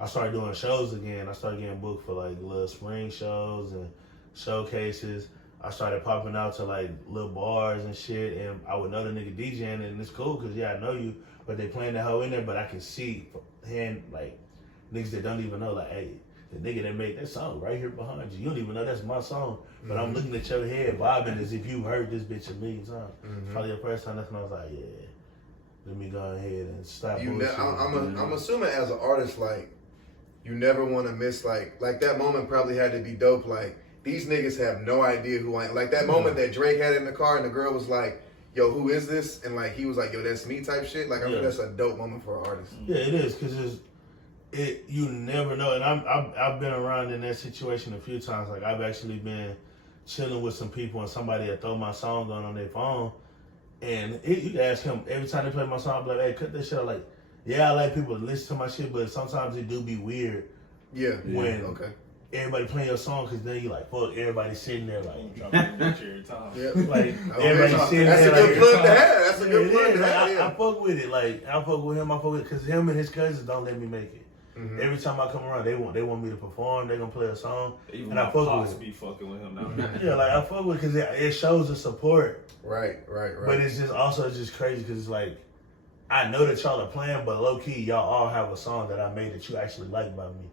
I started doing shows again. I started getting booked for like little spring shows and showcases. I started popping out to like little bars and shit, and I would know the nigga DJing, and it's cool because I know you, but they playing that hoe in there, but I can see like niggas that don't even know, like, hey, the nigga that made that song right here behind you, you don't even know that's my song, but I'm looking at your head bobbing as if you've heard this bitch a million times. Probably your first time, that's when I was like, yeah, let me go ahead and stop. I'm assuming as an artist, like, you never want to miss, like that moment probably had to be dope, like, these niggas have no idea who I am. Like that moment that Drake had in the car and the girl was like, yo, who is this? And like he was like, yo, that's me type shit. Like I mean, that's a dope moment for an artist. Yeah, it is, because you never know. And I've been around in that situation a few times. Like I've actually been chilling with some people and somebody that throw my song on their phone. And you can ask him, every time they play my song, I'll be like, hey, cut that shit out. Like, yeah, I like people to listen to my shit, but sometimes it do be weird. Yeah. When everybody playing your song, because then you like, fuck, everybody sitting there like, like everybody sitting there. That's a good plug to have. That's a good plug to have. I fuck with it. Like I fuck with him. I fuck with it because him and his cousins don't let me make it. Every time I come around, they want me to perform. They gonna play a song, even and I fuck with it. Be fucking with him now. Yeah, like I fuck with it because it shows the support. Right. But it's just also just crazy because it's like, I know that y'all are playing, but low key, y'all all have a song that I made that you actually like by me.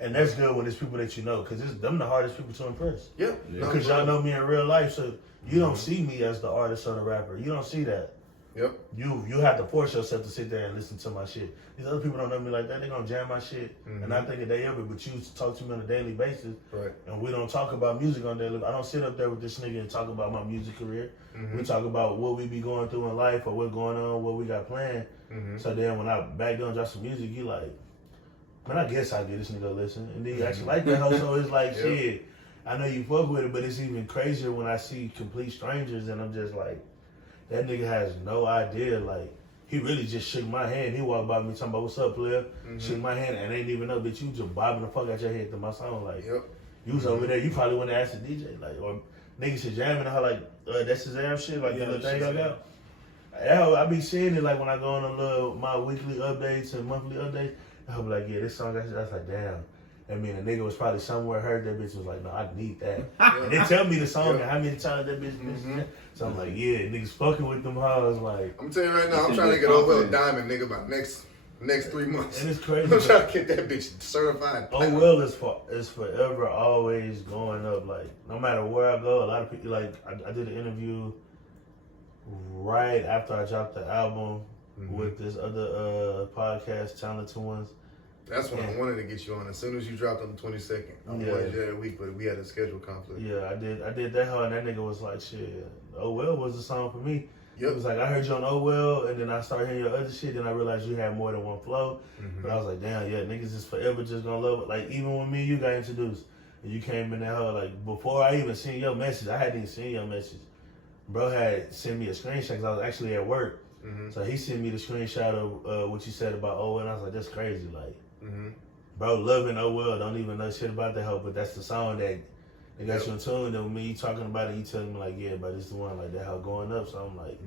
And that's good when it's people that you know, because it's them the hardest people to impress. Yep. Because y'all know me in real life, so you don't see me as the artist or the rapper. You don't see that. Yep. You have to force yourself to sit there and listen to my shit. These other people don't know me like that. They gonna jam my shit, and I think that they ever. But you talk to me on a daily basis, right? And we don't talk about music on daily. I don't sit up there with this nigga and talk about my music career. We talk about what we be going through in life or what's going on, what we got planned. So then when I back down and drop some music, you like, man, I guess I'll get this nigga a listen. And then you actually like that hoe, so it's like, shit, I know you fuck with it, but it's even crazier when I see complete strangers and I'm just like, that nigga has no idea. Like, he really just shook my hand. He walked by me talking about, what's up, player? Shook my hand and ain't even know, bitch, you just bobbing the fuck out your head to my song. Like, you was over there, you probably wouldn't ask the DJ. Like, or niggas should jamming her like, that's his damn shit, like the little thing I got. I be seeing it like when I go on my weekly updates and monthly updates. I'll be like, yeah, this song, I was like, damn. I mean, a nigga was probably somewhere heard that bitch was like, no, I need that. And they tell me the song and how many times that bitch. So I'm like, yeah, niggas fucking with them hoes. Like, I'm telling you right now, I'm trying to get over a diamond, nigga, by next 3 months. And it's crazy. I'm trying to get that bitch certified. Oh well, is forever always going up. Like, no matter where I go, a lot of people, like, I did an interview right after I dropped the album with this other podcast, Talented Ones. That's when I wanted to get you on. As soon as you dropped on the 22nd, I wanted you that week, but we had a schedule conflict. Yeah, I did that hoe, and that nigga was like, shit, Oh Well was the song for me. It was like, I heard you on Oh Well, and then I started hearing your other shit, then I realized you had more than one flow. But I was like, damn, yeah, niggas is forever just gonna love it. Like, even when me and you got introduced, and you came in that hoe, like, before I even seen your message, I hadn't even seen your message. Bro had sent me a screenshot because I was actually at work. So he sent me the screenshot of what you said about Oh Well, and I was like, that's crazy. Like, bro, loving Oh Well, don't even know shit about that hoe, but that's the song that they got you in tune. And when you talking about it, you telling me like, yeah, but it's the one like that hoe going up. So I'm like,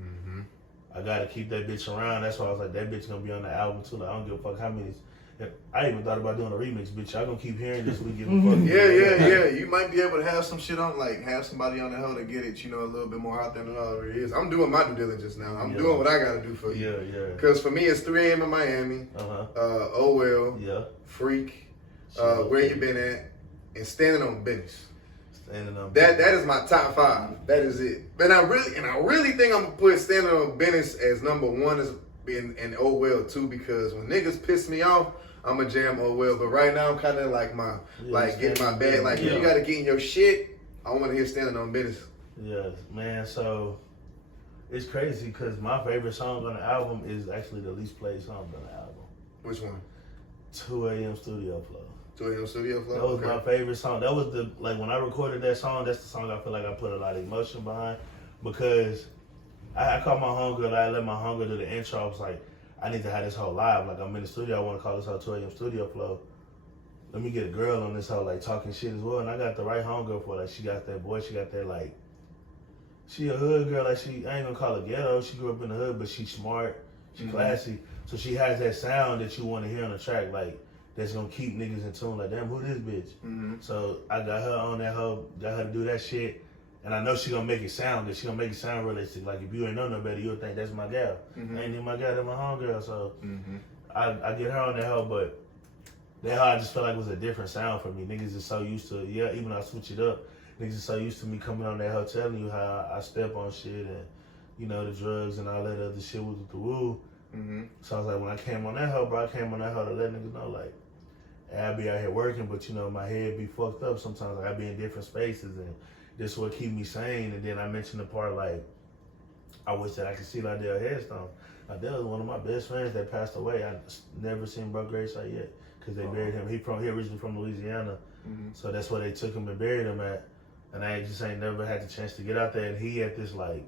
I gotta keep that bitch around. That's why I was like, that bitch gonna be on the album too. Like, I don't give a fuck how many. I even thought about doing a remix, bitch. I gonna keep hearing this. We give a fuck. Yeah. You might be able to have some shit on, like have somebody on the hoe to get it, you know, a little bit more out there than all it is. I'm doing my due diligence now. I'm doing what I gotta do for you. Yeah. Because for me, it's 3 a.m. in Miami. Oh Well. Yeah. Freak. Where You Been At, and Standing on Business. That is my top 5. That is it. But I really think I'm gonna put Standing on Business as number 1 as and Oh Well too, because when niggas piss me off, I'm a jam Oh Well. But right now I'm kind of like getting my bag. Like if you gotta get in your shit, I want to hear Standing on Business. Yes, man. So it's crazy because my favorite song on the album is actually the least played song on the album. Which one? 2 a.m. Studio Flow. 2 AM studio flow? That was my favorite song. That was when I recorded that song, that's the song I feel like I put a lot of emotion behind because I called my homegirl, I let my homegirl do the intro. I was like, I need to have this whole live. Like, I'm in the studio, I want to call this whole 2 AM studio flow. Let me get a girl on this whole, like, talking shit as well. And I got the right homegirl for it. Like, she got that voice, she got that, like, she a hood girl. Like, I ain't gonna call her ghetto. She grew up in the hood, but she's smart, she classy. So she has that sound that you want to hear on the track, like, that's gonna keep niggas in tune. Like, damn, who this bitch? So I got her on that hoe, got her to do that shit. And I know she gonna make it sound good. She gonna make it sound realistic. Like, if you ain't know no better, you'll think that's my gal. Ain't even my gal, that's my homegirl. So I get her on that hoe, but that hoe I just felt like was a different sound for me. Niggas is so used to, even when I switch it up, niggas is so used to me coming on that hoe telling you how I step on shit and, you know, the drugs and all that other shit with the woo. So I was like, when I came on that hoe, bro, I came on that hoe to let niggas know, like, I be out here working, but, you know, my head be fucked up sometimes. Like, I be in different spaces, and this is what keep me sane. And then I mentioned the part, like, I wish that I could see Lydell headstone. Lydell was one of my best friends that passed away. I never seen Bro gravesite yet because they buried him. He originally from Louisiana, so that's where they took him and buried him at. And I just ain't never had the chance to get out there. And he had this, like,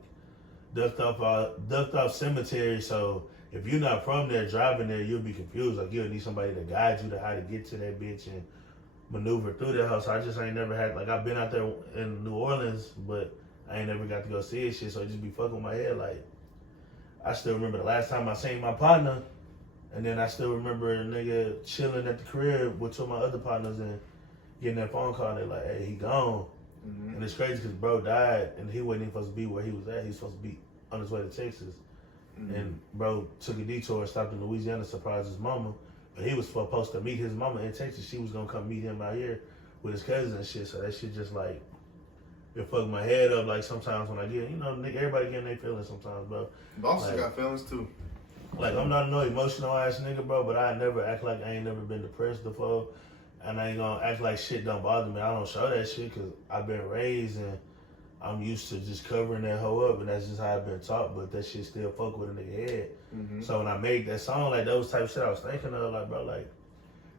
ducked off cemetery, so if you're not from there, driving there, you'll be confused. Like, you'll need somebody to guide you to how to get to that bitch and maneuver through that house. So I just ain't never had, like, I've been out there in New Orleans, but I ain't never got to go see it shit, so it just be fucking with my head. Like, I still remember the last time I seen my partner, and then I still remember a nigga chilling at the crib with two of my other partners and getting that phone call, and they're like, hey, he gone. And it's crazy because bro died, and he wasn't even supposed to be where he was at. He was supposed to be on his way to Texas. And bro took a detour and stopped in Louisiana to surprise his mama. But he was supposed to meet his mama in Texas. She was gonna come meet him out here with his cousin and shit. So that shit just like, it fucked my head up. Like sometimes when I get, you know, nigga, everybody getting their feelings sometimes, bro. Boston like, got feelings too. Like, I'm not no emotional ass nigga, bro, but I never act like I ain't never been depressed before. And I ain't gonna act like shit don't bother me. I don't show that shit because I've been raised and I'm used to just covering that hoe up, and that's just how I've been taught, but that shit still fuck with a nigga head. So when I made that song, like, those type of shit I was thinking of, like, bro, like,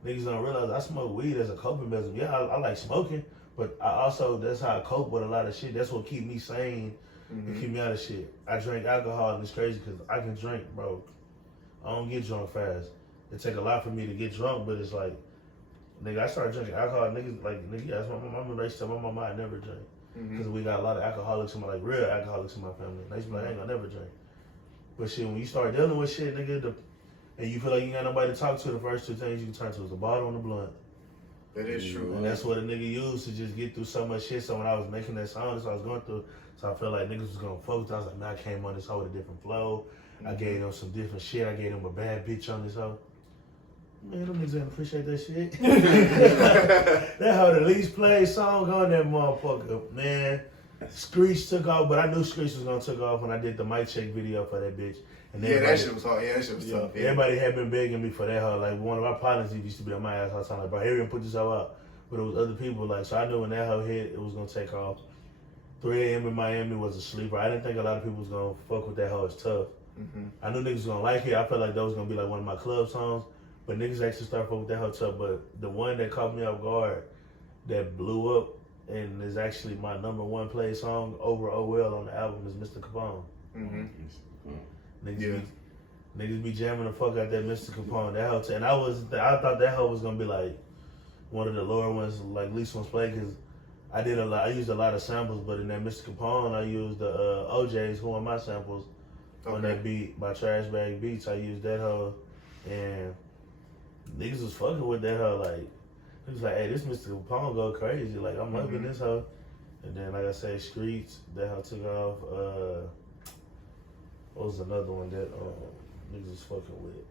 niggas don't realize I smoke weed as a coping mechanism. Yeah, I like smoking, but I also, that's how I cope with a lot of shit. That's what keep me sane and keep me out of shit. I drink alcohol, and it's crazy because I can drink, bro. I don't get drunk fast. It take a lot for me to get drunk, but it's like, nigga, I started drinking alcohol, niggas, like, nigga, that's my mama raised to my mama, I never drink. Because we got a lot of alcoholics in my, like, real alcoholics in my family. They used to be like, I ain't gonna never drink. But shit, when you start dealing with shit, nigga, and you feel like you ain't got nobody to talk to, the first two things you can turn to is the bottle and the blunt. That is true. And that's what a nigga used to just get through so much shit. So when I was making that song, that's what I was going through. So I felt like niggas was gonna focus. I was like, man, I came on this hoe with a different flow. I gave them some different shit. I gave them a bad bitch on this hoe. Man, them niggas didn't appreciate that shit. That hoe the least played song on that motherfucker, man. Screech took off, but I knew Screech was gonna take off when I did the mic check video for that bitch. And yeah, that shit was hard. Yeah, that shit was tough. Yeah. Everybody had been begging me for that hoe. Like, one of our partners used to be on my ass all the time. Like, bro, hurry and put this hoe out. But it was other people, like, so I knew when that hoe hit, it was gonna take off. 3 AM in Miami was a sleeper. I didn't think a lot of people was gonna fuck with that hoe. It's tough. I knew niggas was gonna like it. I felt like that was gonna be like one of my club songs. But niggas actually started fucking with that hoe tough. But the one that caught me off guard, that blew up, and is actually my #1 played song over OL on the album, is Mr. Kapone. Niggas be jamming the fuck out that Mr. Kapone. That hoe, and I thought that hoe was gonna be like one of the lower ones, like least ones played, because I used a lot of samples, but in that Mr. Kapone, I used the OJ's Who Are My Samples on that beat by Trash Bag Beats. I used that hoe, and niggas was fucking with that hoe. Like, it was like, hey, this Mr. Kapone go crazy. Like, I'm loving this hoe. And then, like I said, Streets, that hoe took off. What was another one that niggas was fucking with?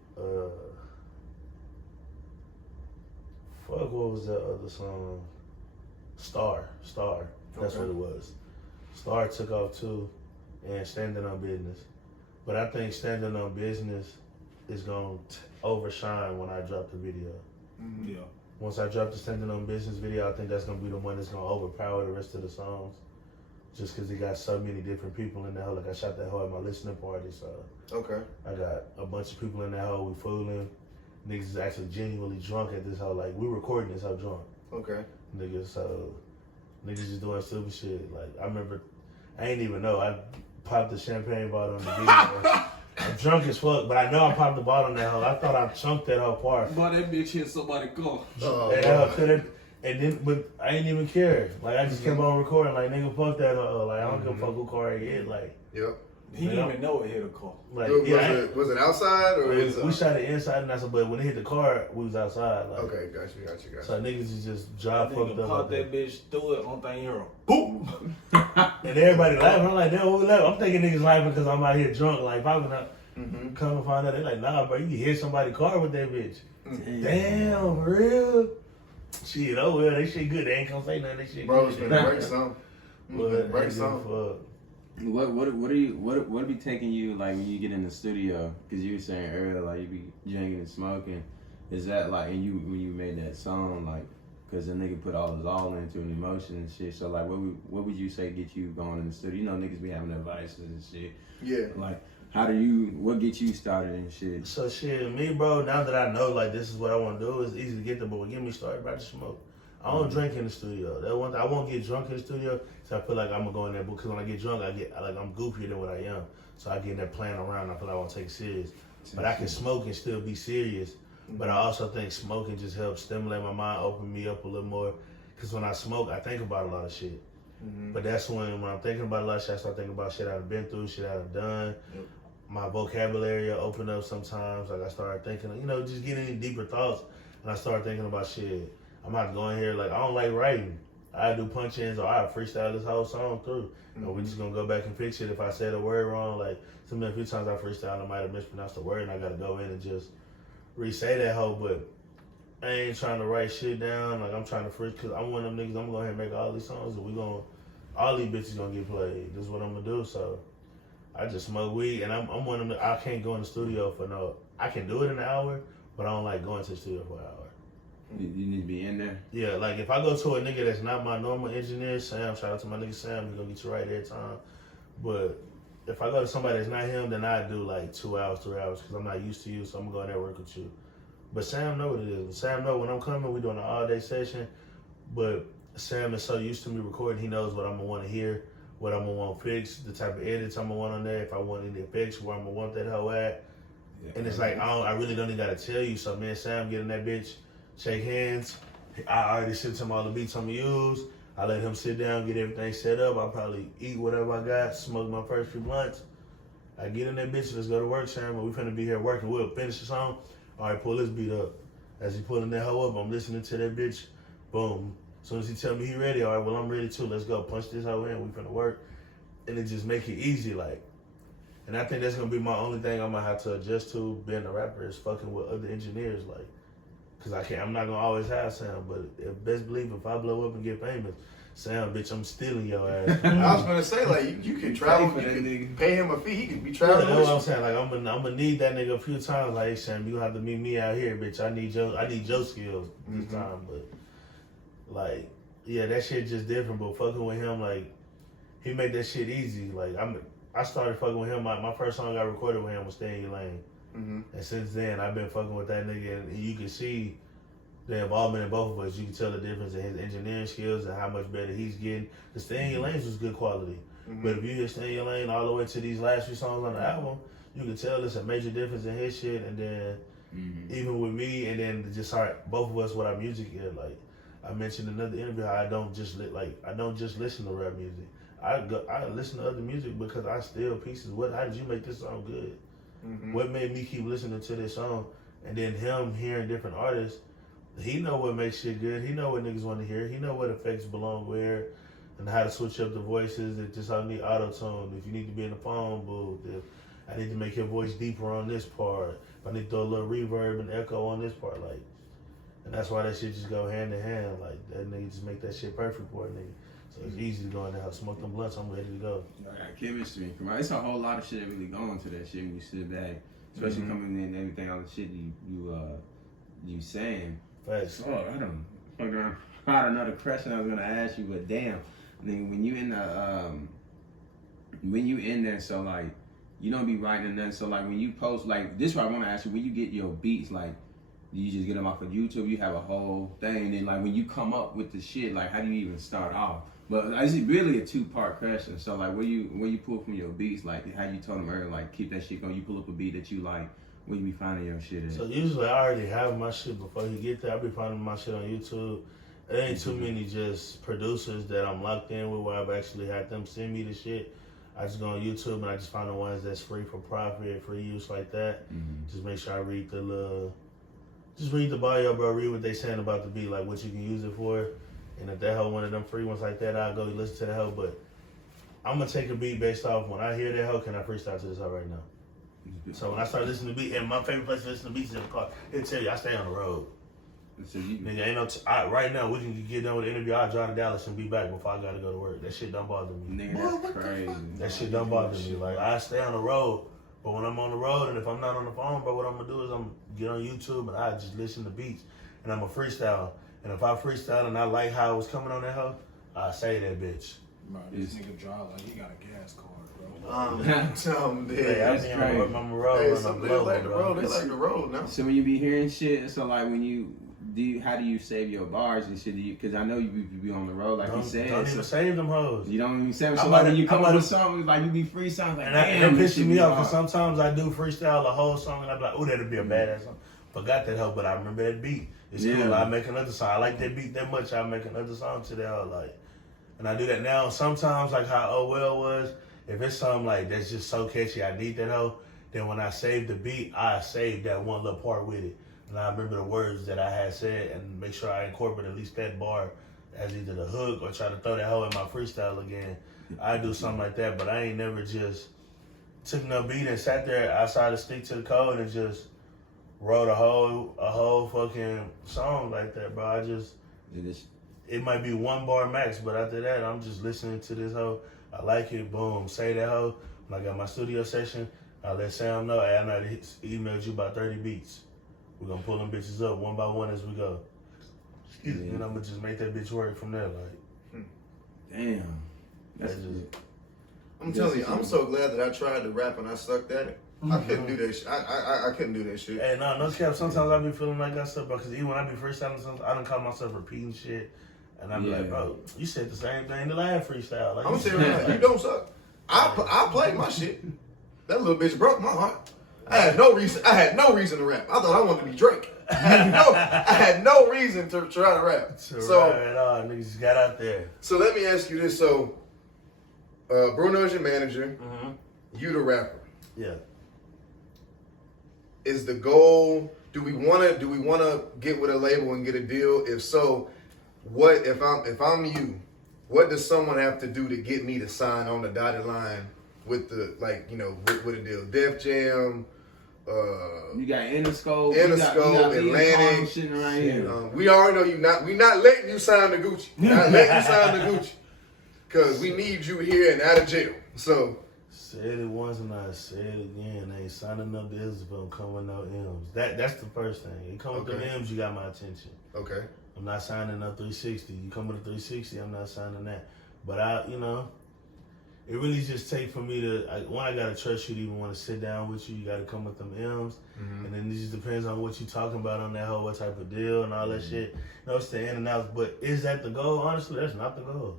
What was that other song? Star. That's what it was. Star took off too, and Standing on Business. But I think Standing on Business is gonna overshine when I drop the video. Yeah. Once I drop the Standing on Business video, I think that's gonna be the one that's gonna overpower the rest of the songs. Just because it got so many different people in that hoe. Like, I shot that hoe at my listening party, so. Okay. I got a bunch of people in that hoe. We fooling. niggas is actually genuinely drunk at this hoe. Like, we recording this hoe drunk. Okay. Niggas, so niggas just doing stupid shit. Like, I remember, I ain't even know. I popped the champagne bottle on the video. I'm drunk as fuck, but I know I popped the bottle on that hoe. I thought I chunked that hoe apart. But that bitch hit somebody car. And then, but I ain't even care. Like, I just kept on recording. Like, nigga, fuck that hoe. Like, I don't give a fuck who car it hit. Like, yep. He didn't even know it hit a car. Like, was it outside or we shot it inside and that's but when it hit the car, we was outside. Like, okay, got you. So niggas is just drive fucked up. Pop that bitch through it on thing hero. Boom! And everybody laughing. I'm like, damn, what we laughing? I'm thinking niggas laughing because I'm out here drunk. Like, popping up. Come to find out, they like, nah, bro, you can hit somebody's car with that bitch. Damn, for real? Shit, oh well, they shit good. They ain't gonna say nothing. They shit bro, good. it's been break some. Break some. What be taking you like when you get in the studio? Because you were saying earlier like you be drinking and smoking. Is that like and you when you made that song like because the nigga put all his all into an emotion and shit. So like what would you say get you going in the studio? You know niggas be having their vices and shit. Yeah. Like what gets you started and shit? So shit, me bro. Now that I know like this is what I want to do, it's easy to get there. But what get me started about the smoke. I don't drink in the studio. That one, I won't get drunk in the studio. So I feel like I'm gonna go in there because when I get drunk, I'm goofier than what I am. So I get in there playing around. I feel like I won't take it serious. But I can smoke and still be serious. But I also think smoking just helps stimulate my mind, open me up a little more. Because when I smoke, I think about a lot of shit. But that's when I'm thinking about a lot of shit, I start thinking about shit I've been through, shit I've done. My vocabulary will open up sometimes. Like I start thinking, just getting into deeper thoughts. And I start thinking about shit. I'm not going here like I don't like writing. I do punch-ins or I freestyle this whole song through. We're just gonna go back and fix it. If I said a word wrong, like a few times I freestyle, I might have mispronounced the word, and I gotta go in and just re-say that whole. But I ain't trying to write shit down. Like I'm trying to freak because I'm one of them niggas. I'm gonna go ahead and make all these songs, and all these bitches gonna get played. This is what I'm gonna do. So I just smoke weed, and I'm one of them. I can't go in the studio I can do it in an hour, but I don't like going to the studio for an hour. You need to be in there? Yeah, like if I go to a nigga that's not my normal engineer, Sam, shout out to my nigga Sam, he's gonna get you right every time. But if I go to somebody that's not him, then I do like 2 hours, 3 hours, because I'm not used to you, so I'm gonna go in there and work with you. But Sam know what it is. Sam know when I'm coming, we doing an all-day session, but Sam is so used to me recording, he knows what I'm gonna want to hear, what I'm gonna want fixed, the type of edits I'm gonna want on there, if I want any effects, where I'm gonna want that hoe at. Yeah, and it's like, I really don't even gotta tell you, so me and Sam get in that bitch, shake hands. I already sent him all the beats I'm gonna use. I let him sit down, get everything set up. I'll probably eat whatever I got, smoke my first few blunts. I get in that bitch, let's go to work, Sam. But we finna be here working. We'll finish the song. All right, pull this beat up. As he pulling that hoe up, I'm listening to that bitch. Boom. As soon as he tell me he ready, all right, well, I'm ready too. Let's go. Punch this hoe in. We finna work. And it just make it easy, like. And I think that's gonna be my only thing I'm gonna have to adjust to being a rapper is fucking with other engineers, like. Cause I'm not gonna always have Sam, but best believe if I blow up and get famous, Sam, bitch, I'm stealing your ass. I was gonna say like you can travel, you can pay him a fee, he can be traveling. Yeah, that's what I'm saying. Like I'm gonna need that nigga a few times. Like, hey, Sam, you have to meet me out here, bitch. I need your skills this time. But like, yeah, that shit just different. But fucking with him, like, he made that shit easy. Like I started fucking with him. My first song I recorded with him was "Stay in Your Lane." And since then, I've been fucking with that nigga, and you can see the involvement in both of us. You can tell the difference in his engineering skills and how much better he's getting. The Stay in Your Lanes was good quality. But if you hear Stay in Your Lane all the way to these last few songs on the album, you can tell there's a major difference in his shit. And then even with me, and then just both of us with our music is. Like I mentioned in another interview, how I don't just listen to rap music. I listen to other music because I steal pieces. How did you make this song good? What made me keep listening to this song? And then him hearing different artists, he know what makes shit good. He know what niggas want to hear. He know what effects belong where and how to switch up the voices. If just I need auto-tune, if you need to be in the phone booth, if I need to make your voice deeper on this part, if I need to throw a little reverb and echo on this part, like, and that's why that shit just go hand in hand. Like, that nigga just make that shit perfect for a nigga. So it's easy to go in the house, smoke them blunts, I'm ready to go. I got chemistry. It's a whole lot of shit that really go into that shit when you sit back. Especially coming in and everything, all the shit you saying. Facts. Oh, I had another question I was gonna ask you, but damn, nigga, when you in there, so like, you don't be writing nothing. So like, when you post, like, this is what I want to ask you. When you get your beats, like, You just get them off of YouTube. You have a whole thing, and then like when you come up with the shit, like how do you even start off? But it's really a 2-part question. So like where you pull from your beats, like how you told them earlier, like keep that shit going. You pull up a beat that you like. Where you be finding your shit at? So usually I already have my shit before you get there. I be finding my shit on YouTube. There ain't too many just producers that I'm locked in with where I've actually had them send me the shit. I just go on YouTube and I just find the ones that's free for profit, free use like that. Just make sure I read just read the bio, bro. Read what they saying about the beat, like what you can use it for. And if that hoe one of them free ones like that, I'll go listen to the hoe. But I'm gonna take a beat based off when I hear that hoe, can I freestyle to this hoe right now? So when I start listening to beat, and my favorite place to listen to beats is in the car, it'll tell you I stay on the road. So Nigga, ain't no right now we can get done with the interview. I'll drive to Dallas and be back before I gotta go to work. That shit don't bother me. Nigga, that's crazy. That shit don't bother me. Like I stay on the road, but when I'm on the road and if I'm not on the phone, bro, what I'm gonna do is I'm get on YouTube and I just listen to beats and I'm a freestyle. And if I freestyle and I like how it was coming on that hoe, I say that bitch. Bro, this nigga drive like he got a gas card, bro. Hey, I That's be crazy. on the road. Hey, when some I'm they low, like the bro. road. They like the road now. So when you be hearing shit, so like when how do you save your bars and shit? Because I know you be on the road, like you said. Don't even save them hoes. You don't even save them. I'm So like about when you to- come I'm up about with to- something, like you be freestyling, like And damn, it this pisses shit me be off because hard. sometimes I do freestyle the whole song and I be like, oh, that'd be a badass song. Forgot that hoe, but I remember that beat. It's cool. I make another song. I like that beat that much. I make another song to that hoe, like, and I do that now. Sometimes like how Oh Well was, if it's something like that's just so catchy, I need that hoe. Then when I save the beat, I save that one little part with it, and I remember the words that I had said and make sure I incorporate at least that bar as either the hook or try to throw that hoe in my freestyle again. I do something like that, but I ain't never just took no beat and sat there outside to stick to the code and just wrote a whole fucking song like that, bro. It might be one bar max, but after that, I'm just listening to this hoe. I like it, boom, say that hoe. When I got my studio session, I let Sam know, hey, I know he emailed you about 30 beats. We're gonna pull them bitches up one by one as we go. And I'm gonna just make that bitch work from there, like. Damn. That's I'm telling you, I'm so glad that I tried to rap and I sucked at it. I couldn't do that shit. I couldn't do that shit. Hey, no cap. Sometimes I be feeling like that stuff, bro. Because even when I be freestyling, sometimes I done caught myself repeating shit, and I be like, bro, you said the same thing the last freestyle. Like, I'm gonna tell you right now, you don't suck. I played my shit. That little bitch broke my heart. I had no reason to rap. I thought I wanted to be Drake. I had no reason to try to rap. Niggas just got out there. So let me ask you this. So Bruno's your manager. You the rapper. Yeah. Is the goal? Do we wanna get with a label and get a deal? If so, what if I'm you? What does someone have to do to get me to sign on the dotted line with the with a deal? Def Jam. You got Interscope, Atlantic. Shit right here. We already know you not. We not letting you sign the Gucci. Not letting you sign the Gucci, cause we need you here and out of jail. So. Said it once and I said it again. They ain't signing no deals if I'm coming with no M's. That's the first thing. You come with the M's, you got my attention. Okay. I'm not signing no 360. You come with a 360, I'm not signing that. But it really just take for me to, I gotta trust you to even want to sit down with you. You gotta come with them M's. And then it just depends on what you talking about on that whole, what type of deal and all that shit. It's the in and outs. But is that the goal? Honestly, that's not the goal.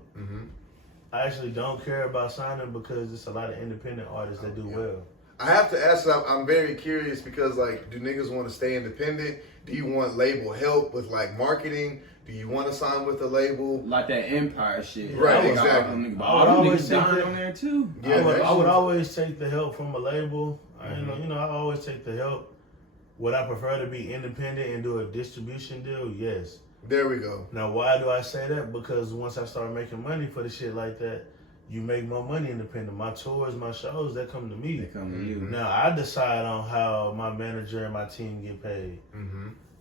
I actually don't care about signing because it's a lot of independent artists that do well. I have to ask, I'm very curious because, like, do niggas want to stay independent? Do you want label help with, like, marketing? Do you want to sign with a label? Like that Empire shit. Right, exactly. I would always take that on there, too. Yeah, I would always take the help from a label. I always take the help. Would I prefer to be independent and do a distribution deal? Yes. There we go. Now, why do I say that? Because once I start making money for the shit like that, you make more money independent. My tours, my shows, they come to me. They come to you. Now, I decide on how my manager and my team get paid.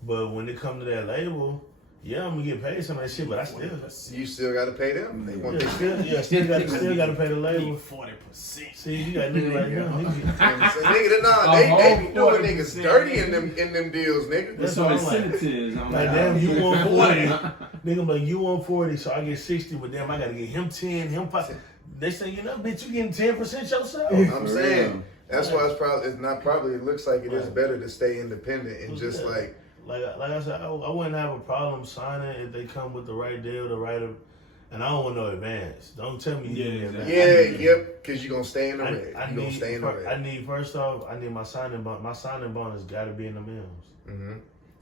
But when it comes to that label, yeah, I'm gonna get paid some of that shit, but I still. You still got to pay them. They want still got to pay the label. 40%. See, you got niggas like him. They be doing niggas dirty in them deals, nigga. There's some incentives. Like, damn, you want 40. Nigga, like, you want 40, so I get 60, but damn, I gotta get him 10, him 5. They say, bitch, you getting 10% yourself. I'm saying. That's why it looks like it is better to stay independent and just like like I said, I wouldn't have a problem signing if they come with the right deal, and I don't want no advance. Don't tell me you need advance. Because you're gonna stay in the red. You're gonna stay in the red. I need my signing bonus. My signing bonus got to be in the M's. Mm-hmm.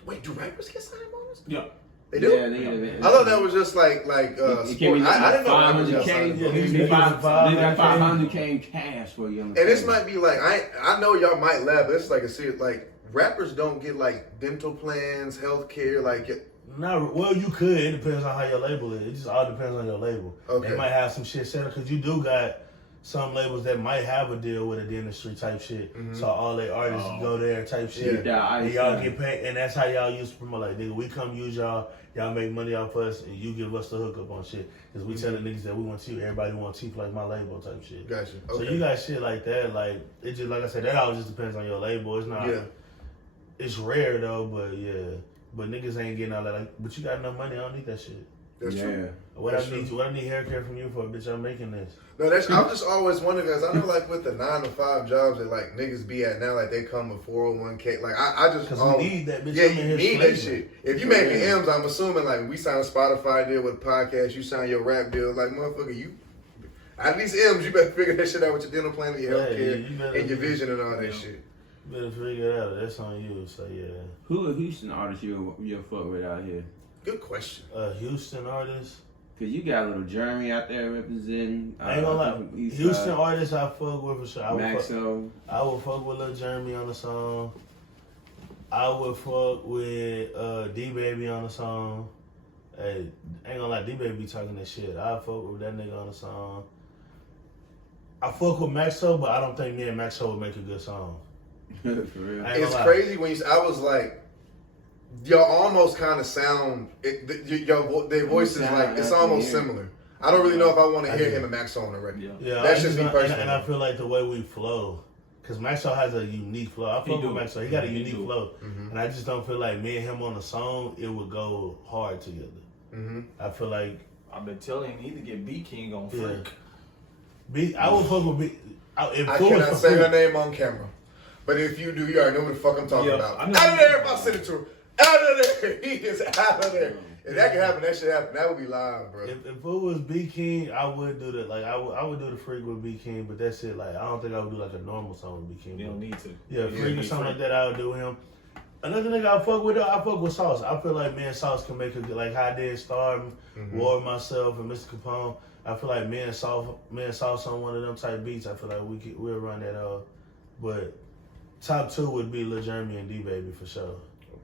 Wait, do rappers get signing bonus? Yeah. They do? Yeah, they I thought that was just like sport. I didn't know rappers got 500K. signing They bonus. got 500K in cash for you. And this might be like, I know y'all might laugh, but it's like a serious, like, rappers don't get like dental plans, health care, like. Well, you could. It depends on how your label is. It just all depends on your label. Okay. They might have some shit set up because you do got some labels that might have a deal with a dentistry type shit. Mm-hmm. So all their artists go there type shit. Yeah, and y'all get paid, and that's how y'all used to promote. Like, nigga, we come use y'all make money off us, and you give us the hookup on shit. Because we tell the niggas that we want cheap. Everybody want cheap like my label type shit. Gotcha. Okay. So you got shit like that. Like, it just, like I said, that all just depends on your label. It's not. Yeah. It's rare though, but yeah. But niggas ain't getting all that. Like, but you got enough money. I don't need that shit. That's true. What I need hair care from you for, bitch. I'm making this. No, I'm just always wondering, guys. I know, like with the 9-to-5 jobs that like niggas be at now, like they come with 401k. Like I just because we need that, bitch. Yeah, you need that shit. If you making M's, I'm assuming like we sign a Spotify deal with a podcast, you sign your rap deal, like motherfucker, you. At least M's, you better figure that shit out with your dental plan, your health care, and your vision and all that shit. You better figure it out. That's on you. So yeah. Who a Houston artist you'll fuck with out here? Good question. Houston artist. Cause you got a little Jeremy out there representing. I ain't gonna lie. Houston artists I fuck with for sure. I would fuck with Lil Jeremy on the song. I would fuck with D Baby on the song. Hey, ain't gonna lie, D Baby be talking that shit. I fuck with that nigga on the song. I fuck with Maxo, but I don't think me and Maxo would make a good song. For real. It's crazy when I was like, y'all almost kind of sound, their voices like, it's almost similar. I don't really know if I want to hear him and Maxo on the record. Yeah, that's just me personally. And I feel like the way we flow, because Maxo has a unique flow. I fuck with Maxo. He got a unique flow. Mm-hmm. And I just don't feel like me and him on a song, it would go hard together. Mm-hmm. I feel like... I've been telling him, he need to get B King on Freak. I would fuck with B... I cannot say her name on camera. But if you do, you already know what the fuck I'm talking about. Out of there if I send it to him. Out of there. He is out of there. If that could happen, that should happen. That would be live, bro. If it was B King, I would do that. Like I would do the Freak with B King, but that's it. Like I don't think I would do like a normal song with B King. You don't need to. Yeah, Freak or something like that, I would do him. Another nigga I fuck with though, I fuck with Sauce. I feel like me and Sauce can make a good, like how I did Star, War Myself, and Mr. Kapone. I feel like me and Sauce on one of them type beats. I feel like we'll run that off. But top two would be Lil Jeremy and D Baby for sure.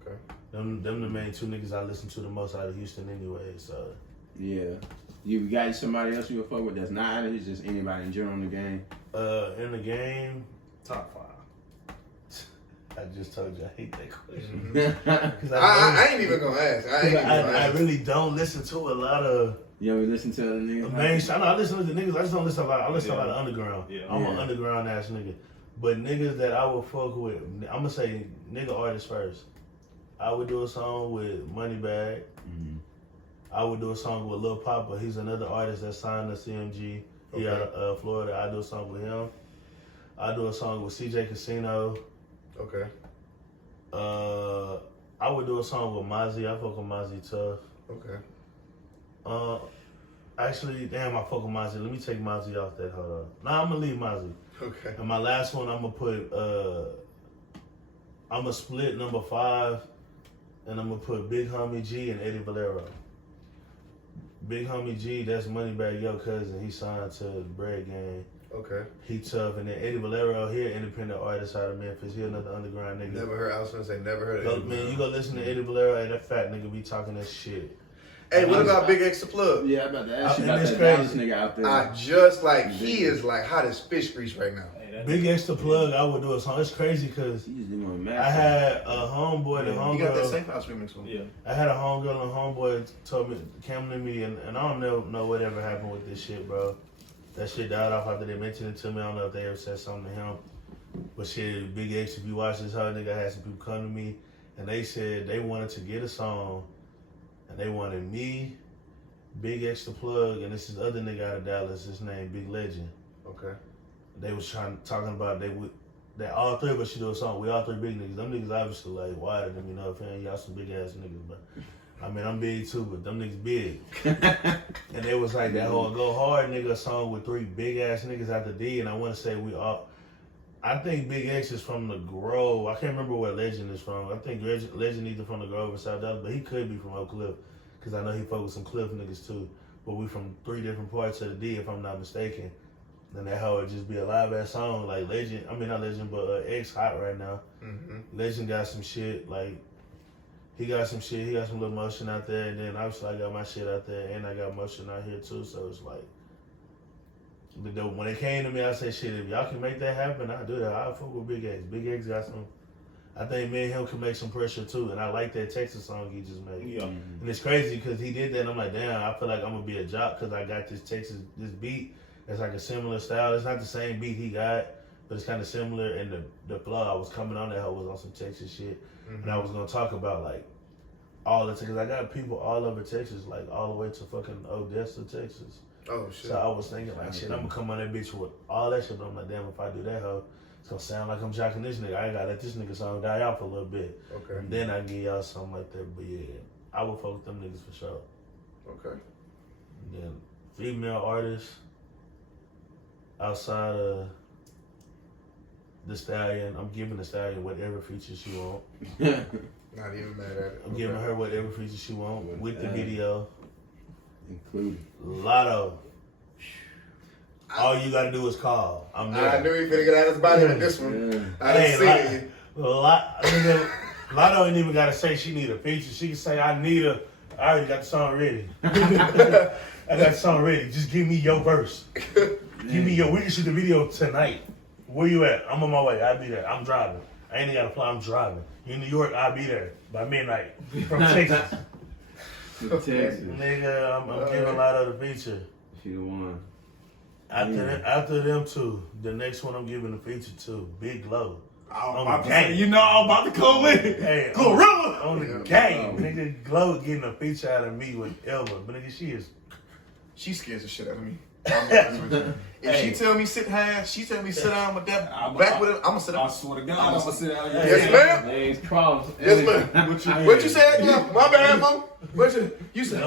Okay. Them the main two niggas I listen to the most out of Houston anyway. So yeah, you got somebody else you would fuck with that's not out of it, just anybody in general in the game. In the game, top 5. I just told you I hate that question. Mm-hmm. I ain't even gonna ask. I really don't listen to a lot of. You ever listen to the niggas? I listen to the niggas. I just don't listen a lot. I listen to a lot of underground. Yeah. I'm an underground ass nigga. But niggas that I would fuck with, I'm gonna say nigga artists first. I would do a song with Moneybagg. Mm-hmm. I would do a song with Lil Papa. He's another artist that signed to CMG. He out of Florida. I do a song with him. I do a song with CJ Casino. Okay. I would do a song with Mozzie. I fuck with Mozzie tough. Okay. Actually, damn, I fuck with Mozzie. Let me take Mozzie off that. Hold on. Nah, I'm gonna leave Mozzie. Okay. And my last one, I'm gonna put. I'm gonna split number 5, and I'm gonna put Big Homie G and Eddie Valero. Big Homie G, that's Moneybagg Yo cousin. He signed to the Bread Gang. Okay. He tough, and then Eddie Valero, he an independent artist out of Memphis. He another underground nigga. Never heard. I was gonna say never heard of Eddie. Man, you go listen to Eddie Valero, and that fat nigga be talking that shit. Hey, what about Big X the Plug? Yeah, I'm about to ask you about that Dallas nigga out there. He is like hot as fish grease right now. Big X the Plug, I would do a song. It's crazy because I had a homeboy and homegirl. You got that Safe House remix one. Yeah. I had a homegirl and homeboy told me, came to me, and I don't know whatever happened with this shit, bro. That shit died off after they mentioned it to me. I don't know if they ever said something to him. But shit, Big X, if you watch this whole nigga, I had some people come to me, and they said they wanted to get a song, and they wanted me, Big X the Plug, and this is other nigga out of Dallas, his name Big Legend. Okay. They was talking about that all three of us should do a song. We all three big niggas. Them niggas obviously like wider than me, you know what I'm saying? Y'all some big ass niggas, but I mean I'm big too, but them niggas big. And it was like that whole Go Hard nigga song with three big ass niggas after D, and I wanna say we all I think Big X is from the Grove. I can't remember where Legend is from. I think Legend either from the Grove or South Dallas, but he could be from Oak Cliff, because I know he fuck with some Cliff niggas too. But we from three different parts of the D, if I'm not mistaken. Then that hoe would just be a live ass song like Legend. I mean not Legend, but X hot right now. Mm-hmm. Legend got some shit like he got some shit. He got some little motion out there, and then obviously I got my shit out there, and I got motion out here too. So it's like when it came to me, I said, shit, if y'all can make that happen, I'll do that. I'll fuck with Big X. Big X got some. I think me and him can make some pressure too, and I like that Texas song he just made. Yeah. And it's crazy because he did that, and I'm like, damn, I feel like I'm gonna be a jock because I got this beat. It's like a similar style. It's not the same beat he got, but it's kind of similar. And the flow I was coming on that hoe was on some Texas shit. Mm-hmm. And I was going to talk about like all the, because I got people all over Texas, like all the way to fucking Odessa, Texas. Oh, shit. So I was thinking like, shit, I'm going to come on that bitch with all that shit. But I'm like, damn, if I do that hoe, it's going to sound like I'm jocking this nigga. I ain't got to let this nigga song die out for a little bit. Okay. And then I give y'all something like that. But yeah, I would fuck with them niggas for sure. Okay. And then female artists. Outside of the Stallion, I'm giving the Stallion whatever features she want. Not even mad at it. I'm giving her whatever features she want with the video. Including Lotto. All you gotta do is call. I'm there. I knew he finna get out his body with this one. I didn't see it. Lotto ain't even gotta say she need a feature. She can say, I already got the song ready. I got the song ready. Just give me your verse. We can shoot the video tonight. Where you at? I'm on my way. I'll be there. I'm driving. I ain't got to fly. I'm driving. You in New York? I'll be there by midnight. From Texas. Nigga, I'm giving a lot of the feature. She the one. After them two, the next one I'm giving the feature to, Big Glow. I'm about to come in. Hey, Gorilla! On the game. Nigga, Glow getting a feature out of me with Elva. But nigga, she scares the shit out of me. If she tell me sit down, she tell me sit down with that back with it, I'm gonna sit down. I swear to God, I'm gonna sit down. Yes, ma'am. Yes, ma'am. What you said? My bad, mom. What you said?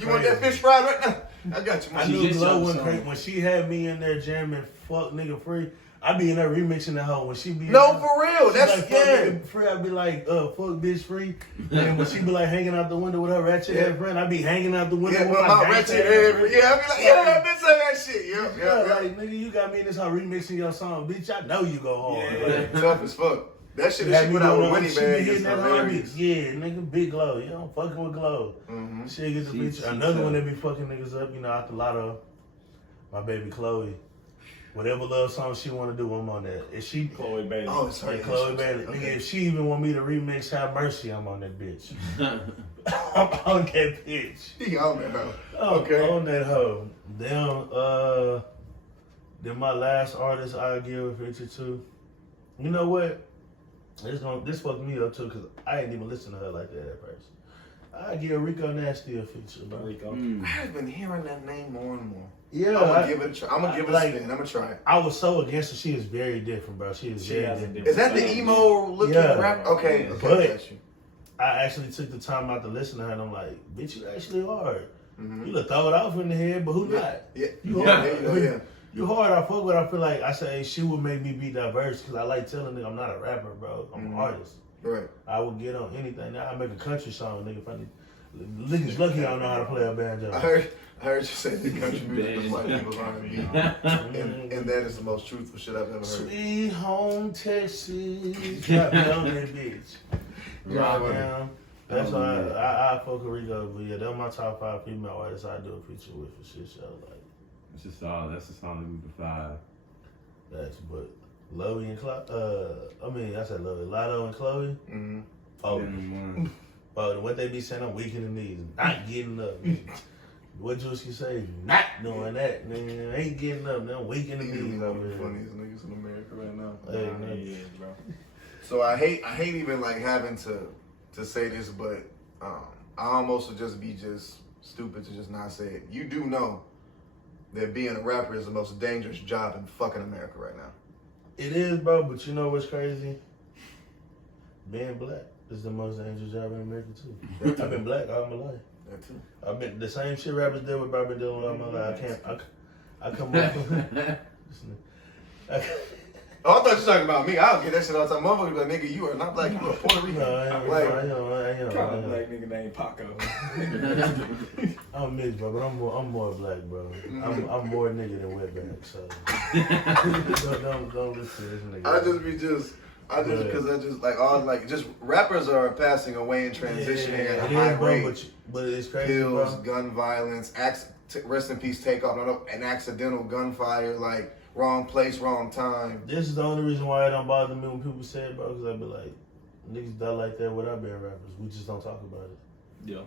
You want that fish fried right now? I got you. I knew Glow went crazy when she had me in there jamming "Fuck Nigga Free." I be in there remixing the hoe when she be for real. That's like, fuck nigga free. I be like, fuck bitch free. And when she be like hanging out the window with her ratchet ass friend, I be hanging out the window with my ratchet ass friend. Yeah, I be like, yeah, bitch, say that shit. Yeah. Like, nigga, you got me in this hoe remixing your song, bitch. I know you go hard. Yeah, tough as fuck. That shit that she put out with Winnie, man, is hilarious. Yeah, nigga, Big Glow. You know, fucking with Glow. Mm-hmm. She get the feature. Another one that be fucking niggas up, you know, after Lotto. My baby Chloe. Whatever love song she want to do, I'm on that. If she Chloe Bailey. Oh, sorry. Like Chloe Bailey. Okay. Nigga, if she even want me to remix Have Mercy, I'm on that bitch. I'm on that bitch. He on that hoe. Okay. On that hoe. Then my last artist I give a feature to. You know what? This fucked me up too, because I didn't even listen to her like that at first. I give Rico Nasty a feature, bro. Rico. I've been hearing that name more and more. Yeah, I'm gonna give it a try. I'm gonna give it a spin. I'm gonna try it. I was so against her. She is very different, bro. She is very different. Is that the emo looking rap? Okay. But I actually took the time out to listen to her, and I'm like, bitch, you actually hard. Mm-hmm. You look throw it off in the head, but who not? Yeah. You hard. You hard. I fuck with. I feel like I say she would make me be diverse because I like telling nigga I'm not a rapper, bro. I'm an artist. Right. I would get on anything. Now I make a country song, nigga. If I need, niggas lucky I don't know how to play a banjo. I heard you say the country music is like people's R&B, and that is the most truthful shit I've ever heard. Sweet home Texas, got me on that bitch. Right. That's why I fuck with Rico, but yeah, they're my top 5 female artists I do a feature with for shit show. Like, it's just that's a solid group of 5. But Chloe and I said Chloe, Lotto and Chloe. Mm-hmm. What they be saying, I'm weak in the knees, not getting up. What Juicy say? Not doing that, man. Ain't getting up, man. I'm weak in the knees. One of the funniest niggas in America right now. Hey, bro. So I hate even like having to say this, but I almost would just be stupid to just not say it. You do know that being a rapper is the most dangerous job in fucking America right now. It is, bro, but you know what's crazy? Being black is the most dangerous job in America, too. I've been black all my life. That too. I've been, the same shit rappers deal with, I've been dealing with all my life. I come up Oh, I thought you were talking about me. I don't get that shit all the time. Motherfuckers be like, nigga, you are not black. You are Puerto Rican. No, I Like, Kind of black nigga named Paco. I'm mixed, bro, but I'm more black, bro. I'm more nigga than wetback, so don't listen to this nigga. Just rappers are passing away and transitioning at a high rate. But it's crazy, Pills, bro. gun violence, rest in peace, Takeoff, an accidental gunfire, like wrong place, wrong time. This is the only reason why it don't bother me when people say it, bro, because I be like, niggas die like that without being rappers. We just don't talk about it. Yeah.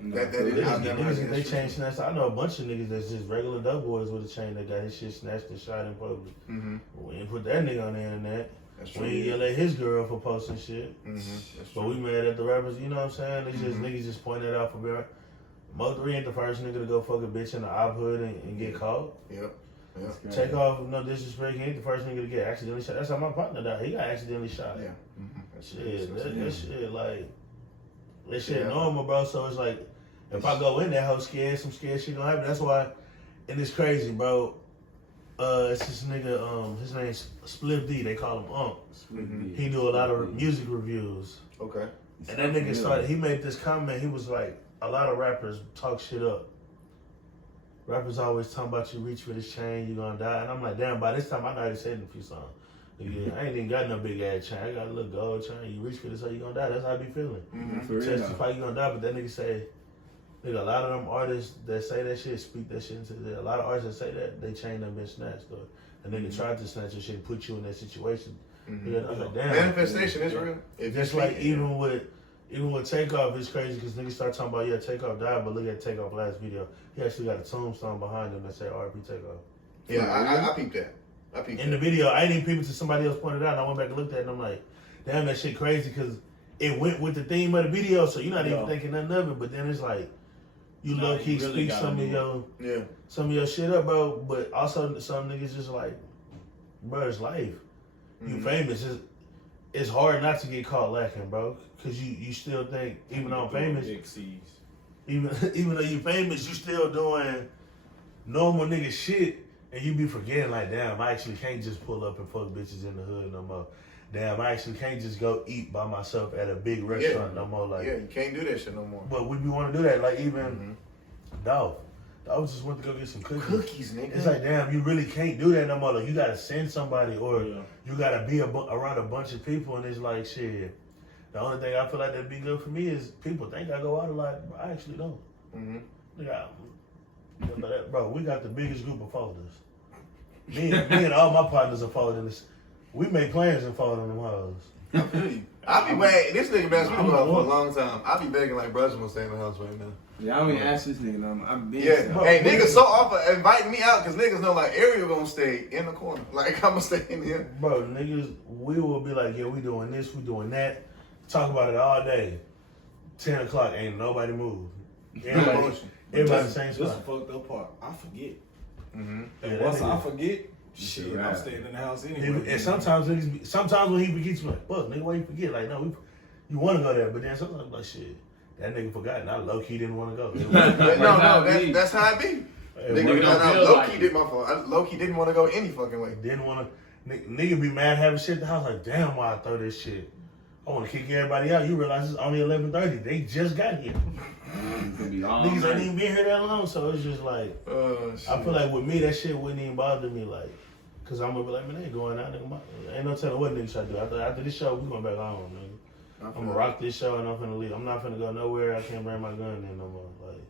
They changed snatch. I know a bunch of niggas that's just regular dope boys with a chain that got his shit snatched and shot in public. Mm-hmm. We ain't put that nigga on the internet. That's true. We ain't yell at his girl for posting shit. Mm-hmm. But we mad at the rappers, you know what I'm saying? They just niggas just point that out for being. Mo3 ain't the first nigga to go fuck a bitch in the op hood and get caught. Yep. Takeoff, no disrespect, he ain't the first nigga to get accidentally shot. That's how my partner died. He got accidentally shot. Yeah. That shit, like, that shit normal, bro. So it's like, if I go in that house scared, some scared shit gonna happen. That's why, and it's crazy, bro. It's this nigga, his name's Spliff D. They call him Mm-hmm. He do a lot of music reviews. Okay. And that nigga started, he made this comment, he was like, a lot of rappers talk shit up. Rappers always talking about you reach for this chain, you gonna die. And I'm like, damn, by this time I already said in a few songs. Yeah, I ain't even got no big ass chain. I got a little gold chain. You reach for this, so you gonna die. That's how I be feeling. Mm-hmm. Testify, you gonna die. But that nigga say, nigga, a lot of them artists that say that shit, speak that shit into the. A lot of artists that say that, they chain done been snatched. Or a nigga tried to snatch your shit, and put you in that situation. Mm-hmm. I was like, damn. Manifestation is real. Just like even with Takeoff, it's crazy because niggas start talking about, Takeoff died, but look at Takeoff last video. He actually got a tombstone behind him that say R.I.P. Takeoff. Yeah, I peeped that. In the video, I didn't even peep it till somebody else pointed it out, and I went back and looked at it, and I'm like, damn, that shit crazy because it went with the theme of the video, so you're not even thinking nothing of it, but then it's like, you low-key really speak some of your shit up, bro, but also some niggas just like, bro, it's life. You famous. It's hard not to get caught lacking, bro, because you still think, even though I'm famous, even though you famous, you still doing normal nigga shit, and you be forgetting, like, damn, I actually can't just pull up and fuck bitches in the hood no more. Damn, I actually can't just go eat by myself at a big restaurant no more. Like, you can't do that shit no more. But we want to do that, like, even Dolph just went to go get some cookies. Nigga. It's like, damn, you really can't do that no more. Like, you gotta send somebody, or you gotta be around a bunch of people, and it's like, shit. The only thing I feel like that'd be good for me is people think I go out a lot, but I actually don't. Bro, we got the biggest group of folders. Me and all my partners are folding this. We make plans and fold on them hoes. I feel you. I be waiting. This nigga been speaking about for a long time. I be begging like, bro, I just want to stay in the house right now. Yeah, I don't even ask this nigga. I'm big. Yeah, hey, niggas so off of inviting me out because niggas know like Ariel gonna stay in the corner. Like I'm gonna stay in here. Bro, niggas, we will be like, yeah, we doing this, we doing that. Talk about it all day. 10 o'clock, ain't nobody moved. Everybody the same spot. This is the fucked up part. I forget. Mm-hmm. And once I forget, shit, I'm staying in the house anyway. And sometimes when he forgets, you like, fuck, nigga, why you forget? Like, no, you want to go there, but then sometimes I'm like, shit, that nigga forgot, and I low-key didn't want to go. That's how it be. Nigga, low-key did my fault. I low-key didn't want to go any fucking way. Didn't want to, nigga be mad having shit at the house, like, damn, why I throw this shit? I want to kick everybody out. You realize it's only 11:30. They just got here. Niggas ain't even been here that long, so it's just like, I feel like with me, that shit wouldn't even bother me, like, cause I'm gonna be like, man, they ain't going out, nigga. Ain't no telling what niggas try to do. After this show, we going back home, nigga. I'm gonna rock this show and I'm finna leave. I'm not finna go nowhere. I can't bring my gun in no more. Like,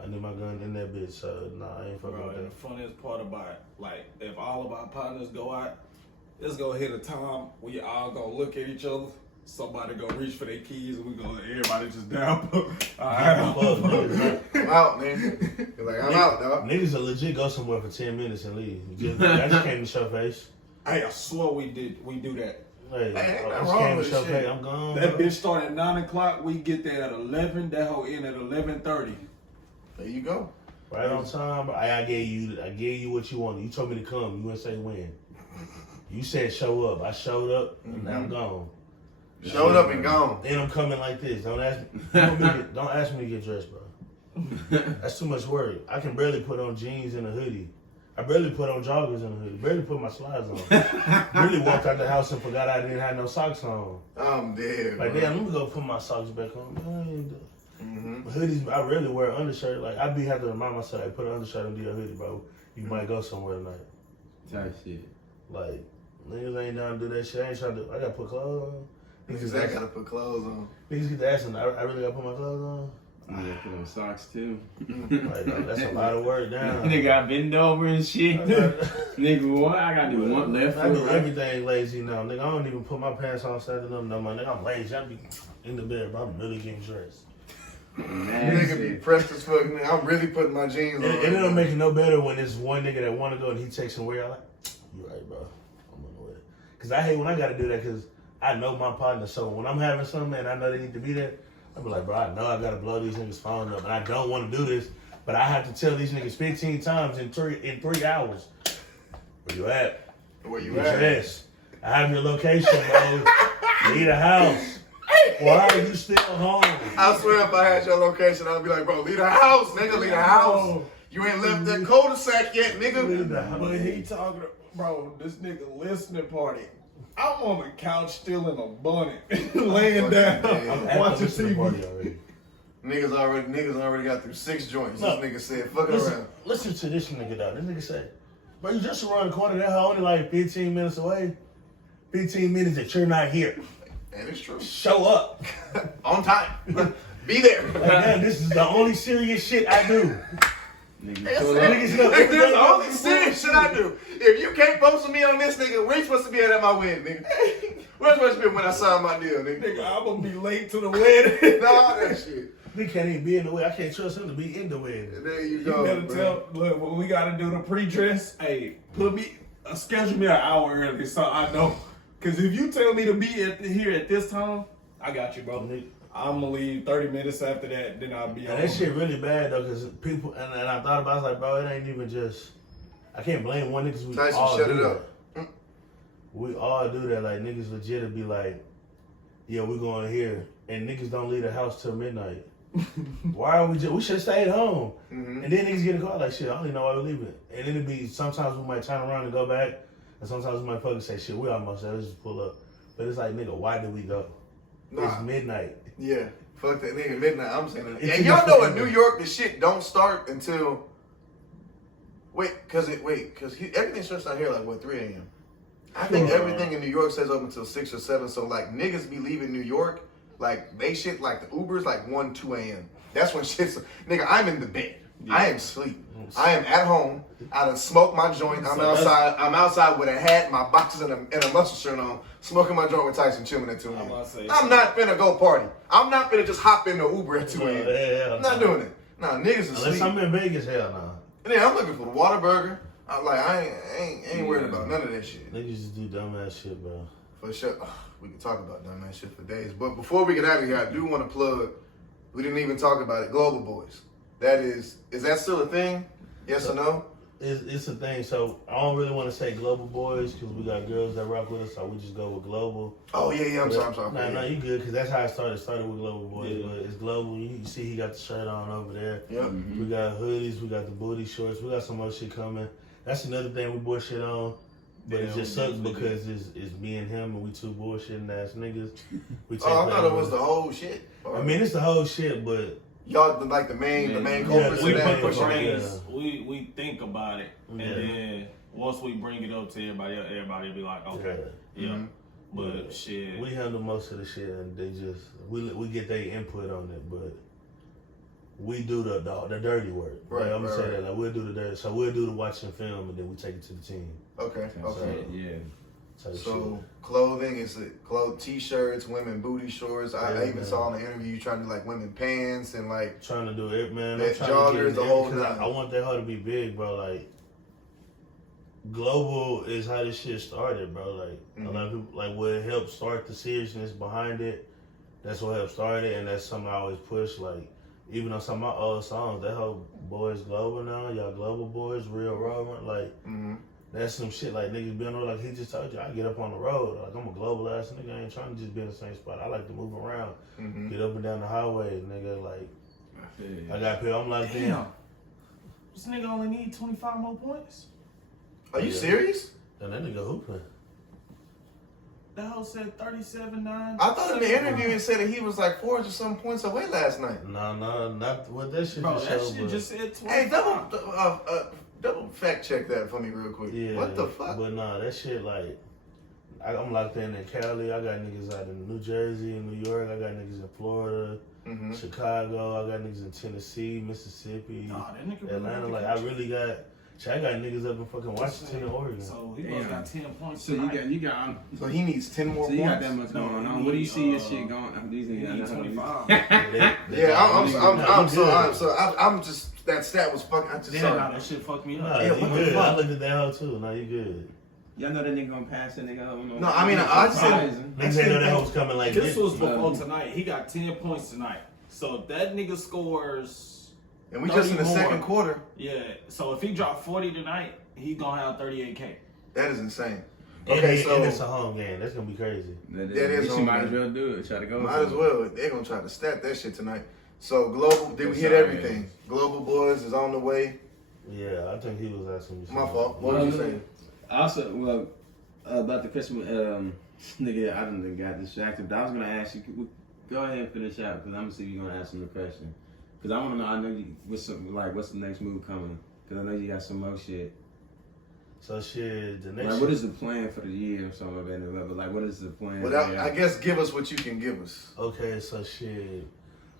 I need my gun in that bitch, so nah, I ain't fucking with that. And the funniest part about it, like, if all of our partners go out, it's gonna hit a time where you all gonna look at each other. Somebody gonna reach for their keys and everybody just down. I'm out, man. Like, I'm out, dog. Niggas will legit go somewhere for 10 minutes and leave. I just came to show face. Hey, I swear we do that. Hey, ain't I nothing just wrong came to with show this face. shit. I'm gone. That bro. bitch start at 9 o'clock. We get there at 11. That whole end at 11:30. There you go. Right on time. I gave you what you wanted. You told me to come. You didn't say when. You said show up. I showed up, and now I'm gone. Showed up and gone. And I'm coming like this. Don't ask me to get dressed, bro. That's too much work. I can barely put on jeans and a hoodie. I barely put on joggers and a hoodie. Barely put my slides on. Really walked out the house and forgot I didn't have no socks on. I'm dead. Like, damn, let me go put my socks back on. Hoodies, I rarely wear an undershirt. Like, I have to remind myself, like, put an undershirt under your hoodie, bro. You might go somewhere tonight. Type shit. Like, niggas ain't down to do that shit. I ain't trying to. I gotta put clothes on. Niggas, I gotta put clothes on. Niggas get to asking, I really gotta put my clothes on? Yeah, put on socks too. Like, that's a lot of work down. Nigga, I bend over and shit. Nigga, what? I gotta do one left I do foot. everything lazy now. Nigga, I don't even put my pants on standing up no more. Nigga, I'm lazy. I be in the bed, bro. I'm really getting dressed. Nigga be pressed as fuck. Nigga, I'm really putting my jeans on. And it don't make it no better when it's one nigga that want to go and he takes him where I like, you right, bro. I'm on the way. Because I hate when I got to do that because I know my partner. So when I'm having something and I know they need to be there, I be like, bro, I know I got to blow these niggas' phone up. And I don't want to do this. But I have to tell these niggas 15 times in 3 hours. Where you at? Where you Get at? dressed. I have your location, bro. Leave the house. Why are you still home? I swear if I had your location, I'd be like, bro, leave the house, nigga, leave the house. You ain't left that cul-de-sac yet, nigga. But he talking, bro, this nigga listening party. I'm on the couch still in a bunny, laying down, watching TV. Niggas already got through 6 joints. No. This nigga said, fuck it around. Listen to this nigga though. This nigga said, bro, you just around the corner. That hoe only like 15 minutes away. 15 minutes that you're not here. And it's true. Show up. On time. Be there. Like, damn, this is the only serious shit I do. Niggas know. This is the only serious shit I do. If you can't post with me on this, nigga, we ain't supposed to be at my wedding, nigga. We're supposed to be when I sign my deal, nigga. Nigga, I'm gonna be late to the wedding. Nah, that shit. He can't even be in the way. I can't trust him to be in the wedding. There you You go. better bro. tell, look, when we gotta do the pre-dress, hey, schedule me an hour early so I know. Cause if you tell me to be here at this time, I got you, bro. I'm gonna leave 30 minutes after that, then I'll be on. And that shit really bad though, cause people and I thought about it, I was like, bro, it ain't even just. I can't blame one nigga 'cause we Tyson, all shut do it that. up. We all do that. Like niggas legit to be like, yeah, we going here, and niggas don't leave the house till midnight. Why are we just? We should have stayed home. And then niggas get a call like, shit, I don't even know why we're leaving. And then it be sometimes we might turn around and go back, and sometimes we might fucking say, shit, we almost there. Let's just pull up. But it's like, nigga, why did we go? Nah. It's midnight. Yeah. Fuck that nigga midnight. I'm saying that. It's And y'all know in New York, the shit don't start until. Cause everything starts out here like what 3 a.m. I think everything in New York says open until 6 or 7. So like niggas be leaving New York, like they shit like the Ubers like 1, 2 a.m. That's when shit's nigga. I'm in the bed. Yeah. I am asleep. I am at home. I done smoked my joint. I'm outside. I'm outside with a hat, my boxes, and a muscle shirt on, smoking my joint with Tyson, chilling at 2 a.m. I'm not finna go party. I'm not finna just hop in the Uber at 2 a.m. I'm not doing it. Nah, niggas asleep. Unless I'm in Vegas, hell nah. And then I'm looking for the Whataburger. I ain't worried about none of that shit. Niggas just do dumbass shit, bro. For sure. We can talk about dumbass shit for days. But before we get out of here, I do want to plug, we didn't even talk about it, Global Boys. Is that still a thing? Yes or no? It's a thing. So I don't really want to say Global Boys because we got girls that rock with us, so we just go with Global. Oh, yeah, I'm sorry. No, you good because that's how it started. It started with Global Boys, but it's Global. You see he got the shirt on over there. Yep. We got hoodies, we got the booty shorts, we got some more shit coming. That's another thing we bullshit on. But it just sucks because it's me and him and we two bullshitting ass niggas. I thought it was the whole shit. I mean, it's the whole shit, but y'all like the main culprits we of that. We think about it, and then once we bring it up to everybody will be like, okay, But shit, we handle most of the shit, and they just we get their input on it, but we do the dirty work. Right, I'm gonna say that. Like, we'll do the dirty. So we'll do the watching film, and then we take it to the team. Okay. So shit. clothing is t-shirts, women booty shorts. I even saw in the interview you trying to do like women pants and like trying to do it, man. I'm trying to get the whole nine. I want that hoe to be big, bro. Like Global is how this shit started, bro. Like a lot of people, like what helped start the seriousness behind it. That's what helped start it, and that's something I always push. Like even on some of my old songs, that whole boys global now, y'all global boys, real raw. Like that's some shit like niggas be on the road. Like he just told you, I get up on the road. Like I'm a global ass nigga. I ain't trying to just be in the same spot. I like to move around, get up and down the highway, nigga. Like I got people. I'm like, damn. This nigga only need 25 more points. Are you serious? And that nigga hooping. The hoe said 37-9. I thought in the interview it said that he was like 400 some points away last night. No, not what that shit Bro, just that showed. shit just said 25. Hey, double fact check that for me real quick. Yeah, what the fuck? But nah, that shit like I'm locked in Cali. I got niggas out in New Jersey and New York. I got niggas in Florida, Chicago. I got niggas in Tennessee, Mississippi, Atlanta. Like I really got. I got niggas up in fucking Washington and Oregon. So he must got 10 points. So you got. So he needs 10 more points. So you got that much going on. What do you see this shit going? These niggas 25. I'm just that stat was fucking. I just saw that shit fucked me up. Nah, yeah, what the fuck? I looked at that hoe too. Nah, you good. Y'all know that nigga gonna pass that nigga up. No, I mean I just said niggas ain't know that hoe was coming like this. This was before tonight. He got 10 points tonight. So if that nigga scores. And we just in the second quarter. Yeah. So if he dropped 40 tonight, he gonna have 38K. That is insane. Okay, and it's a home game. That's gonna be crazy. That is. You might as well do it. Try to go. Might as well. They're gonna try to stat that shit tonight. So global, did we hit everything? Global Boys is on the way. Yeah, I think he was asking me. My fault. What was you saying? Also, about the Christmas, nigga, I done got distracted. But I was gonna ask you. Go ahead and finish out because I'm gonna see if you're gonna ask him the question. Because I want to know, I know you, what's the next move coming? Because I know you got some more shit. So shit, the next like, what is the plan for the year or something like that? But like, what is the plan? Well, I guess give us what you can give us. Okay, so shit,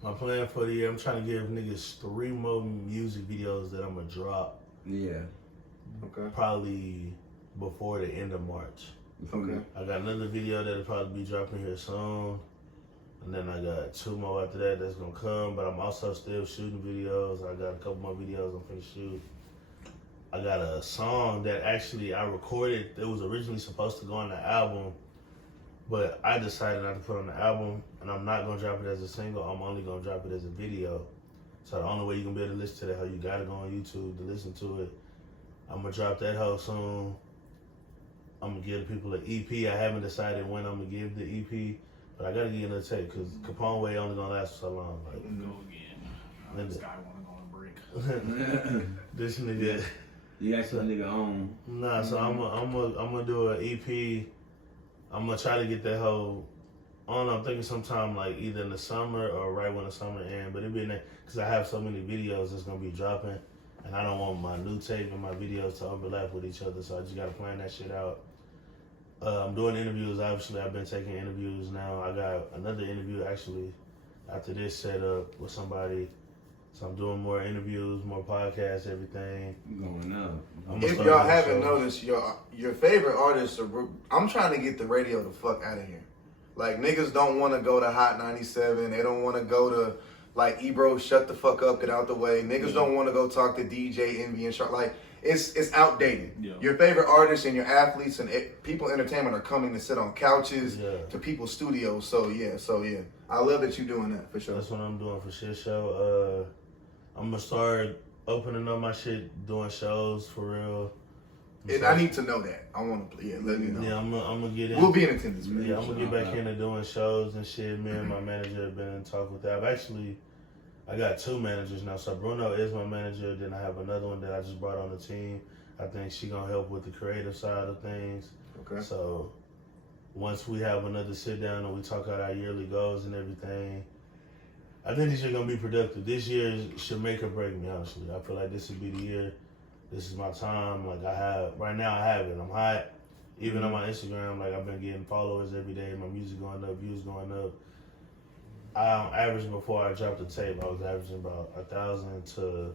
my plan for the year, I'm trying to give niggas 3 more music videos that I'm going to drop. Yeah. Okay. Probably before the end of March. Okay. I got another video that'll probably be dropping here soon. And then I got 2 more after that that's gonna come, but I'm also still shooting videos. I got a couple more videos I'm finna shoot. I got a song that actually I recorded. It was originally supposed to go on the album, but I decided not to put it on the album, and I'm not gonna drop it as a single. I'm only gonna drop it as a video. So the only way you can be able to listen to that hoe, you gotta go on YouTube to listen to it. I'm gonna drop that hoe soon. I'm gonna give people an EP. I haven't decided when I'm gonna give the EP. But I gotta get another tape because Kapone way only gonna last for so long. Like, go again. This guy wanna go on break. This nigga. You got some nigga on. Nah, so I'm gonna do an EP. I'm gonna try to get that whole. I don't know. I'm thinking sometime like either in the summer or right when the summer ends. But it be because I have so many videos that's gonna be dropping, and I don't want my new tape and my videos to overlap with each other. So I just gotta plan that shit out. I'm doing interviews, obviously. I've been taking interviews now. I got another interview, actually, after this set up with somebody. So I'm doing more interviews, more podcasts, everything. Going up. If y'all haven't noticed, your favorite artists are... I'm trying to get the radio the fuck out of here. Like, niggas don't want to go to Hot 97. They don't want to go to, like, Ebro, shut the fuck up, get out the way. Niggas don't want to go talk to DJ Envy and Shark. Like... It's outdated. Yeah. Your favorite artists and your athletes and people in entertainment are coming to sit on couches to people's studios. So yeah. I love that you're doing that for sure. That's what I'm doing for shit show. I'm gonna start opening up my shit, doing shows for real. And I need to know that. I want to. Yeah, let me know. Yeah, I'm gonna get in. We'll be in attendance, man. Yeah, I'm gonna get back into doing shows and shit. Me and my manager have been in talk with that. I got 2 managers now. So Bruno is my manager. Then I have another one that I just brought on the team. I think she gonna help with the creative side of things. Okay. So once we have another sit down and we talk out our yearly goals and everything, I think this year gonna be productive. This year should make or break me, honestly. I feel like this would be the year. This is my time. Like right now I have it. I'm hot. Even on my Instagram, like I've been getting followers every day. My music going up, views going up. On average, before I dropped the tape, I was averaging about 1,000 to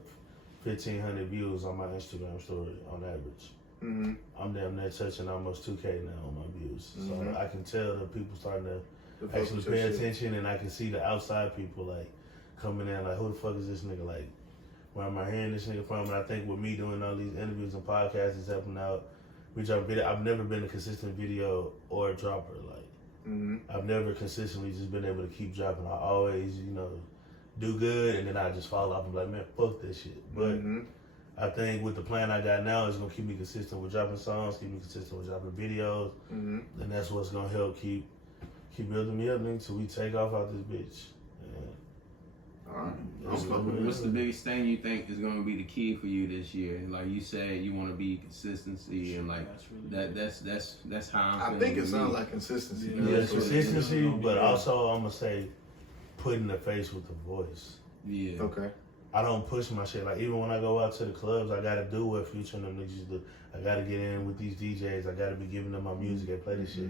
1,500 views on my Instagram story on average. Mm-hmm. I'm damn near touching almost 2K now on my views. So I can tell that people starting to actually pay attention, and I can see the outside people like coming in like, who the fuck is this nigga? Like, where am I hearing this nigga from? And I think with me doing all these interviews and podcasts is helping out. We drop video. I've never been a consistent video or a dropper. Like, I've never consistently just been able to keep dropping. I always, do good, and then I just fall off and be like, man, fuck this shit. But I think with the plan I got now, it's gonna keep me consistent with dropping songs, keep me consistent with dropping videos, and that's what's gonna help keep building me up, nigga, till we take off out this bitch. All right. What's the biggest thing you think is going to be the key for you this year? Like you said, you want to be consistency and like that's how I'm I think it sounds like consistency. Yeah, consistency, but also I'm gonna say putting the face with the voice. Yeah. Okay. I don't push my shit. Like even when I go out to the clubs, I gotta do what Future and them niggas do. I gotta get in with these DJs. I gotta be giving them my music and play this shit.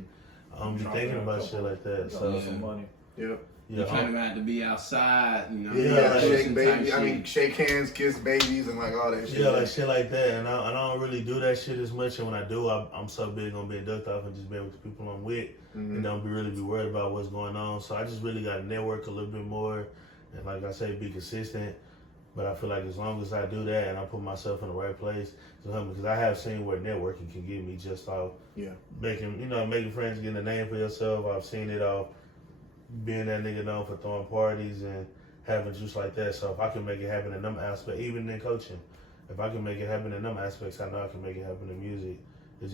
I don't be thinking about shit like that. So some money. Yep. You kind of have to be outside, you know. Yeah, like shake baby. shit. I mean, shake hands, kiss babies, and like all that shit. Yeah, like shit like that. And I don't really do that shit as much. And when I do, I'm so big on being ducked off and just being with the people I'm with, and don't really be worried about what's going on. So I just really got to network a little bit more, and like I say, be consistent. But I feel like as long as I do that and I put myself in the right place, because I have seen where networking can get me just off making friends, getting a name for yourself. I've seen it off being that nigga known for throwing parties and having juice like that. So if I can make it happen in them aspects, even in coaching, if I can make it happen in them aspects, I know I can make it happen in music. It's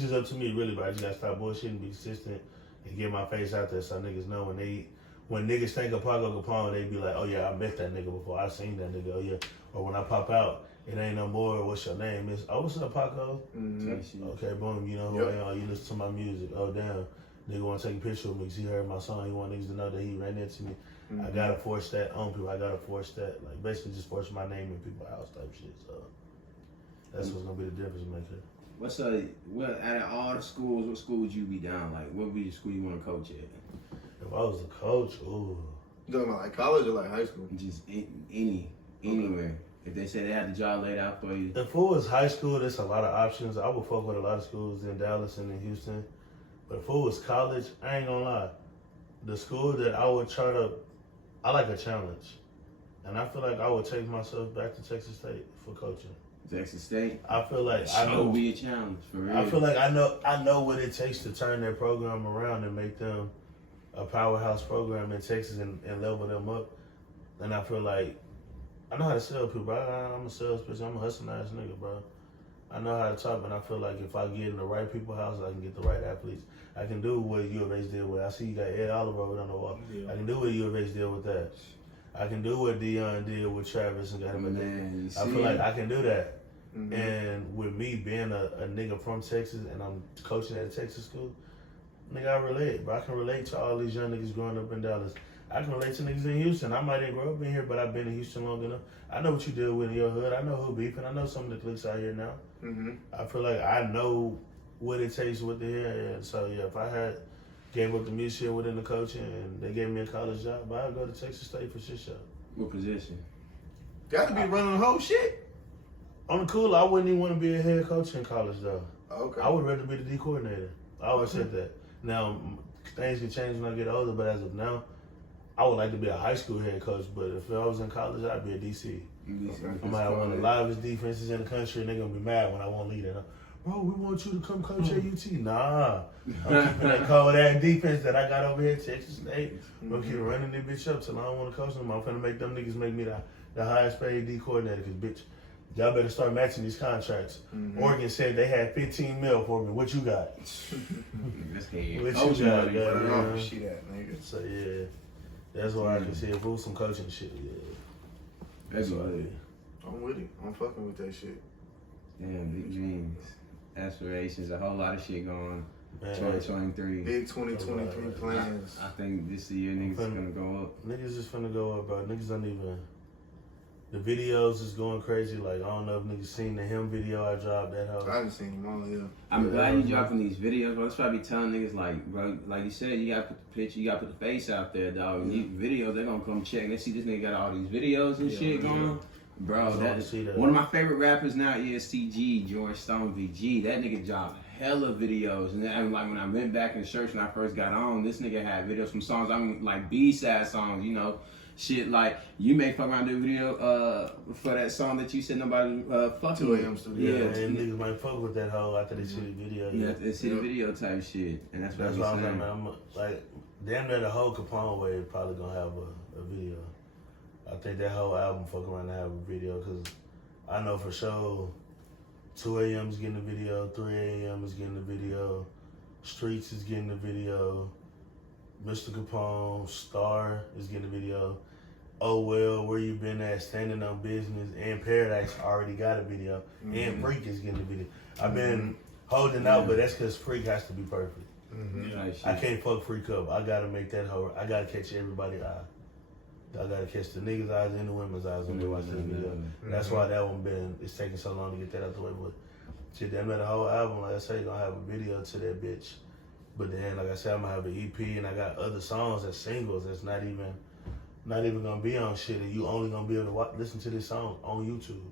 just up to me really, but I just gotta stop bullshitting, be consistent, and get my face out there so niggas know when niggas think of Paco Kapone, they be like, oh yeah, I met that nigga before, I seen that nigga, oh yeah. Or when I pop out, it ain't no more, what's your name? It's, oh, what's up, Paco? Okay, boom, you know who I am, you listen to my music, oh damn. Nigga want to take a picture with me because he heard my song. He want niggas to know that he ran into me. I gotta force that on people. I gotta force that, like basically just force my name in people's house type shit. So that's what's gonna be the difference maker. What's out of all the schools, what school would you be down? Like, what would be the school you want to coach at? If I was the coach, ooh. You talking about like college or like high school? Just anywhere. If they say they had the job laid out for you. If it was high school, there's a lot of options. I would fuck with a lot of schools in Dallas and in Houston. But if it was college, I ain't gonna lie. The school that I would I like a challenge. And I feel like I would take myself back to Texas State for coaching. Texas State? I feel like I know be a challenge for real. I feel like I know what it takes to turn their program around and make them a powerhouse program in Texas and level them up. And I feel like I know how to sell people, bro. I'm a sales person. I'm a hustling ass nigga, bro. I know how to talk, and I feel like if I get in the right people's house, I can get the right athletes. I can do what U of H did with. I see you got Ed Oliver over on the wall. Yeah. I can do what U of H did with that. I can do what Dion did with Travis and got him in there. I feel like I can do that. And with me being a nigga from Texas and I'm coaching at a Texas school, nigga, I relate, bro. I can relate to all these young niggas growing up in Dallas. I can relate to niggas in Houston. I might didn't grow up in here, but I've been in Houston long enough. I know what you deal with in your hood. I know who beefing. I know some of the cliques out here now. I feel like I know what it takes with the hair. And so, yeah, if I had gave up the music within the coaching and they gave me a college job, I'd go to Texas State for shit show. What position? Got to be running the whole shit. On the cool, I wouldn't even want to be a head coach in college, though. Okay. I would rather be the D coordinator. I always said that. Now, things can change when I get older, but as of now, I would like to be a high school head coach, but if I was in college, I'd be a DC. I'm gonna have one of the livest defenses in the country, and they're gonna be mad when I won't lead it. Bro, we want you to come coach at UT. Nah. I'm keeping that cold ass defense that I got over here at Texas State. I'm gonna keep running this bitch up till I don't want to coach them. I'm finna make them niggas make me the highest paid D coordinator, because bitch, y'all better start matching these contracts. Oregon said they had 15 mil for me. What you got? What you got, nigga. So yeah, that's why I can see if it was some coaching shit. Yeah, that's what it is. I'm with it. I'm fucking with that shit. Damn, big dreams, aspirations, a whole lot of shit going. 2023. Big 2023 plans. I think this year niggas is gonna go up. Niggas just finna go up, bro. Niggas don't even. The videos is going crazy. Like, I don't know if niggas seen the him video I dropped, that hoe. I haven't seen him all, yeah. I'm glad you dropping these videos, bro. That's why I be telling niggas, like, bro, like you said, you gotta put the picture, you gotta put the face out there, dog. And these videos, they're gonna come check. They see this nigga got all these videos and shit going on. Bro, that one of my favorite rappers now is TG, George Stone VG. That nigga dropped hella videos. And then, like, when I went back in church when I first got on, this nigga had videos from songs, I mean, like B-side songs, you know. Shit, like, you may fuck around the video for that song that you said nobody fuck with. Yeah, and niggas might fuck with that hoe after they see the video. Yeah, they see the video type shit. And that's what I'm saying. I'm like, damn near the whole Capone wave probably gonna have a video. I think that whole album fuck around to have a video, because I know for sure 2 a.m. is getting the video, 3 a.m. is getting the video, Streets is getting the video, Mr. Kapone, Star is getting the video. Oh Well, Where You Been At, Standing on Business, and Paradise already got a video, and Freak is getting the video. I've been holding out, but that's because Freak has to be perfect. I can't fuck Freak up. I gotta make that hoe. I gotta catch everybody's eye. I gotta catch the niggas' eyes and the women's eyes when they watch this video. That's why that one it's taking so long to get that out the way. But shit, that made a whole album. Like I say, gonna have a video to that bitch. But then, like I said, I'm gonna have an EP, and I got other songs that's singles that's not even gonna be on shit, and you only gonna be able to listen to this song on YouTube.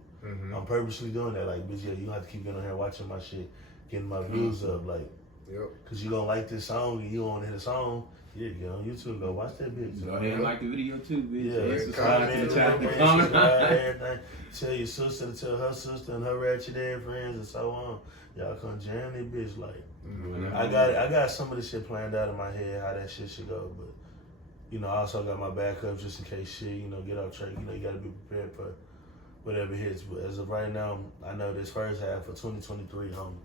I'm purposely doing that, like, bitch, yeah, you have to keep getting on here watching my shit, getting my views up, like, cause you gonna like this song, and you wanna hit a song, yeah, get on YouTube, go watch that bitch. Go ahead and like the video too, bitch. Yeah, subscribe to the channel. Everything. Tell your sister to tell her sister and her ratchet ass friends and so on. Y'all come jam that bitch, like, I got some of this shit planned out in my head, how that shit should go, but you know, I also got my backup just in case shit, you know, get off track. You know, you gotta be prepared for whatever hits. But as of right now, I know this first half for 2023, I'm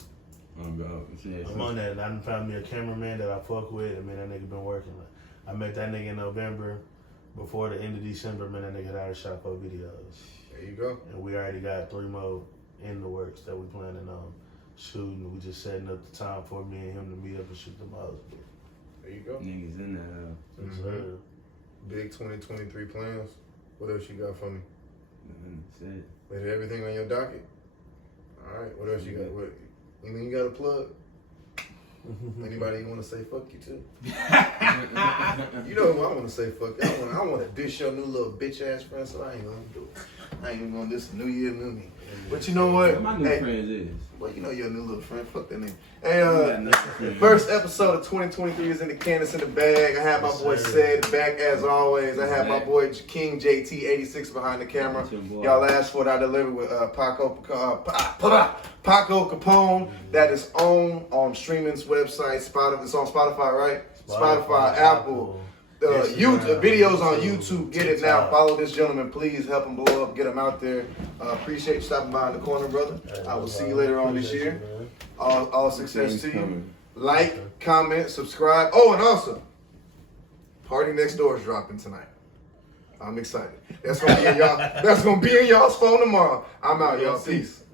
on that. And I done found me a cameraman that I fuck with, and man, that nigga been working. Like, I met that nigga in November. Before the end of December, man, that nigga had already shot 4 videos. There you go. And we already got 3 more in the works that we planning on shooting. We just setting up the time for me and him to meet up and shoot them out. There you go. Niggas in there. Big 2023 plans. What else you got for me? That's it. Is everything on your docket? All right. What else you got? What? Anything you got to plug? Anybody you want to say fuck you to? You know who I want to say fuck you. I want to dish your new little bitch ass friend, so I ain't gonna do it. I ain't even gonna diss New Year, New Me. But you know what? My new friends is. Well, you know your new little friend. Fuck that nigga. Hey, first episode of 2023 is in the can. It's in the bag. I have my boy Said back as always. I have my boy King JT86 behind the camera. Y'all asked for it. I delivered with Paco Kapone. That is on streaming's website. It's on Spotify, right? Spotify, Apple. YouTube videos on YouTube. Get it now. Follow this gentleman, please. Help him blow up. Get him out there. Appreciate you stopping by in the corner, brother. I will see you later on this year. All success to you. Like, comment, subscribe. Oh, and also, Party Next Door is dropping tonight. I'm excited. That's gonna be in y'all. That's gonna be in y'all's phone tomorrow. I'm out, y'all. Peace.